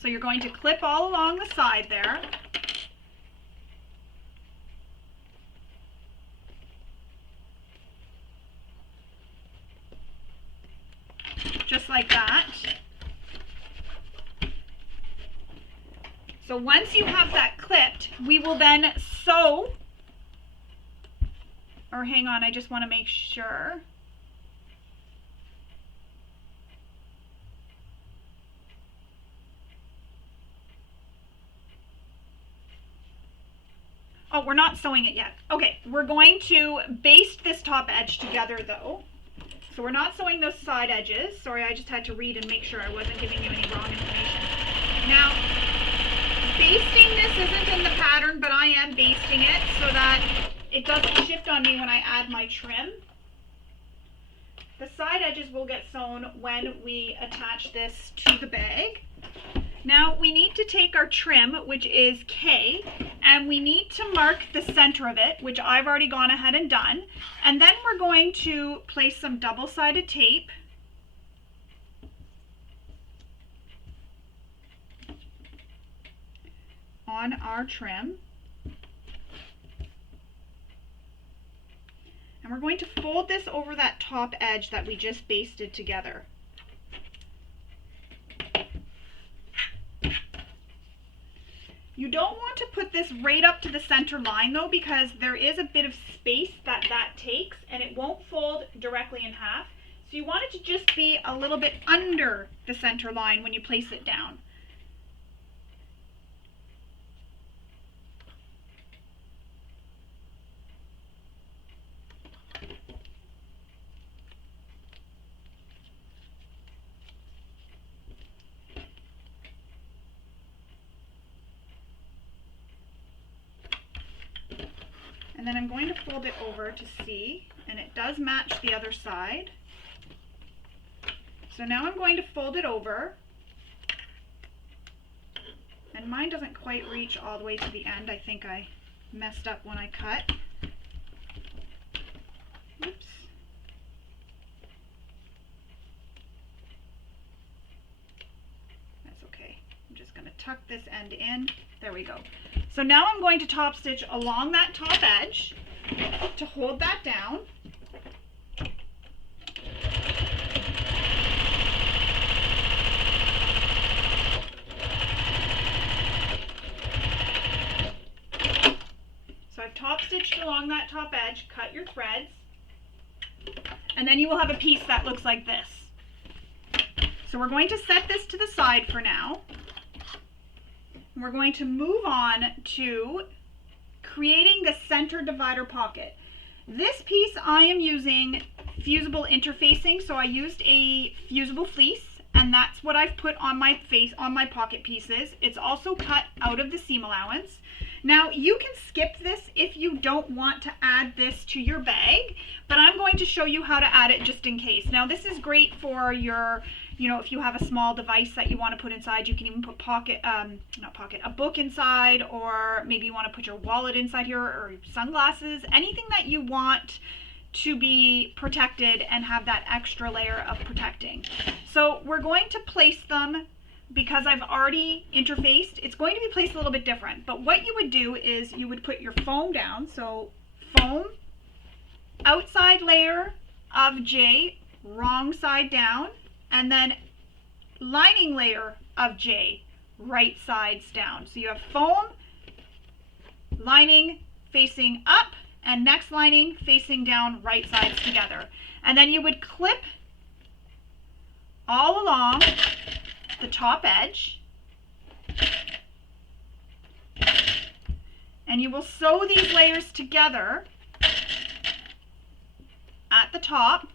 So you're going to clip all along the side there. Just like that. So once you have that clipped, we will then sew, or hang on, I just want to make sure. Oh, we're not sewing it yet. Okay, we're going to baste this top edge together though. So we're not sewing those side edges. Sorry, I just had to read and make sure I wasn't giving you any wrong information. Now, basting this isn't in the pattern, but I am basting it so that it doesn't shift on me when I add my trim. The side edges will get sewn when we attach this to the bag. Now we need to take our trim, which is K, and we need to mark the center of it, which I've already gone ahead and done. And then we're going to place some double-sided tape on our trim. And we're going to fold this over that top edge that we just basted together. You don't want to put this right up to the center line though, because there is a bit of space that takes, and it won't fold directly in half. So you want it to just be a little bit under the center line when you place it down. And then I'm going to fold it over to see, and it does match the other side. So now I'm going to fold it over, mine doesn't quite reach all the way to the end. I think I messed up when I cut. Oops. That's okay. I'm just going to tuck this end in. There we go. So now I'm going to top stitch along that top edge to hold that down. So I've top stitched along that top edge, cut your threads, and then you will have a piece that looks like this. So we're going to set this to the side for now. We're going to move on to creating the center divider pocket. This piece I am using fusible interfacing, so I used a fusible fleece, and that's what I've put on my pocket pieces. It's also cut out of the seam allowance. Now you can skip this if you don't want to add this to your bag, but I'm going to show you how to add it just in case. Now this is great for your, if you have a small device that you want to put inside. You can even put a book inside, or maybe you want to put your wallet inside here, or sunglasses, anything that you want to be protected and have that extra layer of protecting. So we're going to place them. Because I've already interfaced, it's going to be placed a little bit different. But what you would do is you would put your foam down. So foam, outside layer of J, wrong side down, and then lining layer of J, right sides down. So you have foam, lining facing up, and next lining facing down, right sides together. And then you would clip all along the top edge, and you will sew these layers together at the top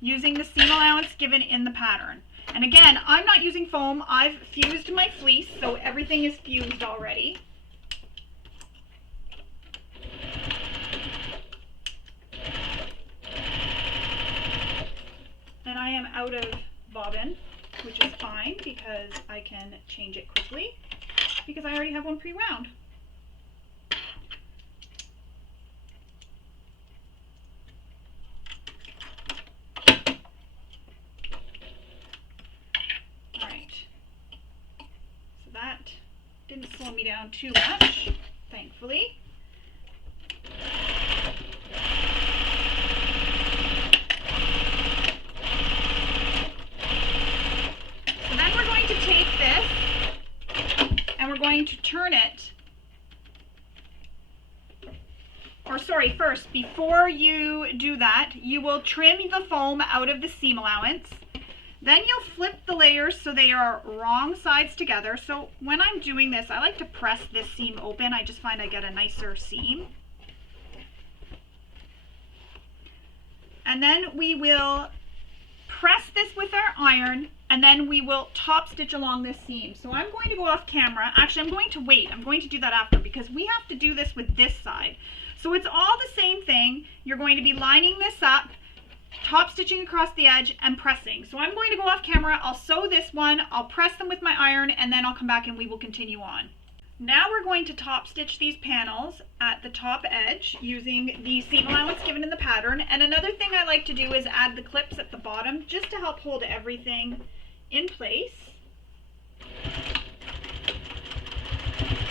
using the seam allowance given in the pattern. And again, I'm not using foam. I've fused my fleece, so everything is fused already. And I am out of bobbin, which is fine because I can change it quickly because I already have one pre-wound. Alright, so that didn't slow me down too much, thankfully. Going to turn it, or sorry, first, before you do that, you will trim the foam out of the seam allowance. Then you'll flip the layers so they are wrong sides together. So when I'm doing this, I like to press this seam open. I just find I get a nicer seam. And then we will press this with our iron, and then we will top stitch along this seam. So I'm going to go off camera. Actually, I'm going to wait. I'm going to do that after because we have to do this with this side. So it's all the same thing. You're going to be lining this up, top stitching across the edge, and pressing. So I'm going to go off camera. I'll sew this one. I'll press them with my iron, and then I'll come back and we will continue on. Now we're going to top stitch these panels at the top edge using the seam allowance given in the pattern. And another thing I like to do is add the clips at the bottom just to help hold everything in place.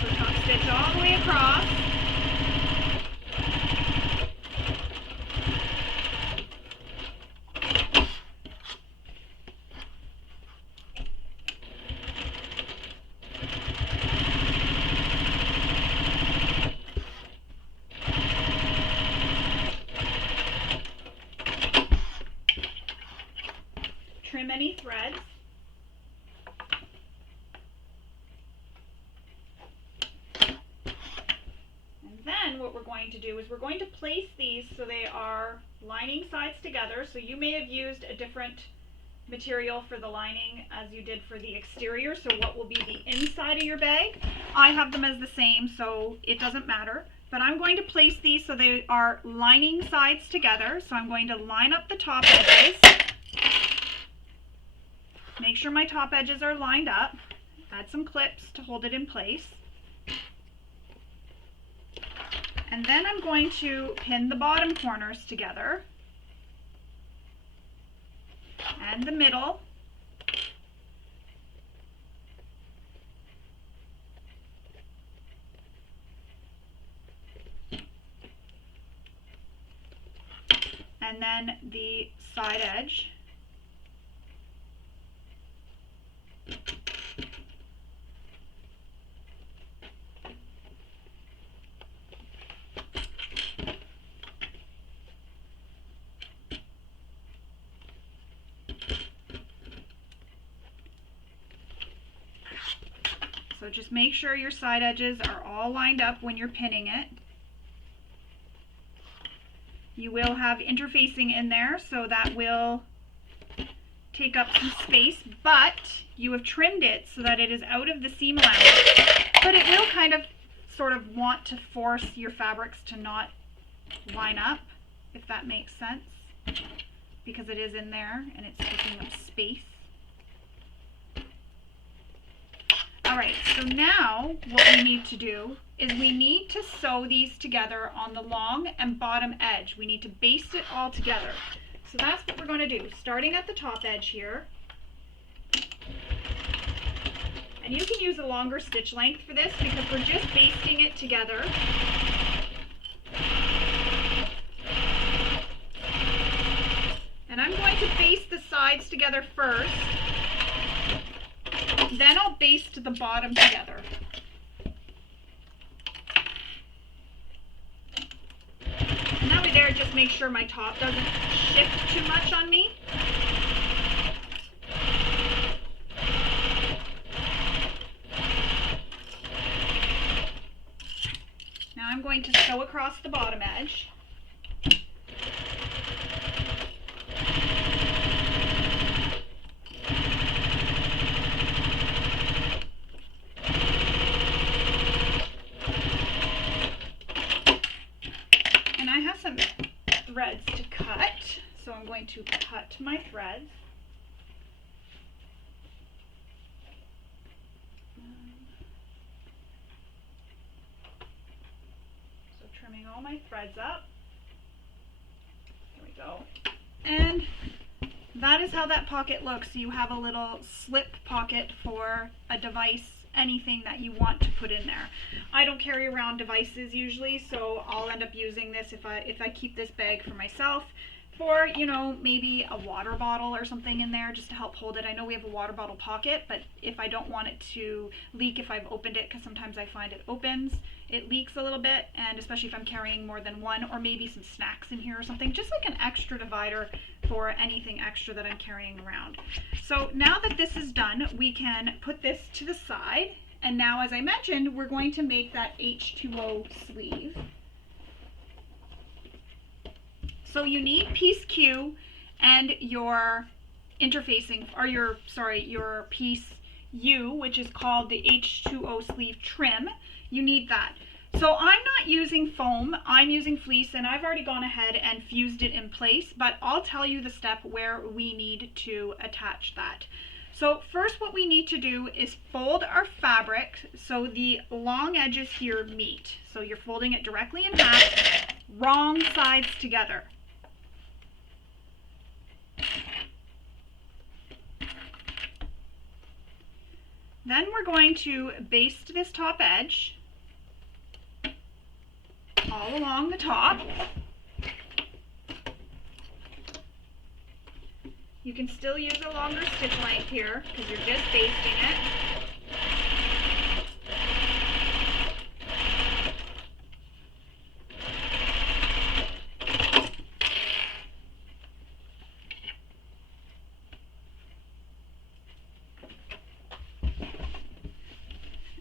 So top stitch all the way across. Trim any threads. And then what we're going to do is we're going to place these so they are lining sides together. So you may have used a different material for the lining as you did for the exterior. So what will be the inside of your bag? I have them as the same, so it doesn't matter. But I'm going to place these so they are lining sides together. So I'm going to line up the top edges. Make sure my top edges are lined up. Add some clips to hold it in place. And then I'm going to pin the bottom corners together and the middle. And then the side edge. So just make sure your side edges are all lined up when you're pinning it. You will have interfacing in there, so that will take up some space, but you have trimmed it so that it is out of the seam allowance. But it will kind of sort of want to force your fabrics to not line up, if that makes sense, because it is in there and it's taking up space. Alright, so now what we need to do is we need to sew these together on the long and bottom edge. We need to baste it all together. So that's what we're going to do, starting at the top edge here. And you can use a longer stitch length for this because we're just basting it together. And I'm going to baste the sides together first. Then I'll baste the bottom together. And that way there, just make sure my top doesn't shift too much on me. Now I'm going to sew across the bottom edge. Threads to cut, so I'm going to cut my threads. So trimming all my threads up. There we go. And that is how that pocket looks. You have a little slip pocket for a device, anything that you want to put in there. I don't carry around devices usually, so I'll end up using this if I keep this bag for myself for, you know, maybe a water bottle or something in there just to help hold it. I know we have a water bottle pocket, but if I don't want it to leak if I've opened it, because sometimes I find it opens, it leaks a little bit, and especially if I'm carrying more than one, or maybe some snacks in here or something, just like an extra divider for anything extra that I'm carrying around. So now that this is done, we can put this to the side. And now, as I mentioned, we're going to make that H2O sleeve. So you need piece Q and your interfacing, or your piece U, which is called the H2O sleeve trim. You need that. So I'm not using foam, I'm using fleece, and I've already gone ahead and fused it in place, but I'll tell you the step where we need to attach that. So first what we need to do is fold our fabric so the long edges here meet. So you're folding it directly in half, wrong sides together. Then we're going to baste this top edge all along the top. You can still use a longer stitch length here because you're just basting it.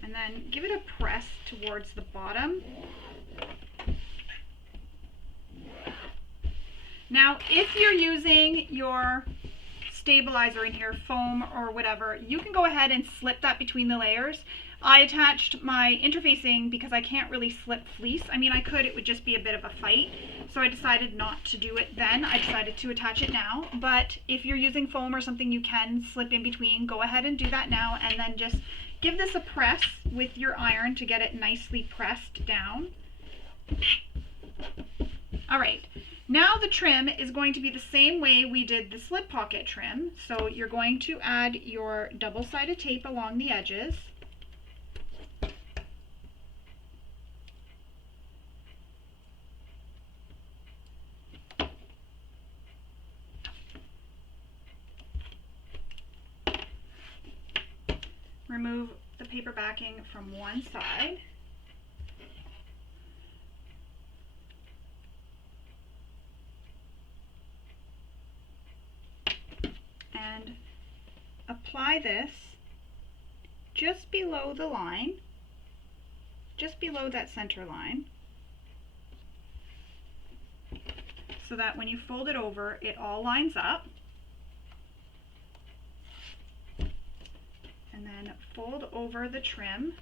And then give it a press towards the bottom. Now, if you're using your stabilizer in here, foam or whatever, you can go ahead and slip that between the layers. I attached my interfacing because I can't really slip fleece. I mean, I could, it would just be a bit of a fight. So I decided not to do it then. I decided to attach it now. But if you're using foam or something you can slip in between, go ahead and do that now, and then just give this a press with your iron to get it nicely pressed down. All right, now the trim is going to be the same way we did the slip pocket trim. So you're going to add your double-sided tape along the edges. Remove the paper backing from one side. And apply this just below the line, just below that center line, so that when you fold it over, it all lines up. And then fold over the trim.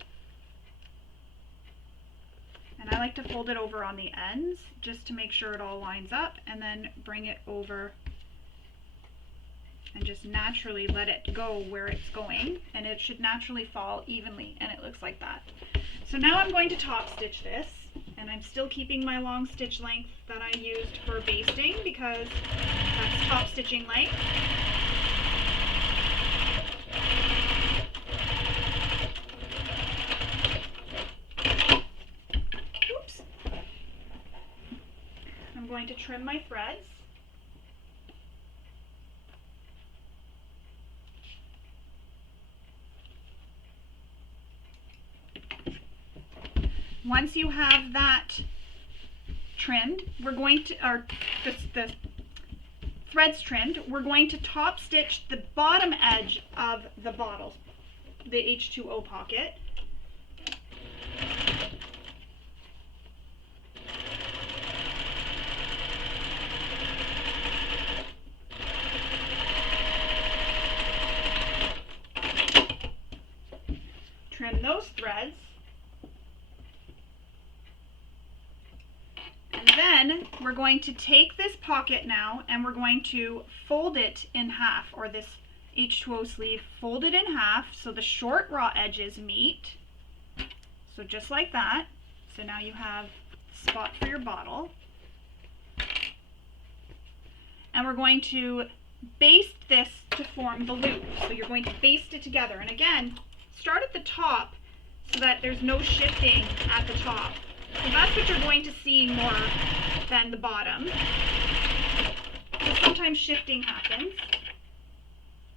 And I like to fold it over on the ends just to make sure it all lines up, and then bring it over and just naturally let it go where it's going, and it should naturally fall evenly, and it looks like that. So now I'm going to top stitch this, and I'm still keeping my long stitch length that I used for basting because that's top stitching length. Oops. I'm going to trim my threads. Once you have that trimmed, we're going to, or the threads trimmed, we're going to top stitch the bottom edge of the bottle, the H2O pocket. Trim those threads. Then we're going to take this pocket now and we're going to fold it in half, or this H2O sleeve, fold it in half so the short raw edges meet. So just like that. So now you have a spot for your bottle. And we're going to baste this to form the loop. So you're going to baste it together. And again, start at the top so that there's no shifting at the top. So that's what you're going to see more than the bottom. So sometimes shifting happens.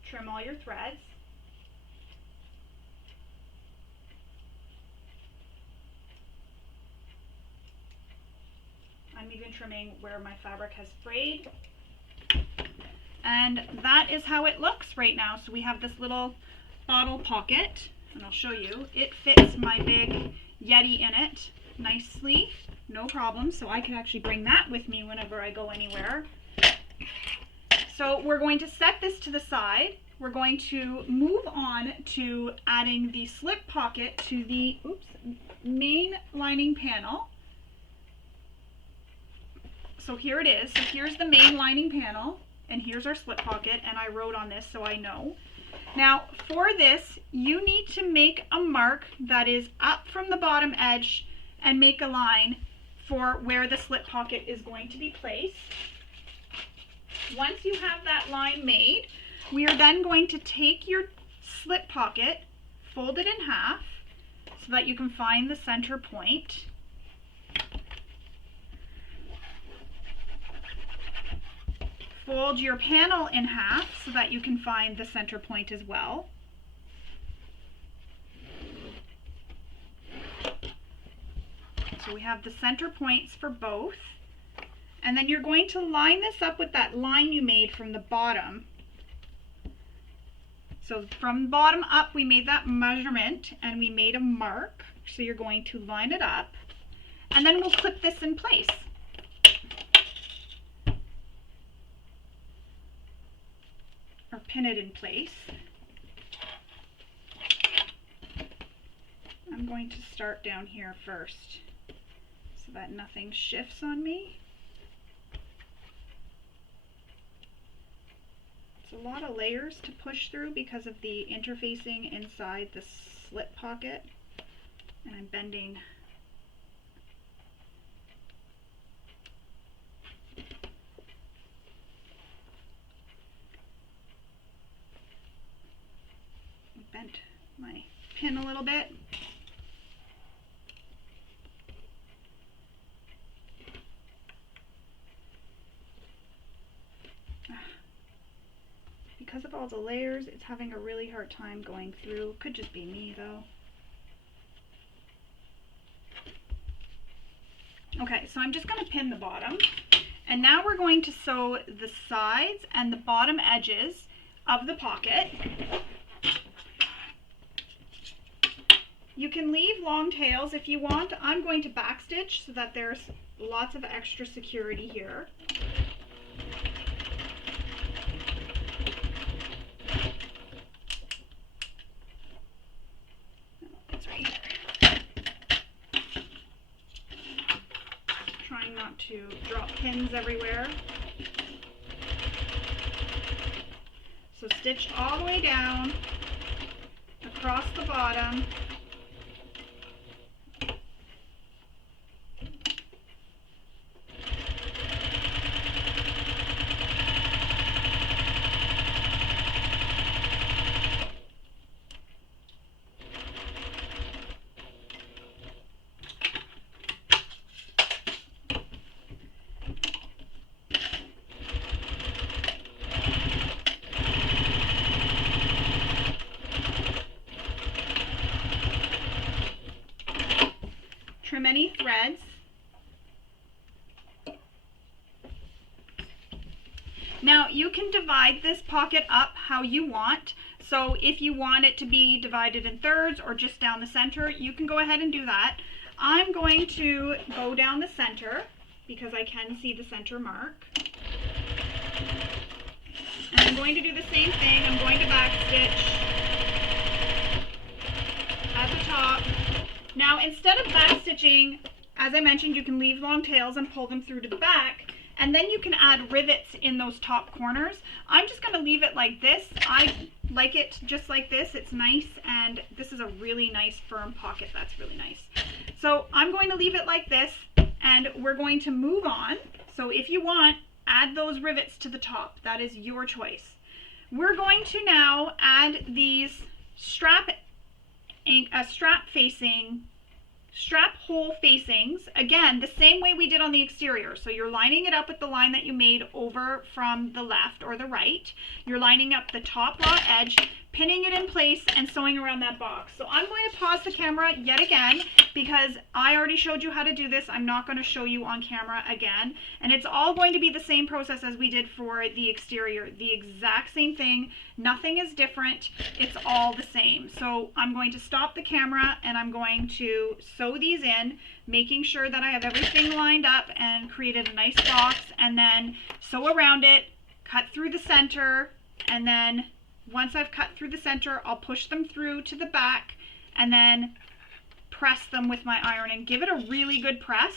Trim all your threads. I'm even trimming where my fabric has frayed. And that is how it looks right now. So we have this little bottle pocket, and I'll show you. It fits my big Yeti in it nicely, no problem. So I can actually bring that with me whenever I go anywhere. So we're going to set this to the side. We're going to move on to adding the slip pocket to the main lining panel. So here it is. So here's the main lining panel, and here's our slip pocket, and I wrote on this so I know. Now for this, you need to make a mark that is up from the bottom edge and make a line for where the slip pocket is going to be placed. Once you have that line made, we are then going to take your slip pocket, fold it in half so that you can find the center point. Fold your panel in half so that you can find the center point as well. So we have the center points for both. And then you're going to line this up with that line you made from the bottom. So from the bottom up, we made that measurement and we made a mark. So you're going to line it up, and then we'll clip this in place. Or pin it in place. I'm going to start down here first so that nothing shifts on me. It's a lot of layers to push through because of the interfacing inside the slip pocket, and I'm bending bent my pin a little bit. Because of all the layers, it's having a really hard time going through. Could just be me though. Okay, so I'm just going to pin the bottom, and now we're going to sew the sides and the bottom edges of the pocket. You can leave long tails if you want. I'm going to backstitch so that there's lots of extra security here. It's right here. Trying not to drop pins everywhere. So stitch all the way down across the bottom. Trim any threads. Now you can divide this pocket up how you want. So if you want it to be divided in thirds or just down the center, you can go ahead and do that. I'm going to go down the center because I can see the center mark. And I'm going to do the same thing. I'm going to backstitch at the top. Now, instead of backstitching, as I mentioned, you can leave long tails and pull them through to the back, and then you can add rivets in those top corners. I'm just going to leave it like this. I like it just like this. It's nice, and this is a really nice firm pocket. That's really nice. So I'm going to leave it like this, and we're going to move on. So if you want, add those rivets to the top. That is your choice. We're going to now add these strap hole facings, again the same way we did on the exterior. So you're lining it up with the line that you made over from the left or the right. You're lining up the top raw edge, pinning it in place, and sewing around that box. So I'm going to pause the camera yet again because I already showed you how to do this. I'm not going to show you on camera again, and it's all going to be the same process as we did for the exterior. The exact same thing. Nothing is different. It's all the same. So I'm going to stop the camera and I'm going to sew these in, making sure that I have everything lined up and created a nice box, and then sew around it, cut through the center, and then once I've cut through the center, I'll push them through to the back and then press them with my iron and give it a really good press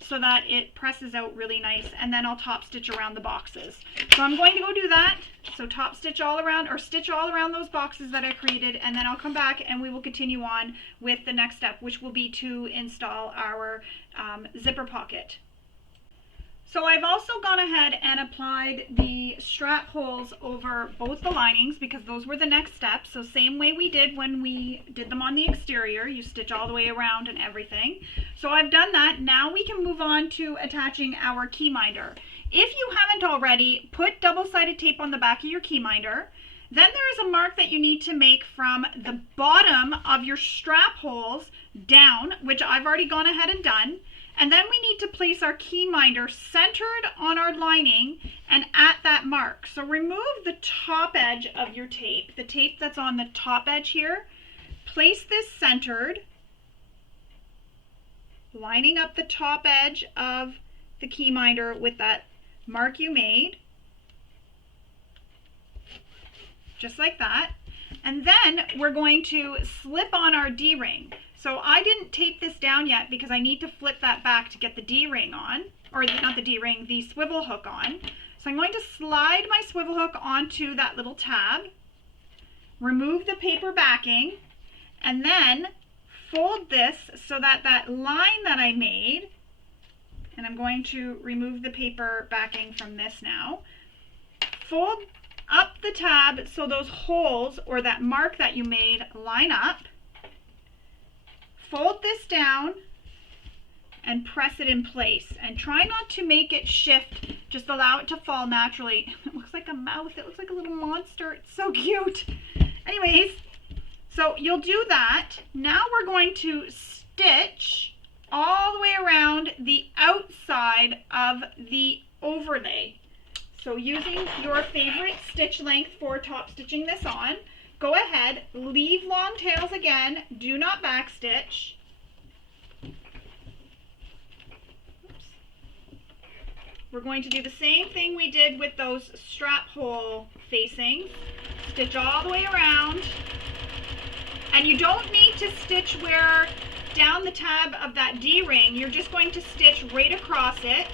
so that it presses out really nice, and then I'll top stitch around the boxes. So I'm going to go do that. So top stitch all around, or stitch all around those boxes that I created, and then I'll come back and we will continue on with the next step, which will be to install our zipper pocket. So I've also gone ahead and applied the strap holes over both the linings because those were the next steps. So same way we did when we did them on the exterior, you stitch all the way around and everything. So I've done that. Now we can move on to attaching our key minder. If you haven't already, put double-sided tape on the back of your key minder. Then there is a mark that you need to make from the bottom of your strap holes down, which I've already gone ahead and done. And then we need to place our key minder centered on our lining and at that mark. So remove the top edge of your tape, the tape that's on the top edge here. Place this centered, lining up the top edge of the key minder with that mark you made. Just like that. And then we're going to slip on our D-ring. So I didn't tape this down yet because I need to flip that back to get the D-ring on, or not the D-ring, the swivel hook on. So I'm going to slide my swivel hook onto that little tab, remove the paper backing, And then fold this so that that line that I made, and I'm going to remove the paper backing from this now, fold up the tab so those holes or that mark that you made line up. Fold this down and press it in place, and try not to make it shift, just allow it to fall naturally. It looks like a mouth, it looks like a little monster, it's so cute. Anyways, so you'll do that. Now we're going to stitch all the way around the outside of the overlay. So using your favorite stitch length for top stitching this on, go ahead, leave long tails again, do not backstitch. We're going to do the same thing we did with those strap hole facings. Stitch all the way around. And you don't need to stitch where down the tab of that D-ring, you're just going to stitch right across it.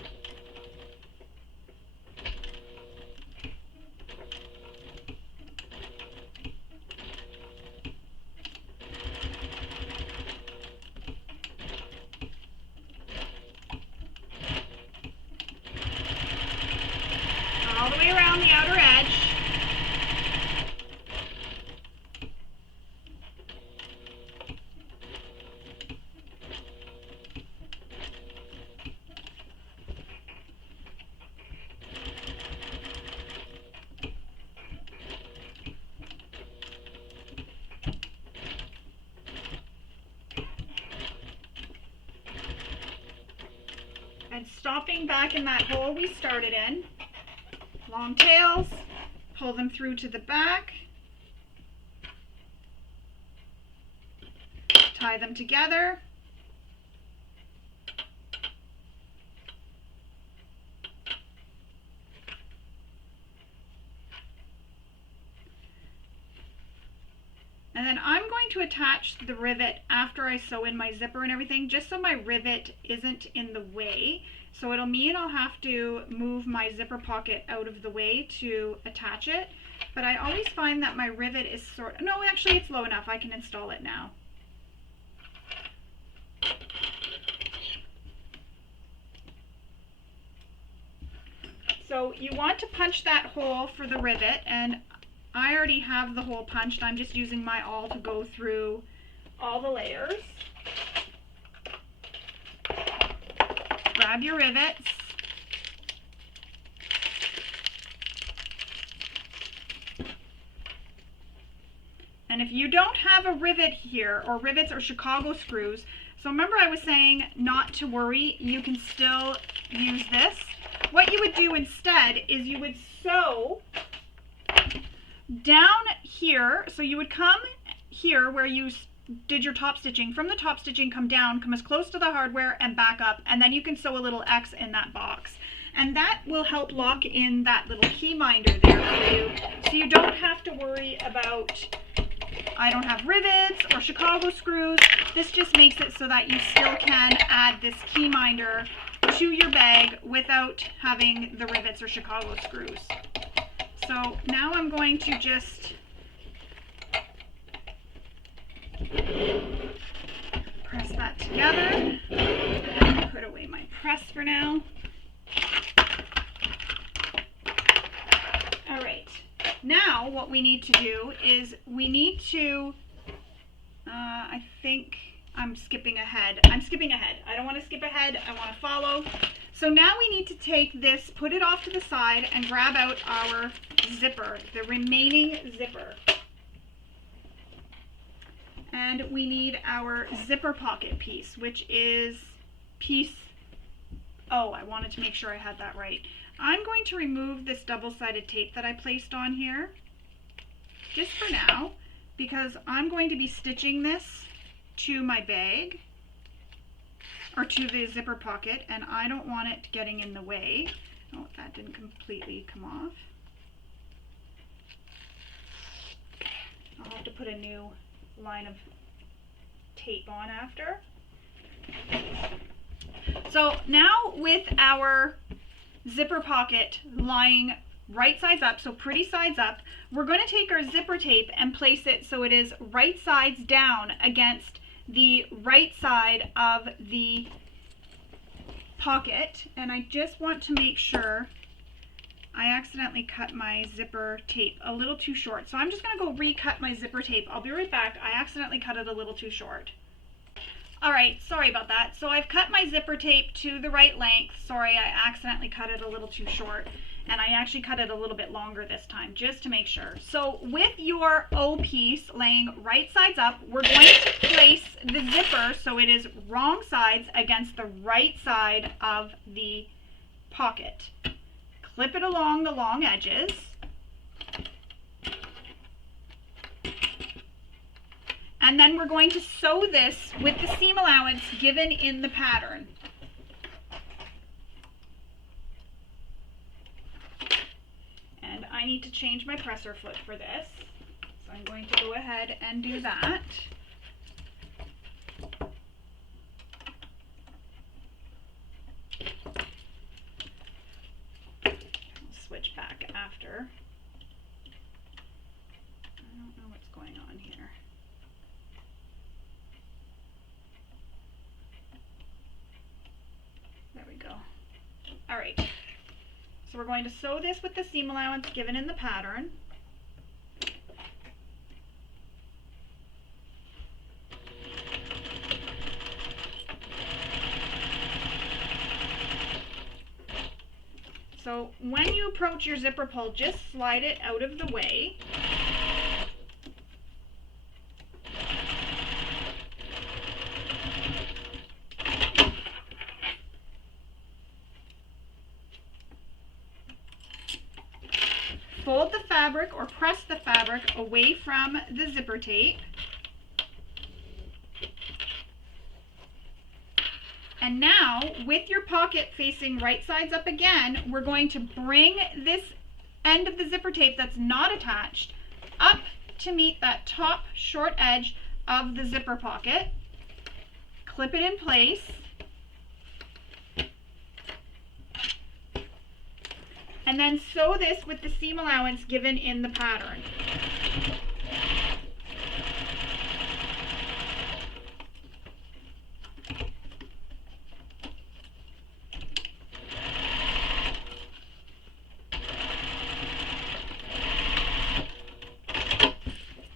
All the way around the outer edge. And stopping back in that hole we started in. Long tails, pull them through to the back, tie them together, and then I'm going to attach the rivet after I sew in my zipper and everything, just so my rivet isn't in the way. So it'll mean I'll have to move my zipper pocket out of the way to attach it. But I always find that my rivet is no, actually it's low enough. I can install it now. So you want to punch that hole for the rivet, and I already have the hole punched. I'm just using my awl to go through all the layers. Grab your rivets. And if you don't have a rivet here, or rivets or Chicago screws, so remember I was saying not to worry, you can still use this. What you would do instead is you would sew down here, so you would come here where you did your top stitching. From the top stitching, come down, come as close to the hardware and back up, and then you can sew a little X in that box. And that will help lock in that little key minder there for you, so you don't have to worry about, I don't have rivets or Chicago screws. This just makes it so that you still can add this key minder to your bag without having the rivets or Chicago screws. So now I'm going to just press that together. Put away my press for now. All right. Now what we need to do is we need to, I think I'm skipping ahead. I don't want to skip ahead. I want to follow. So now we need to take this, put it off to the side, and grab out our zipper, the remaining zipper. And we need our zipper pocket piece, which is piece, oh, I wanted to make sure I had that right. I'm going to remove this double-sided tape that I placed on here, just for now, because I'm going to be stitching this to my bag, or to the zipper pocket, and I don't want it getting in the way. Oh, that didn't completely come off. I'll have to put a new line of tape on after. So now with our zipper pocket lying right sides up, so pretty sides up. We're going to take our zipper tape and place it so it is right sides down against the right side of the pocket. And I just want to make sure, I accidentally cut my zipper tape a little too short. So I'm just going to go recut my zipper tape. I'll be right back. I accidentally cut it a little too short. Alright, sorry about that. So I've cut my zipper tape to the right length. Sorry, I accidentally cut it a little too short. And I actually cut it a little bit longer this time, just to make sure. So with your O piece laying right sides up, we're going to place the zipper so it is wrong sides against the right side of the pocket. Clip it along the long edges. And then we're going to sew this with the seam allowance given in the pattern. And I need to change my presser foot for this, so I'm going to go ahead and do that. I'll switch back after. I don't know what's going on here. There we go. All right. So we're going to sew this with the seam allowance given in the pattern. So when you approach your zipper pull, just slide it out of the way. Fold the fabric or press the fabric away from the zipper tape. And now, with your pocket facing right sides up again, we're going to bring this end of the zipper tape that's not attached up to meet that top short edge of the zipper pocket. Clip it in place. And then sew this with the seam allowance given in the pattern.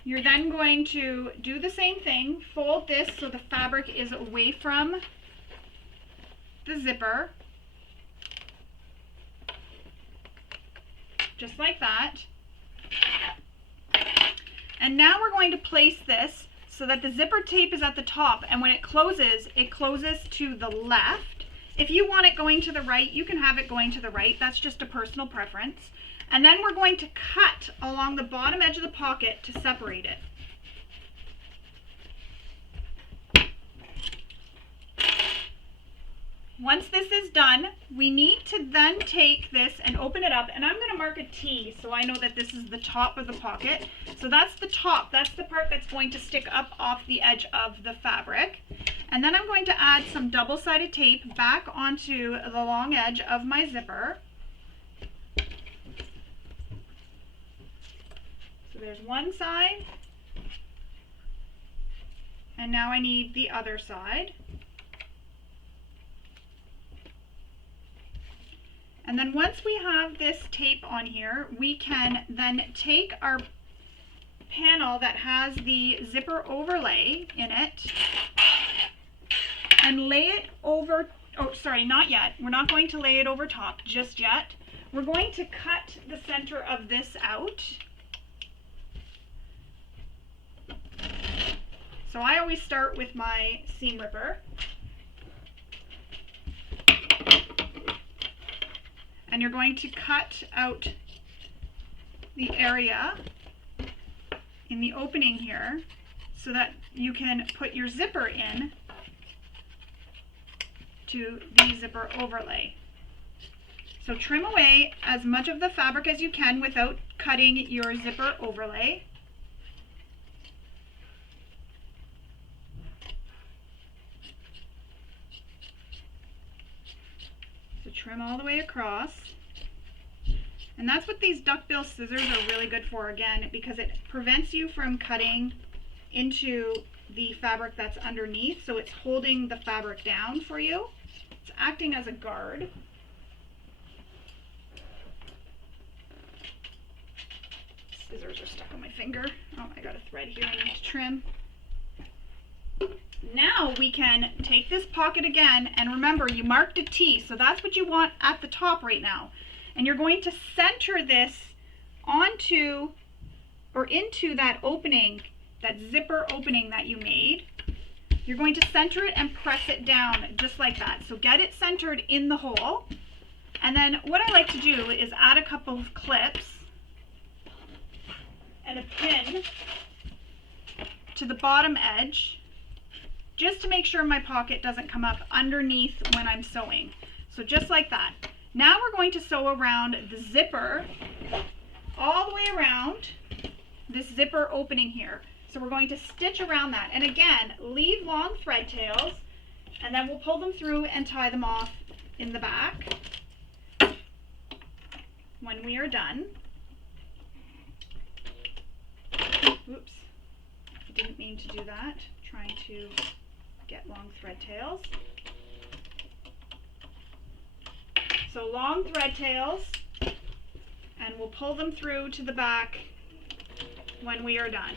You're then going to do the same thing, fold this so the fabric is away from the zipper. Just like that. And now we're going to place this so that the zipper tape is at the top, and when it closes to the left. If you want it going to the right, you can have it going to the right. That's just a personal preference. And then we're going to cut along the bottom edge of the pocket to separate it. Once this is done, we need to then take this and open it up, and I'm going to mark a T so I know that this is the top of the pocket. So that's the top, that's the part that's going to stick up off the edge of the fabric. And then I'm going to add some double-sided tape back onto the long edge of my zipper. So there's one side, and now I need the other side. And then once we have this tape on here, we can then take our panel that has the zipper overlay in it and lay it over, oh sorry, not yet. We're not going to lay it over top just yet. We're going to cut the center of this out. So I always start with my seam ripper. And you're going to cut out the area in the opening here so that you can put your zipper in to the zipper overlay. So trim away as much of the fabric as you can without cutting your zipper overlay. So trim all the way across. And that's what these duckbill scissors are really good for, again, because it prevents you from cutting into the fabric that's underneath, so it's holding the fabric down for you. It's acting as a guard. Scissors are stuck on my finger. Oh, I got a thread here I need to trim. Now we can take this pocket again, and remember, you marked a T, so that's what you want at the top right now. And you're going to center this onto or into that opening, that zipper opening that you made. You're going to center it and press it down just like that. So get it centered in the hole. And then what I like to do is add a couple of clips and a pin to the bottom edge, just to make sure my pocket doesn't come up underneath when I'm sewing. So just like that. Now we're going to sew around the zipper all the way around this zipper opening here. So we're going to stitch around that. And again, leave long thread tails, and then we'll pull them through and tie them off in the back when we are done. Oops, I didn't mean to do that. Trying to get long thread tails. So long thread tails, and we'll pull them through to the back when we are done.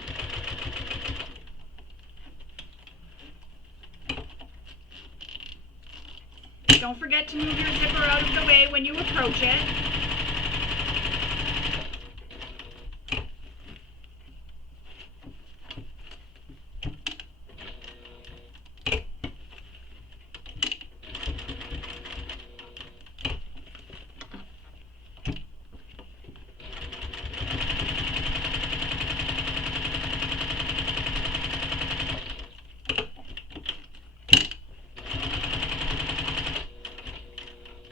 Don't forget to move your zipper out of the way when you approach it.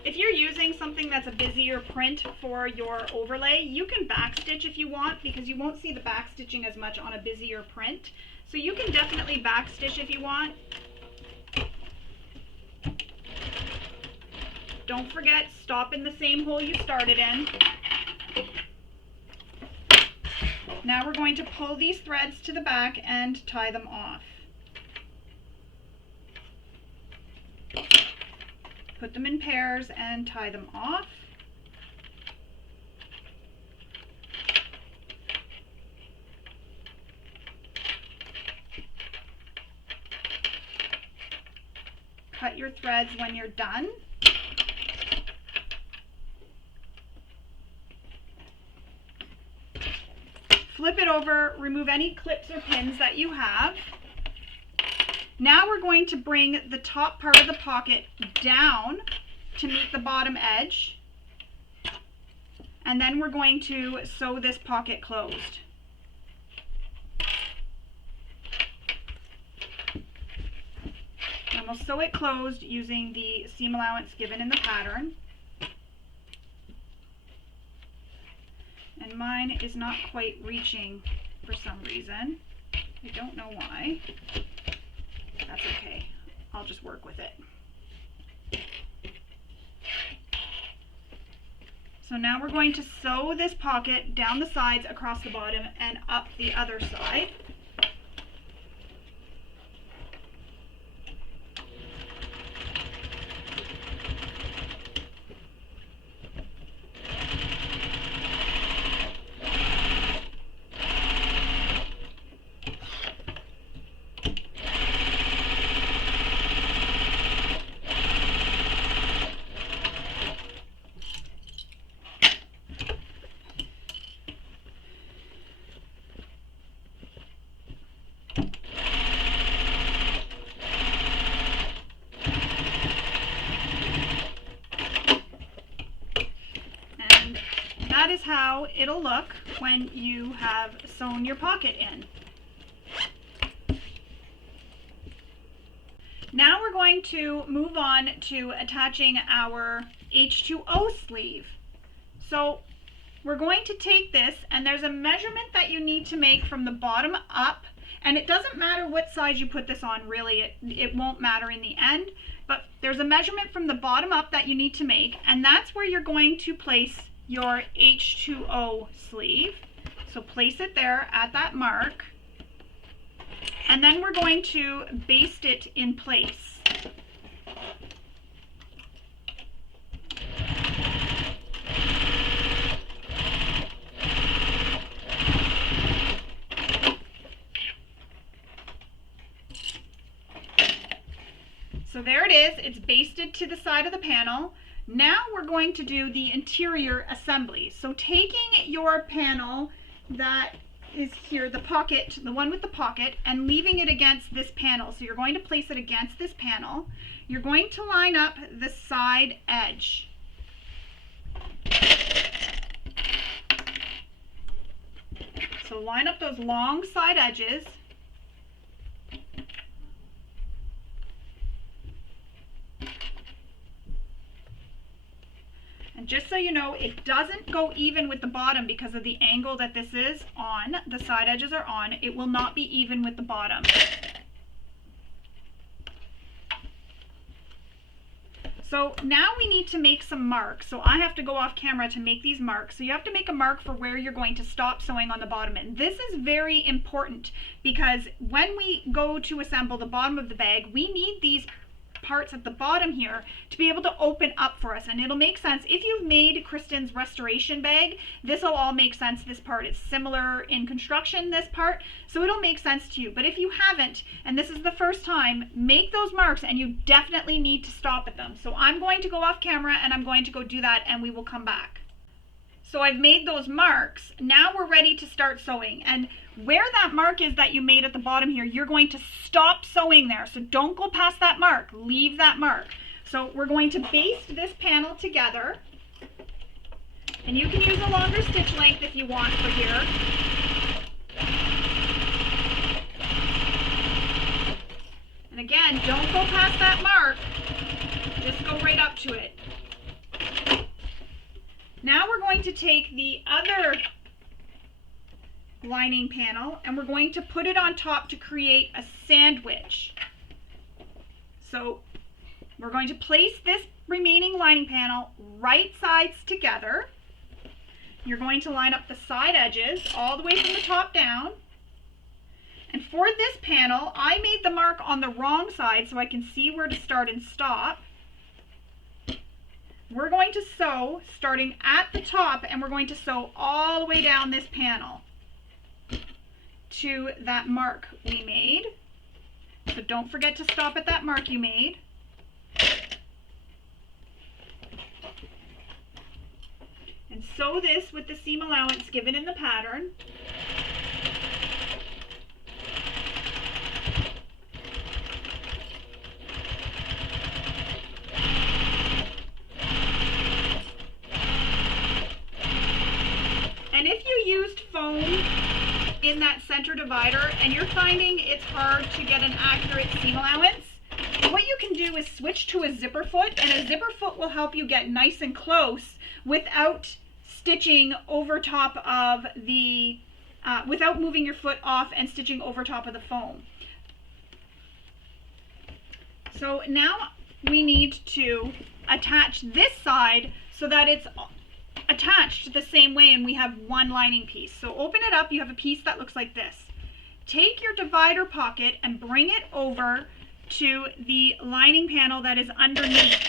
If you're using something that's a busier print for your overlay, you can backstitch if you want, because you won't see the backstitching as much on a busier print. So you can definitely backstitch if you want. Don't forget, stop in the same hole you started in. Now we're going to pull these threads to the back and tie them off. Put them in pairs and tie them off. Cut your threads when you're done. Flip it over, remove any clips or pins that you have. Now we're going to bring the top part of the pocket down to meet the bottom edge, and then we're going to sew this pocket closed. And we'll sew it closed using the seam allowance given in the pattern. And mine is not quite reaching for some reason. I don't know why. That's okay. I'll just work with it. So now we're going to sew this pocket down the sides, across the bottom, and up the other side. That is how it'll look when you have sewn your pocket in. Now we're going to move on to attaching our H2O sleeve. So we're going to take this, and there's a measurement that you need to make from the bottom up, and it doesn't matter what size you put this on, really, it won't matter in the end, but there's a measurement from the bottom up that you need to make, and that's where you're going to place your H2O sleeve. So place it there at that mark. And then we're going to baste it in place. So there it is, it's basted to the side of the panel. Now we're going to do the interior assembly. So taking your panel that is here, the pocket, the one with the pocket, and leaving it against this panel. So you're going to place it against this panel. You're going to line up the side edge. So line up those long side edges. And just so you know, it doesn't go even with the bottom because of the angle that this is on, the side edges are on. It will not be even with the bottom. So now we need to make some marks. So I have to go off camera to make these marks. So you have to make a mark for where you're going to stop sewing on the bottom. And this is very important because when we go to assemble the bottom of the bag, we need these parts at the bottom here to be able to open up for us, and it'll make sense if you've made Kristen's restoration bag. This will all make sense. This part is similar in construction, this part, so it'll make sense to you. But if you haven't and this is the first time, make those marks, and you definitely need to stop at them. So I'm going to go off camera and I'm going to go do that, and we will come back. So I've made those marks. Now we're ready to start sewing, and where that mark is that you made at the bottom here, you're going to stop sewing there. So don't go past that mark, leave that mark. So we're going to baste this panel together, and you can use a longer stitch length if you want for here. And again, don't go past that mark, just go right up to it. Now we're going to take the other lining panel and we're going to put it on top to create a sandwich. So we're going to place this remaining lining panel right sides together. You're going to line up the side edges all the way from the top down. And for this panel, I made the mark on the wrong side so I can see where to start and stop. We're going to sew starting at the top, and we're going to sew all the way down this panel to that mark we made. So don't forget to stop at that mark you made. And sew this with the seam allowance given in the pattern. And if you used foam in that center divider and you're finding it's hard to get an accurate seam allowance, what you can do is switch to a zipper foot, and a zipper foot will help you get nice and close without stitching over top of the, without moving your foot off and stitching over top of the foam. So now we need to attach this side so that it's attached the same way and we have one lining piece. So open it up, you have a piece that looks like this. Take your divider pocket and bring it over to the lining panel that is underneath.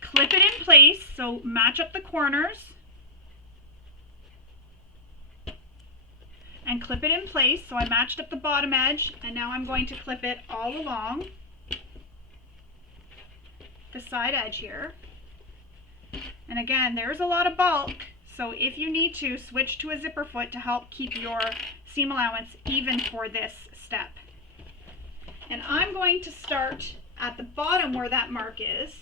Clip it in place, so match up the corners and clip it in place. So I matched up the bottom edge, and now I'm going to clip it all along the side edge here. And again, there's a lot of bulk, so if you need to, switch to a zipper foot to help keep your seam allowance even for this step. And I'm going to start at the bottom where that mark is.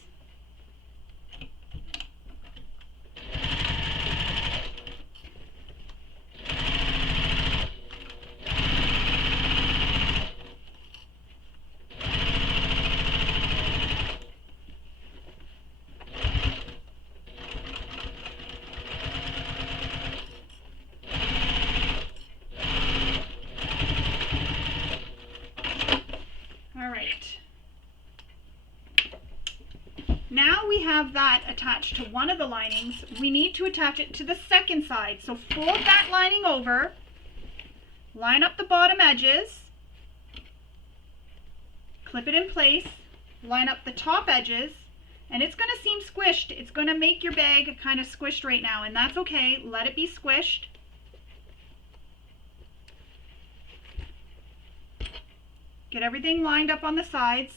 Now we have that attached to one of the linings. We need to attach it to the second side. So fold that lining over, line up the bottom edges, clip it in place, line up the top edges, and it's going to seem squished. It's going to make your bag kind of squished right now, and that's okay. Let it be squished. Get everything lined up on the sides.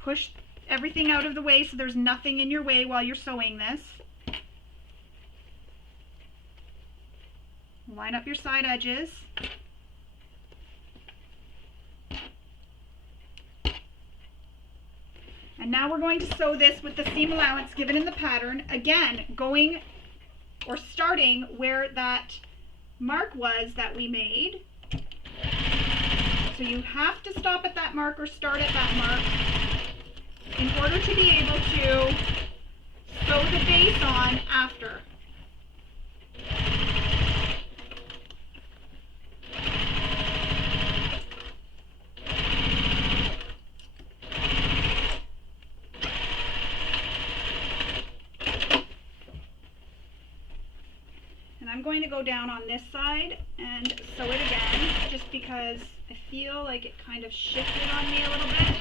Push everything out of the way so there's nothing in your way while you're sewing this. Line up your side edges. And now we're going to sew this with the seam allowance given in the pattern. Again, going or starting where that mark was that we made. So you have to stop at that mark or start at that mark in order to be able to sew the base on after. I'm going to go down on this side and sew it again, just because I feel like it kind of shifted on me a little bit.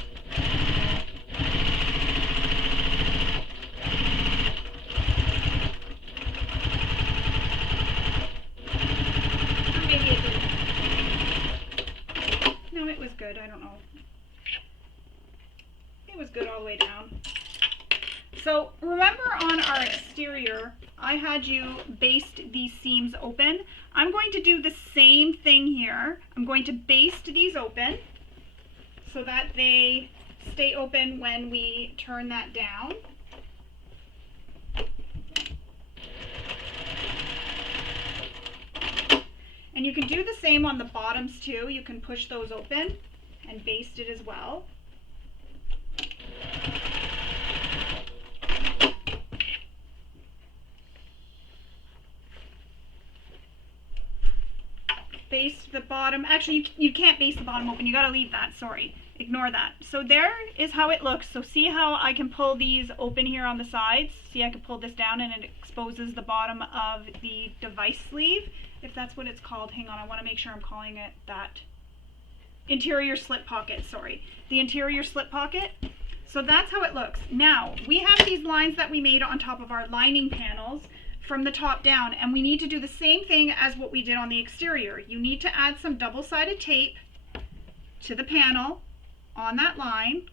Or maybe it didn't. No, it was good. I don't know. It was good all the way down. So remember on our exterior, I had you baste these seams open. I'm going to do the same thing here. I'm going to baste these open so that they stay open when we turn that down. And you can do the same on the bottoms too. You can push those open and baste it as well. Baste the bottom. Actually, you can't baste the bottom open. You got to leave that. Sorry. Ignore that. So there is how it looks. So see how I can pull these open here on the sides? See, I can pull this down and it exposes the bottom of the device sleeve, if that's what it's called. Hang on, I want to make sure I'm calling it that. Interior slip pocket, sorry. The interior slip pocket. So that's how it looks. Now, we have these lines that we made on top of our lining panels from the top down, and we need to do the same thing as what we did on the exterior. You need to add some double-sided tape to the panel on that line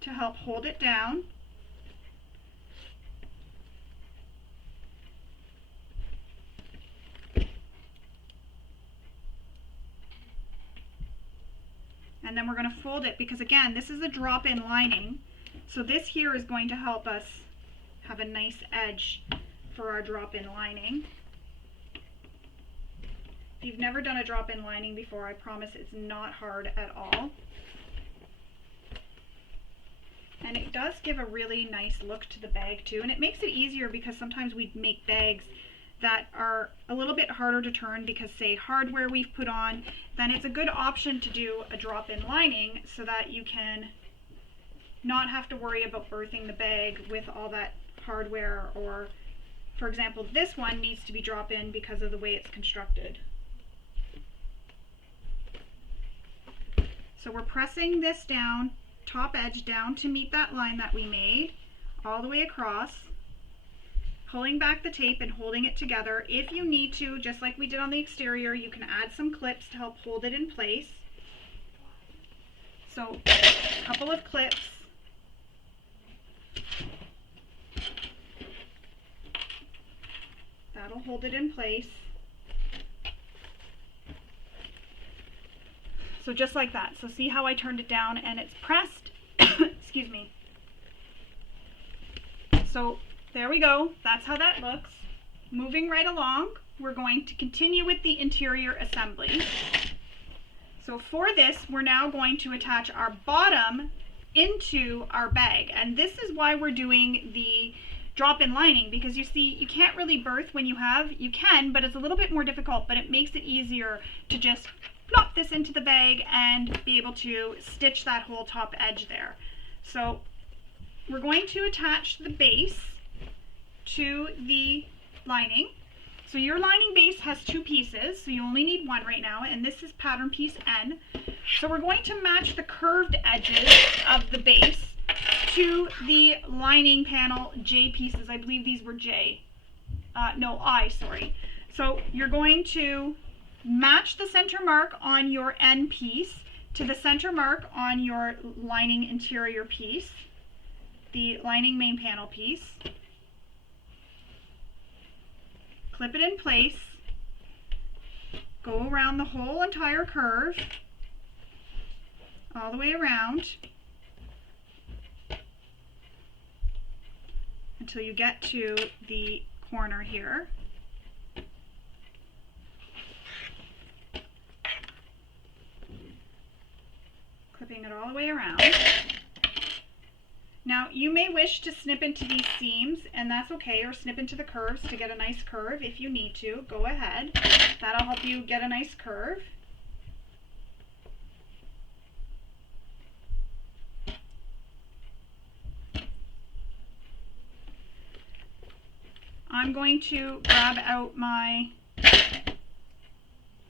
to help hold it down. And then we're going to fold it because, again, this is a drop-in lining. So this here is going to help us have a nice edge for our drop-in lining. If you've never done a drop-in lining before, I promise it's not hard at all. And it does give a really nice look to the bag too, and it makes it easier because sometimes we make bags that are a little bit harder to turn because, say, hardware we've put on. Then it's a good option to do a drop-in lining so that you can not have to worry about birthing the bag with all that hardware, or for example this one needs to be drop-in because of the way it's constructed. So we're pressing this down, top edge down to meet that line that we made all the way across, pulling back the tape and holding it together. If you need to, just like we did on the exterior, you can add some clips to help hold it in place. So a couple of clips. That'll hold it in place. So just like that. So see how I turned it down and it's pressed? Excuse me. So there we go. That's how that looks. Moving right along, we're going to continue with the interior assembly. So for this, we're now going to attach our bottom into our bag. And this is why we're doing the drop-in lining, because you see, you can't really birth when you can, but it's a little bit more difficult, but it makes it easier to just plop this into the bag and be able to stitch that whole top edge there. So we're going to attach the base to the lining. So your lining base has 2 pieces, so you only need 1 right now, and this is pattern piece N. So we're going to match the curved edges of the base to the lining panel J pieces. I believe these were J. No, I, sorry. So you're going to match the center mark on your N piece to the center mark on your lining interior piece, the lining main panel piece. Clip it in place, go around the whole entire curve, all the way around, until you get to the corner here. Clipping it all the way around. Now, you may wish to snip into these seams, and that's okay, or snip into the curves to get a nice curve if you need to. Go ahead. That'll help you get a nice curve. I'm going to grab out my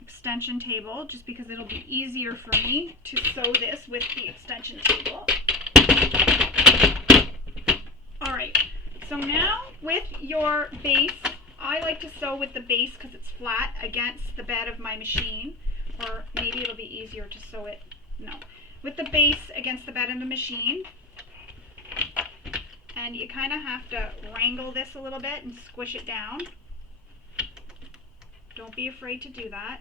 extension table just because it'll be easier for me to sew this with the extension table. Alright, so now with your base, I like to sew with the base because it's flat against the bed of my machine, or maybe it'll be easier to sew it, no, with the base against the bed of the machine. And you kind of have to wrangle this a little bit and squish it down. Don't be afraid to do that.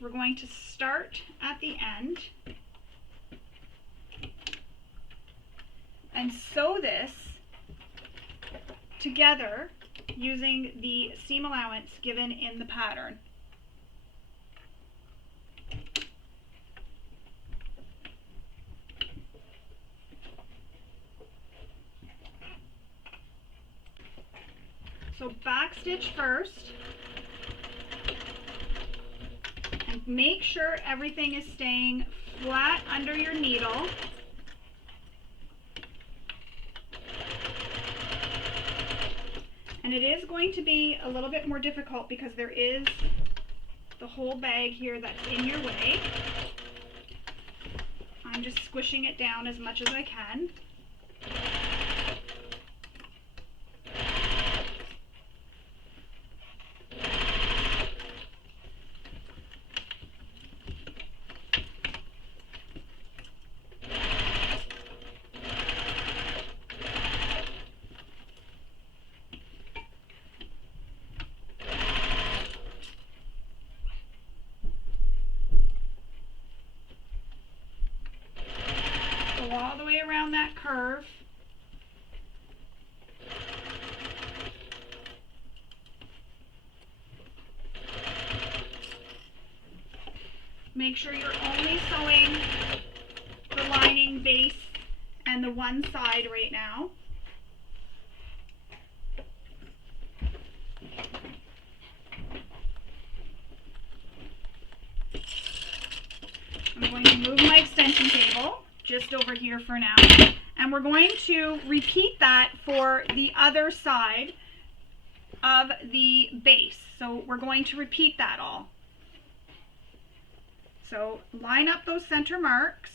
We're going to start at the end and sew this together using the seam allowance given in the pattern. So back stitch first, and make sure everything is staying flat under your needle. And it is going to be a little bit more difficult because there is the whole bag here that's in your way. I'm just squishing it down as much as I can. Go all the way around that curve. Make sure you're only sewing the lining base and the one side right now. I'm going to move my extension table just over here for now, and we're going to repeat that for the other side of the base. So we're going to repeat that all. So line up those center marks,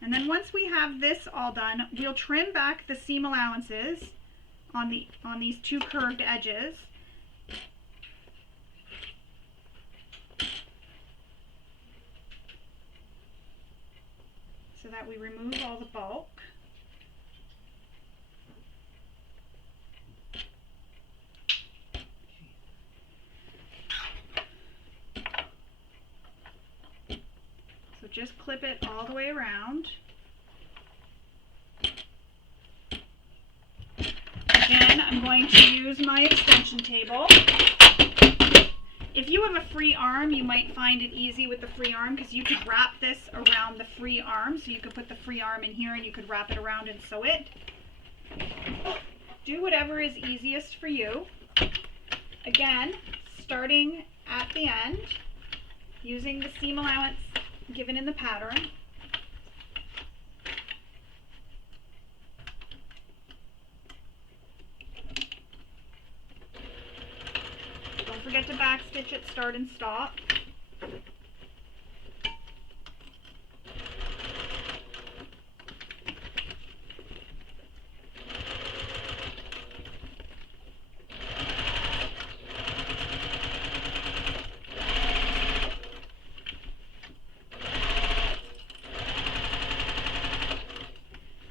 and then once we have this all done, we'll trim back the seam allowances on these 2 curved edges. So that we remove all the bulk. So just clip it all the way around. Again, I'm going to use my extension table. If you have a free arm, you might find it easy with the free arm because you could wrap this around the free arm. So you could put the free arm in here and you could wrap it around and sew it. Do whatever is easiest for you. Again, starting at the end, using the seam allowance given in the pattern. forget to backstitch at start and stop.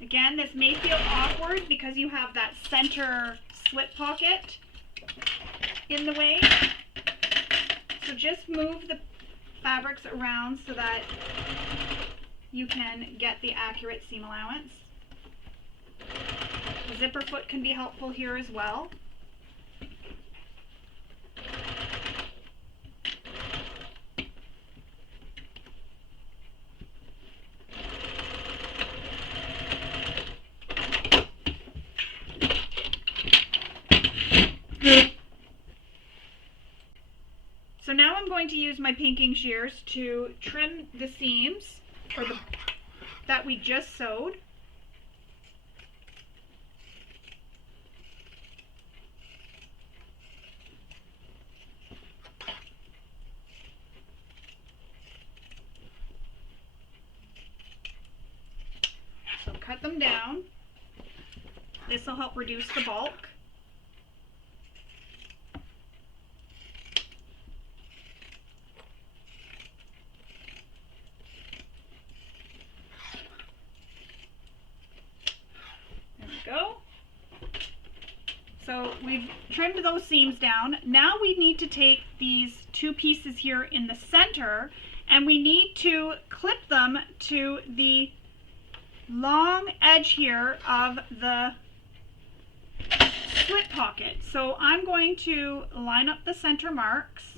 Again, this may feel awkward because you have that center slip pocket in the way. So just move the fabrics around so that you can get the accurate seam allowance. The zipper foot can be helpful here as well. So now I'm going to use my pinking shears to trim the seams that we just sewed. So cut them down. This will help reduce the bulk. Go. So we've trimmed those seams down. Now we need to take these two pieces here in the center and we need to clip them to the long edge here of the slip pocket. So I'm going to line up the center marks.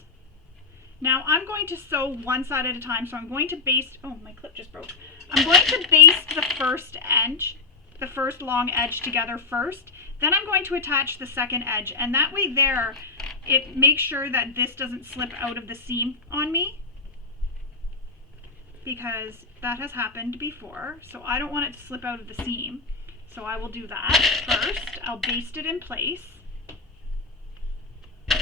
Now I'm going to sew one side at a time, so I'm going to baste, oh my clip just broke. I'm going to baste the first edge, the first long edge together first, then I'm going to attach the second edge, and that way there it makes sure that this doesn't slip out of the seam on me, because that has happened before, so I don't want it to slip out of the seam. So I will do that first. I'll baste it in place. So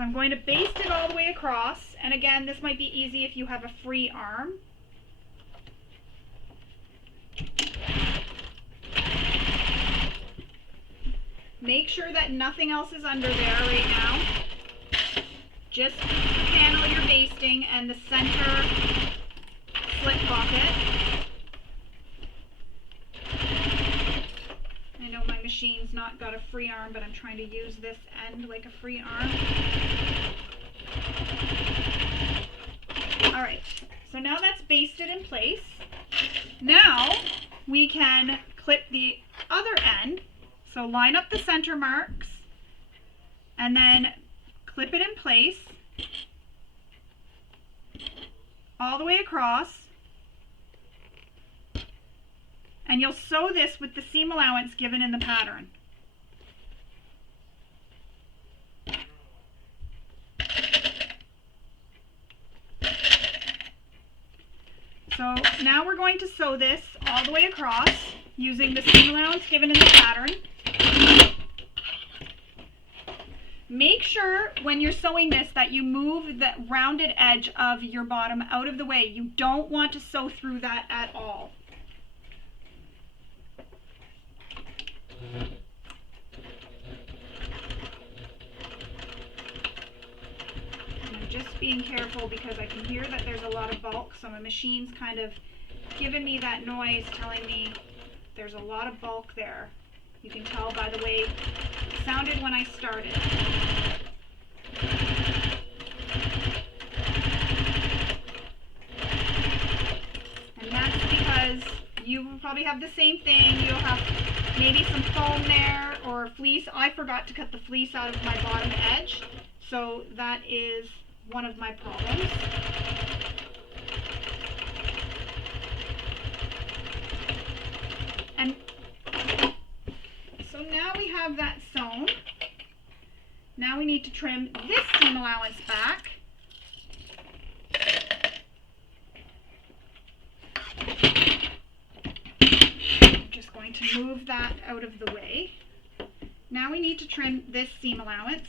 I'm going to baste it all the way across, and again, this might be easy if you have a free arm. Make sure that nothing else is under there right now. Just the panel you're basting and the center slip pocket. I know my machine's not got a free arm, but I'm trying to use this end like a free arm. Alright, so now that's basted in place. Now we can clip the other end. So line up the center marks and then clip it in place all the way across, and you'll sew this with the seam allowance given in the pattern. So now we're going to sew this all the way across using the seam allowance given in the pattern. Make sure when you're sewing this that you move the rounded edge of your bottom out of the way. You don't want to sew through that at all. And I'm just being careful because I can hear that there's a lot of bulk, so my machine's kind of giving me that noise telling me there's a lot of bulk there. You can tell by the way it sounded when I started. And that's because you will probably have the same thing. You'll have maybe some foam there or fleece. I forgot to cut the fleece out of my bottom edge, so that is one of my problems. And so now we have that sewn. Now we need to trim this seam allowance back. I'm just going to move that out of the way. Now we need to trim this seam allowance.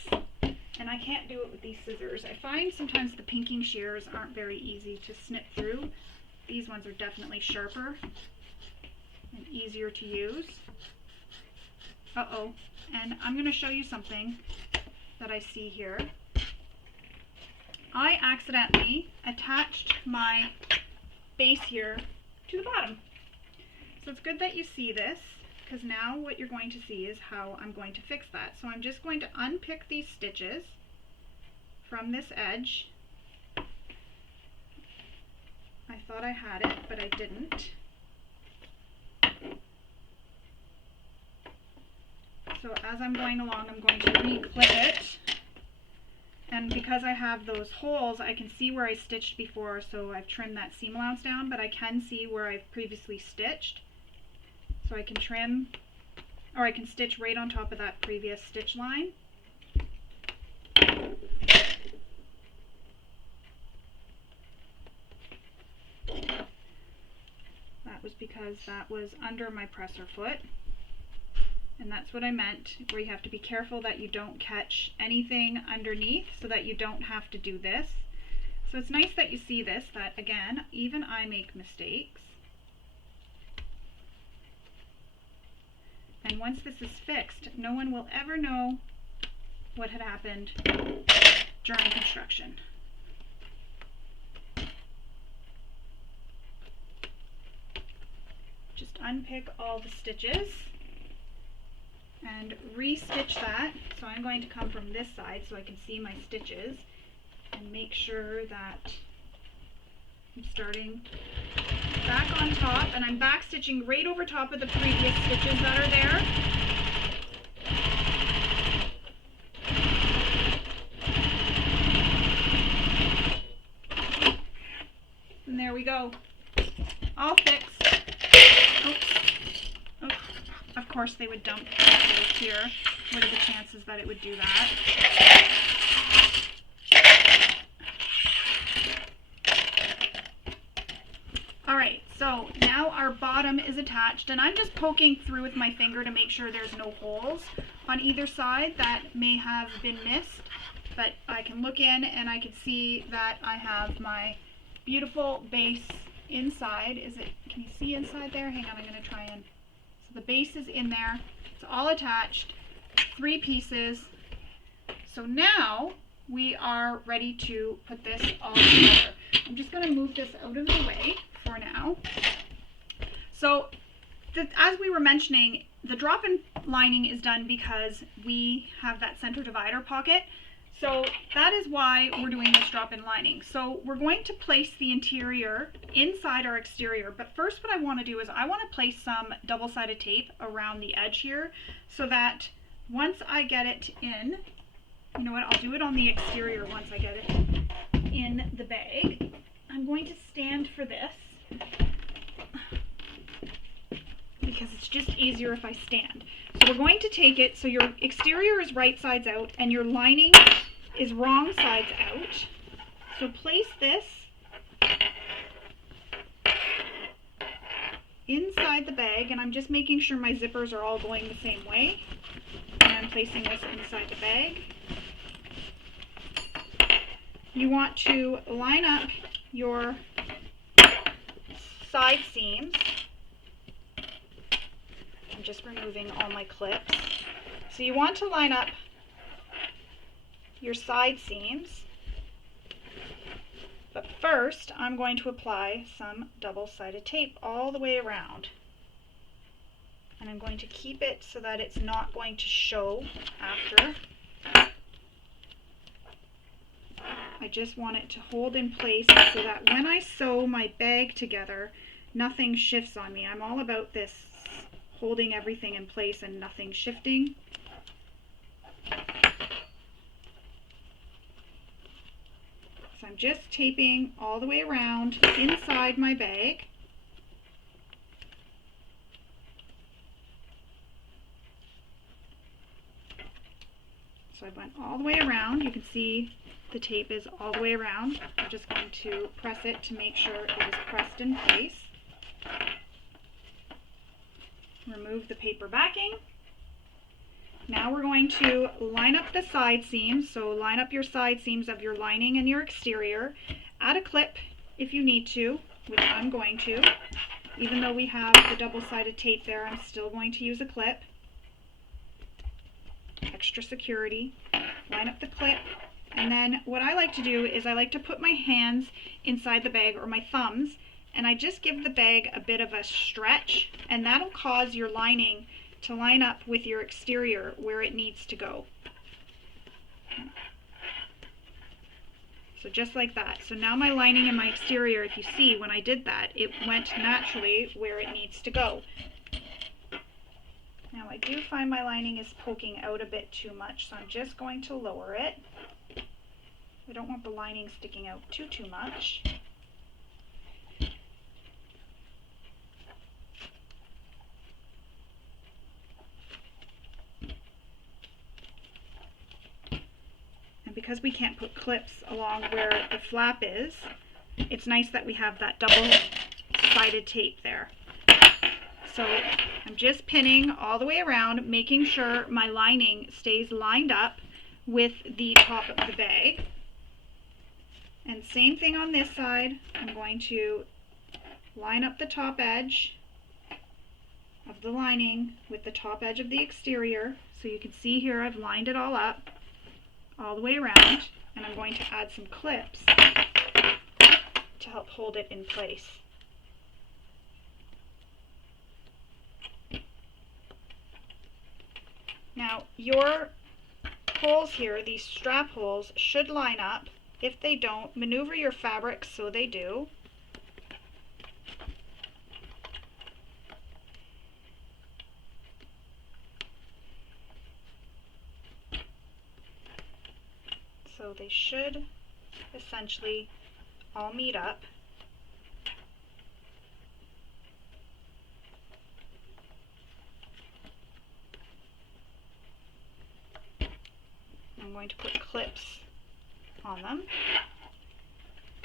and I can't do it with these scissors. I find sometimes the pinking shears aren't very easy to snip through. These ones are definitely sharper and easier to use. Uh-oh, and I'm going to show you something that I see here. I accidentally attached my base here to the bottom. So it's good that you see this, because now what you're going to see is how I'm going to fix that. So I'm just going to unpick these stitches from this edge. I thought I had it, but I didn't. So as I'm going along, I'm going to re-clip it. And because I have those holes, I can see where I stitched before, so I've trimmed that seam allowance down, but I can see where I've previously stitched. So I can trim, or I can stitch right on top of that previous stitch line. That was because that was under my presser foot. And that's what I meant, where you have to be careful that you don't catch anything underneath so that you don't have to do this. So it's nice that you see this, that again, even I make mistakes. And once this is fixed, no one will ever know what had happened during construction. Just unpick all the stitches and re-stitch that. So I'm going to come from this side so I can see my stitches and make sure that I'm starting back on top, and I'm back stitching right over top of the previous stitches that are there. And there we go. All fixed. Oh, of course they would dump those here. What are the chances that it would do that? Alright, so now our bottom is attached, and I'm just poking through with my finger to make sure there's no holes on either side that may have been missed. But I can look in and I can see that I have my beautiful base inside. Can you see inside there? Hang on, I'm going to try and... So the base is in there. It's all attached. 3 pieces. So now we are ready to put this all together. I'm just going to move this out of the way for now. So as we were mentioning, the drop-in lining is done because we have that center divider pocket. So that is why we're doing this drop-in lining. So we're going to place the interior inside our exterior, but first what I want to do is I want to place some double-sided tape around the edge here so that once I get it in, you know what, I'll do it on the exterior once I get it in the bag. I'm going to stand for this because it's just easier if I stand. So we're going to take it, so your exterior is right sides out and your lining is wrong sides out. So place this inside the bag, and I'm just making sure my zippers are all going the same way. And I'm placing this inside the bag. You want to line up your side seams. I'm just removing all my clips. So you want to line up your side seams, but first I'm going to apply some double-sided tape all the way around, and I'm going to keep it so that it's not going to show after. I just want it to hold in place so that when I sew my bag together, nothing shifts on me. I'm all about this holding everything in place and nothing shifting. So I'm just taping all the way around inside my bag. So I went all the way around. You can see the tape is all the way around. I'm just going to press it to make sure it is pressed in place. Remove the paper backing. Now we're going to line up the side seams. So line up your side seams of your lining and your exterior. Add a clip if you need to, which I'm going to. Even though we have the double-sided tape there, I'm still going to use a clip. Extra security. Line up the clip. And then what I like to do is I like to put my hands inside the bag, or my thumbs, and I just give the bag a bit of a stretch, and that'll cause your lining to line up with your exterior where it needs to go. So just like that. So now my lining and my exterior, if you see, when I did that, it went naturally where it needs to go. Now I do find my lining is poking out a bit too much, so I'm just going to lower it. I don't want the lining sticking out too much. And because we can't put clips along where the flap is, it's nice that we have that double-sided tape there. So I'm just pinning all the way around, making sure my lining stays lined up with the top of the bag. And same thing on this side. I'm going to line up the top edge of the lining with the top edge of the exterior. So you can see here I've lined it all up, all the way around, and I'm going to add some clips to help hold it in place. Now your holes here, these strap holes, should line up. If they don't, maneuver your fabric so they do. So they should essentially all meet up. I'm going to put clips on them,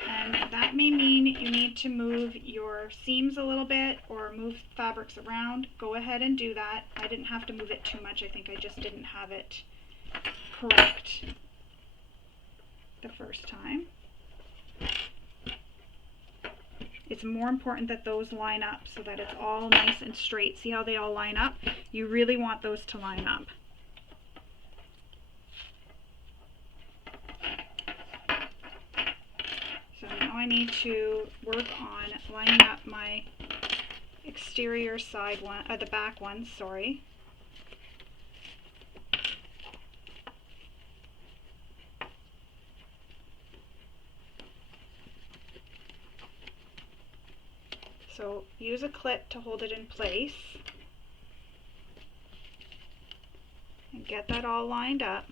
and that may mean you need to move your seams a little bit or move fabrics around. Go ahead and do that. I didn't have to move it too much. I think I just didn't have it correct the first time. It's more important that those line up so that it's all nice and straight. See how they all line up? You really want those to line up. So now I need to work on lining up my exterior side one, the back ones, sorry. So use a clip to hold it in place and get that all lined up.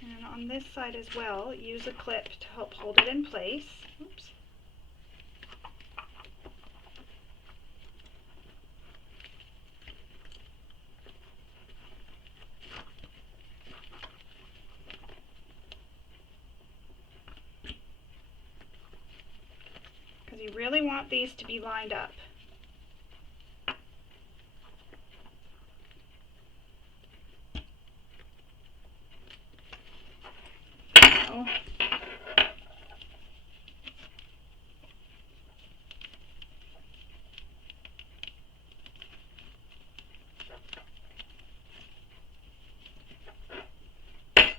And on this side as well, use a clip to help hold it in place. Oops. You really want these to be lined up. So,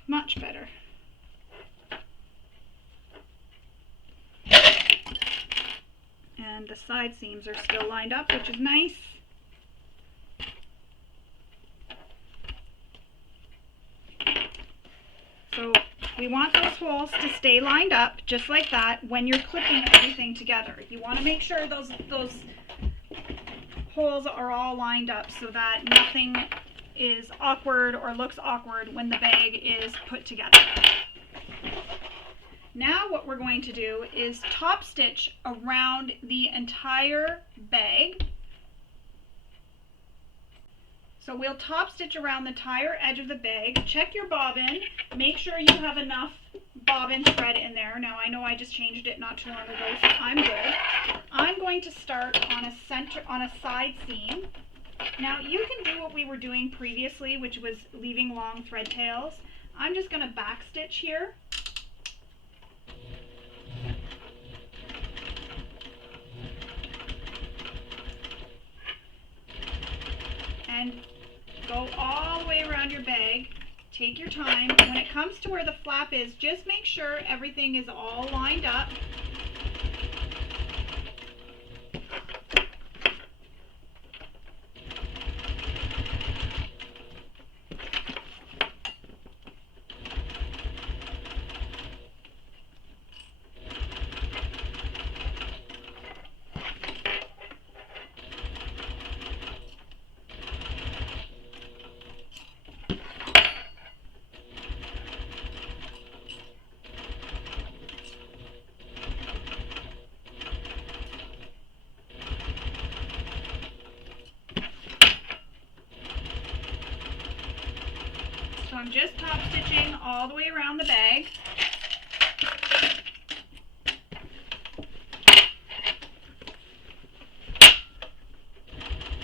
much better. And the side seams are still lined up, which is nice. So we want those holes to stay lined up just like that when you're clipping everything together. You want to make sure those holes are all lined up so that nothing is awkward or looks awkward when the bag is put together. Now what we're going to do is top stitch around the entire bag. So we'll top stitch around the entire edge of the bag. Check your bobbin. Make sure you have enough bobbin thread in there. Now I know I just changed it not too long ago, so I'm good. I'm going to start on a side seam. Now you can do what we were doing previously, which was leaving long thread tails. I'm just going to back stitch here. And go all the way around your bag. Take your time. When it comes to where the flap is, just make sure everything is all lined up. So I'm just top stitching all the way around the bag.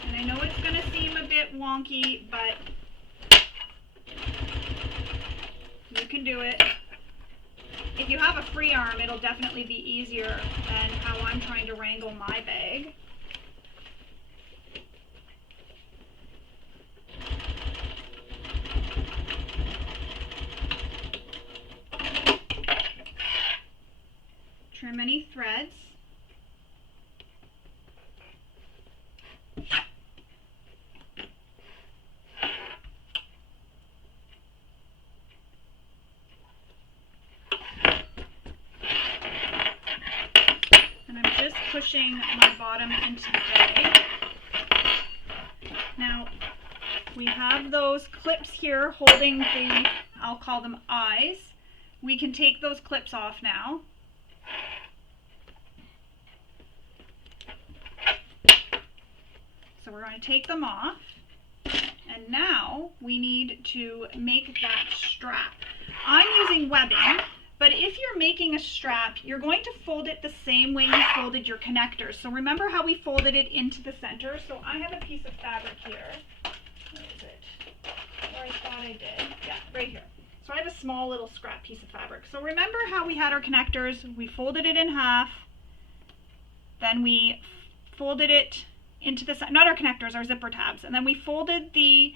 And I know it's going to seem a bit wonky, but you can do it. If you have a free arm, it'll definitely be easier than how I'm trying to wrangle my bag. Trim any threads. And I'm just pushing my bottom into the bag. Now we have those clips here holding the, I'll call them eyes. We can take those clips off now. So we're going to take them off, and now we need to make that strap. I'm using webbing, but if you're making a strap, you're going to fold it the same way you folded your connectors. So remember how we folded it into the center? So I have a piece of fabric here. Where is it? Where I thought I did. Yeah, right here. So I have a small little scrap piece of fabric. So remember how we had our connectors? We folded it in half, then we folded it into the, not our connectors, our zipper tabs, and then we folded the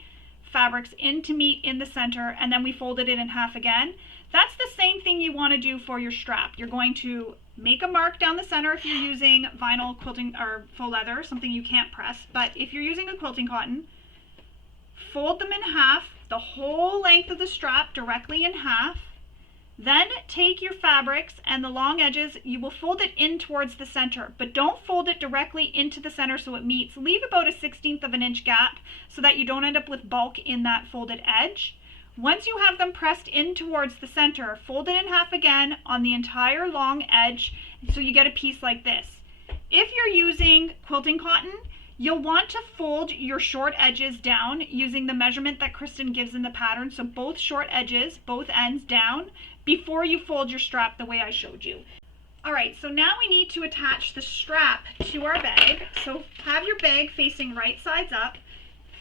fabrics in to meet in the center, and then we folded it in half again. That's the same thing you want to do for your strap. You're going to make a mark down the center if you're using vinyl quilting or faux leather, something you can't press, but if you're using a quilting cotton, fold them in half, the whole length of the strap directly in half. Then take your fabrics and the long edges, you will fold it in towards the center, but don't fold it directly into the center so it meets. Leave about a 1/16 of an inch gap so that you don't end up with bulk in that folded edge. Once you have them pressed in towards the center, fold it in half again on the entire long edge so you get a piece like this. If you're using quilting cotton, you'll want to fold your short edges down using the measurement that Kristen gives in the pattern. So both short edges, both ends down, before you fold your strap the way I showed you. All right, so now we need to attach the strap to our bag. So have your bag facing right sides up.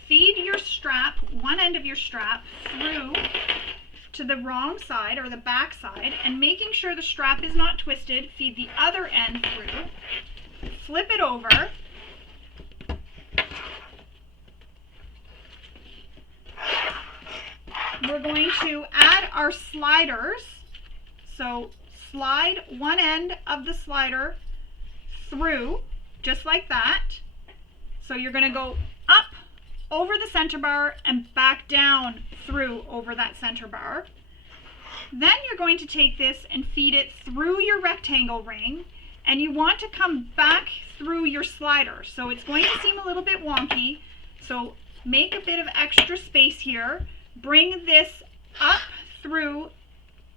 Feed your strap, one end of your strap, through to the wrong side or the back side, and making sure the strap is not twisted, feed the other end through. Flip it over. We're going to add our sliders. So slide one end of the slider through, just like that. So you're going to go up over the center bar and back down through over that center bar. Then you're going to take this and feed it through your rectangle ring, and you want to come back through your slider. So it's going to seem a little bit wonky. So make a bit of extra space here. Bring this up through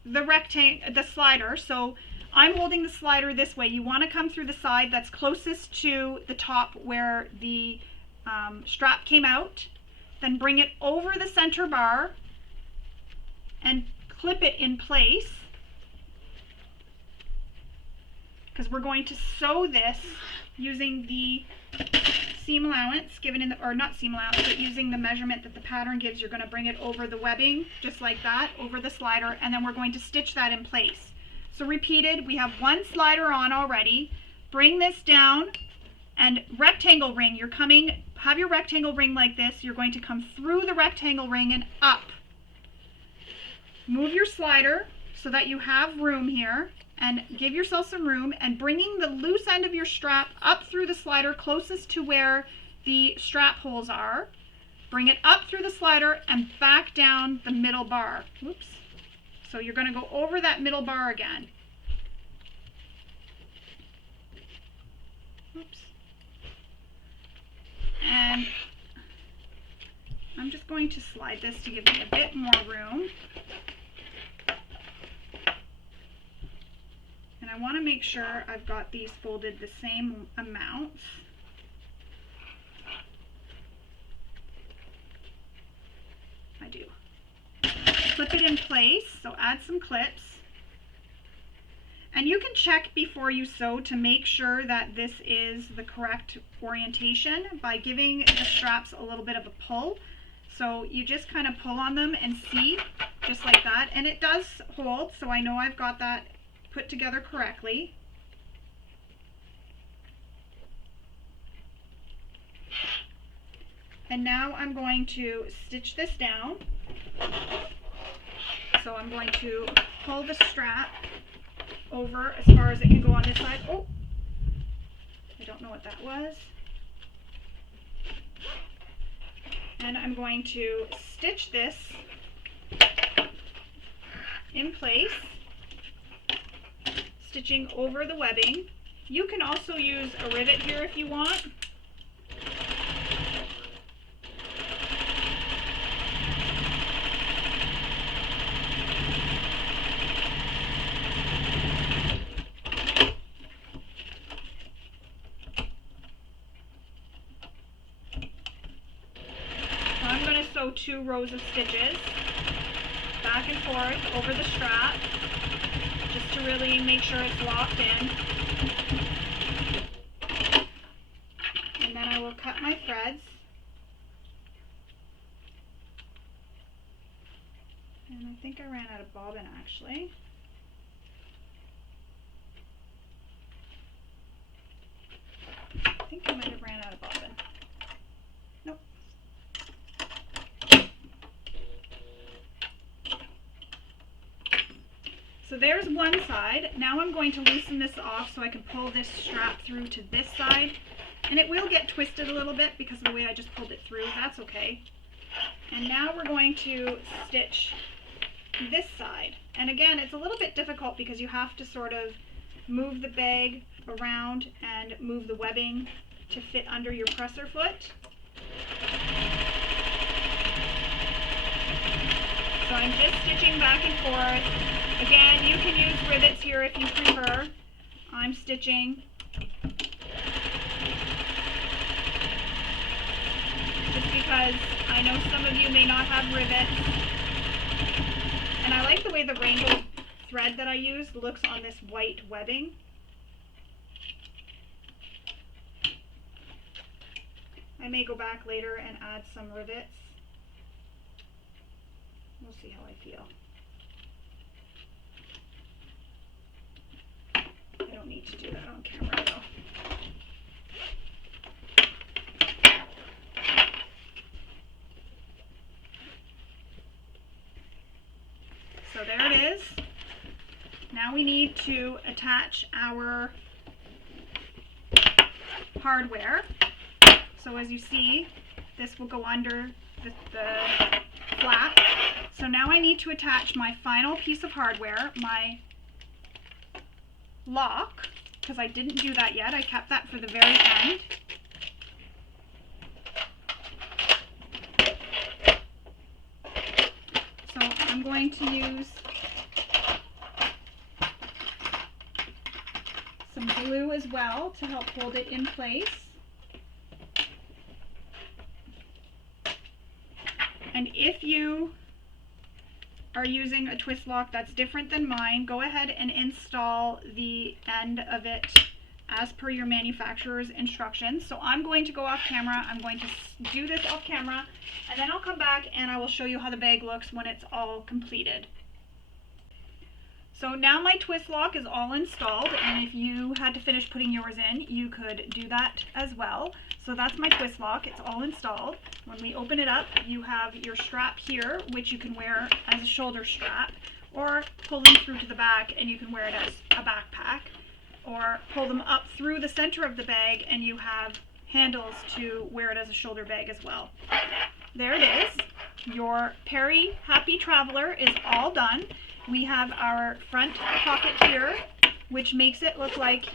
the slider. So I'm holding the slider this way. You want to come through the side that's closest to the top where the strap came out. Then bring it over the center bar and clip it in place. because we're going to sew this using the seam allowance given in the, or not seam allowance, but using the measurement that the pattern gives. You're going to bring it over the webbing, just like that, over the slider, and then we're going to stitch that in place. So repeated, we have one slider on already. Bring this down and rectangle ring. You're coming, have your rectangle ring like this. You're going to come through the rectangle ring and up. Move your slider so that you have room here, and give yourself some room, and bringing the loose end of your strap up through the slider closest to where the strap holes are. Bring it up through the slider and back down the middle bar. Oops. So you're going to go over that middle bar again. Oops. And I'm just going to slide this to give me a bit more room. And I want to make sure I've got these folded the same amounts. I do. Clip it in place, so add some clips. And you can check before you sew to make sure that this is the correct orientation by giving the straps a little bit of a pull. So you just kind of pull on them and see, just like that. And it does hold, so I know I've got that put together correctly. And now I'm going to stitch this down. So I'm going to pull the strap over as far as it can go on this side. Oh, I don't know what that was. And I'm going to stitch this in place, stitching over the webbing. You can also use a rivet here if you want. So I'm going to sew 2 rows of stitches back and forth over the strap, just to really make sure it's locked in. And then I will cut my threads. And I think I ran out of bobbin actually. I think I might have ran out of bobbin. Nope. So there's one side. Now I'm going to loosen this off so I can pull this strap through to this side. And it will get twisted a little bit because of the way I just pulled it through. That's okay. And now we're going to stitch this side. And again, it's a little bit difficult because you have to sort of move the bag around and move the webbing to fit under your presser foot. So I'm just stitching back and forth. Again, you can use rivets here if you prefer. I'm stitching just because I know some of you may not have rivets. And I like the way the rainbow thread that I used looks on this white webbing. I may go back later and add some rivets. We'll see how I feel. I don't need to do that on camera though. So there it is. Now we need to attach our hardware. So as you see, this will go under the flap. So now I need to attach my final piece of hardware, my lock, because I didn't do that yet. I kept that for the very end. So I'm going to use some glue as well to help hold it in place. And if you are using a twist lock that's different than mine, go ahead and install the end of it as per your manufacturer's instructions. So I'm going to go off camera, I'm going to do this off camera, and then I'll come back and I will show you how the bag looks when it's all completed. So now my twist lock is all installed, and if you had to finish putting yours in, you could do that as well. So that's my twist lock, it's all installed. When we open it up, you have your strap here, which you can wear as a shoulder strap, or pull them through to the back and you can wear it as a backpack, or pull them up through the center of the bag and you have handles to wear it as a shoulder bag as well. There it is. Your Perry Happy Traveler is all done. We have our front pocket here, which makes it look like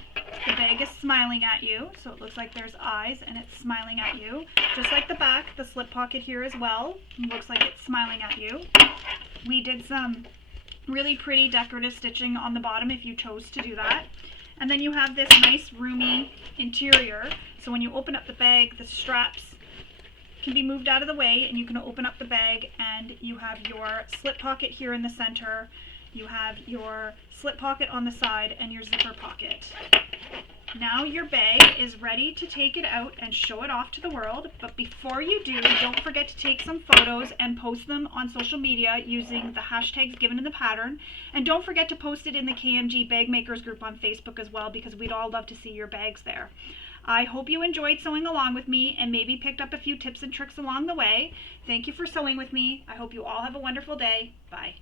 the bag is smiling at you. So it looks like there's eyes and it's smiling at you. Just like the back, the slip pocket here as well. It looks like it's smiling at you. We did some really pretty decorative stitching on the bottom if you chose to do that. And then you have this nice roomy interior. So when you open up the bag, the straps can be moved out of the way and you can open up the bag and you have your slip pocket here in the center. You have your slip pocket on the side and your zipper pocket. Now your bag is ready to take it out and show it off to the world, but before you do, don't forget to take some photos and post them on social media using the hashtags given in the pattern, and don't forget to post it in the KMG Bag Makers group on Facebook as well, because we'd all love to see your bags there. I hope you enjoyed sewing along with me and maybe picked up a few tips and tricks along the way. Thank you for sewing with me. I hope you all have a wonderful day. Bye.